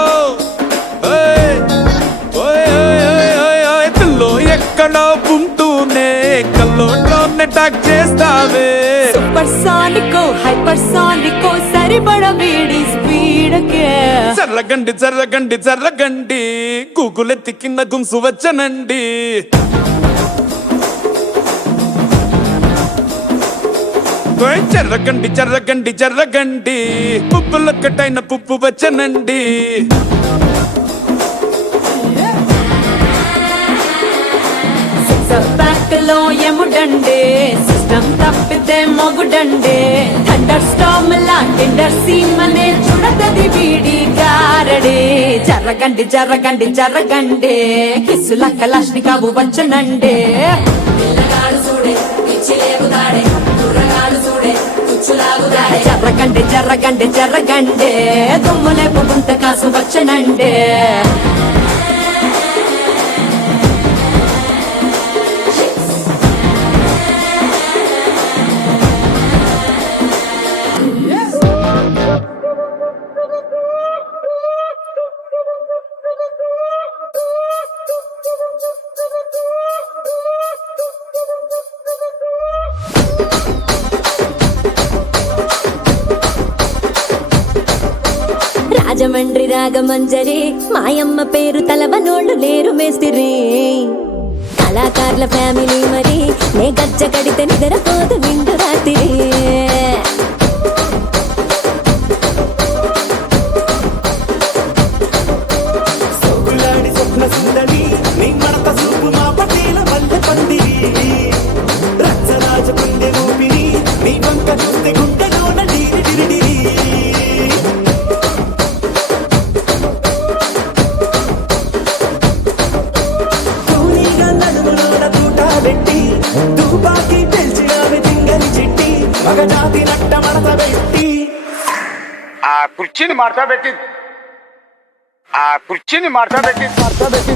అటాక్ చేస్తావే సూపర్ సానికో హైపర్ సానికో సరిపడ వీడి స్పీడ్ కే చర్రగండి చర్రగండి చర్రగండి గూగులెత్తి కింద గుంసు వచ్చనండి చర్రగండి చర్రగండి చర్రగండి పుప్పులొక్కటైన పుప్పు వచ్చనండి బ్యాక్ లో ఎముడండే సిస్టమ్ తప్పితే మొగుడండే థండర్ స్టామ్ లా టెండర్ సీమనే చూడతది వీడి గారడే జర్రగండి జర్రగండి జర్రగండే కిస్సుల కలాష్ని కావు వచ్చనండే పిల్లగాడు చూడే పిచ్చి లేగుదాడే కుర్రగాడు చూడే కుచ్చులాగుదాడే జర్రగండి జర్రగండి జర్రగండే దుమ్ములేపు గుంత కాసు వచ్చనండే రాజమండ్రి రాగమంజరి మాయమ్మ పేరు తలవనోళ్ళు లేరు మేస్తిరి కళాకారుల ఫ్యామిలీ మరి నే గజ్జ కడితే నిద్రపోదు నిండు రాత్రి సోకులాడి స్వప్న సుందరి నీ మడత సూపు మా పటేల వల్ల పందిరి రచ్చరాజ పందె ఊపిరి నీ వంక చూస్తే గుండెలోన డీరి డిరిడిరి తుపాకి పెంచి ఆమె తింగని చిట్టి మగజాతి నట్ట మడత పెట్టి ఆ కుర్చీని మడత పెట్టి మడత పెట్టి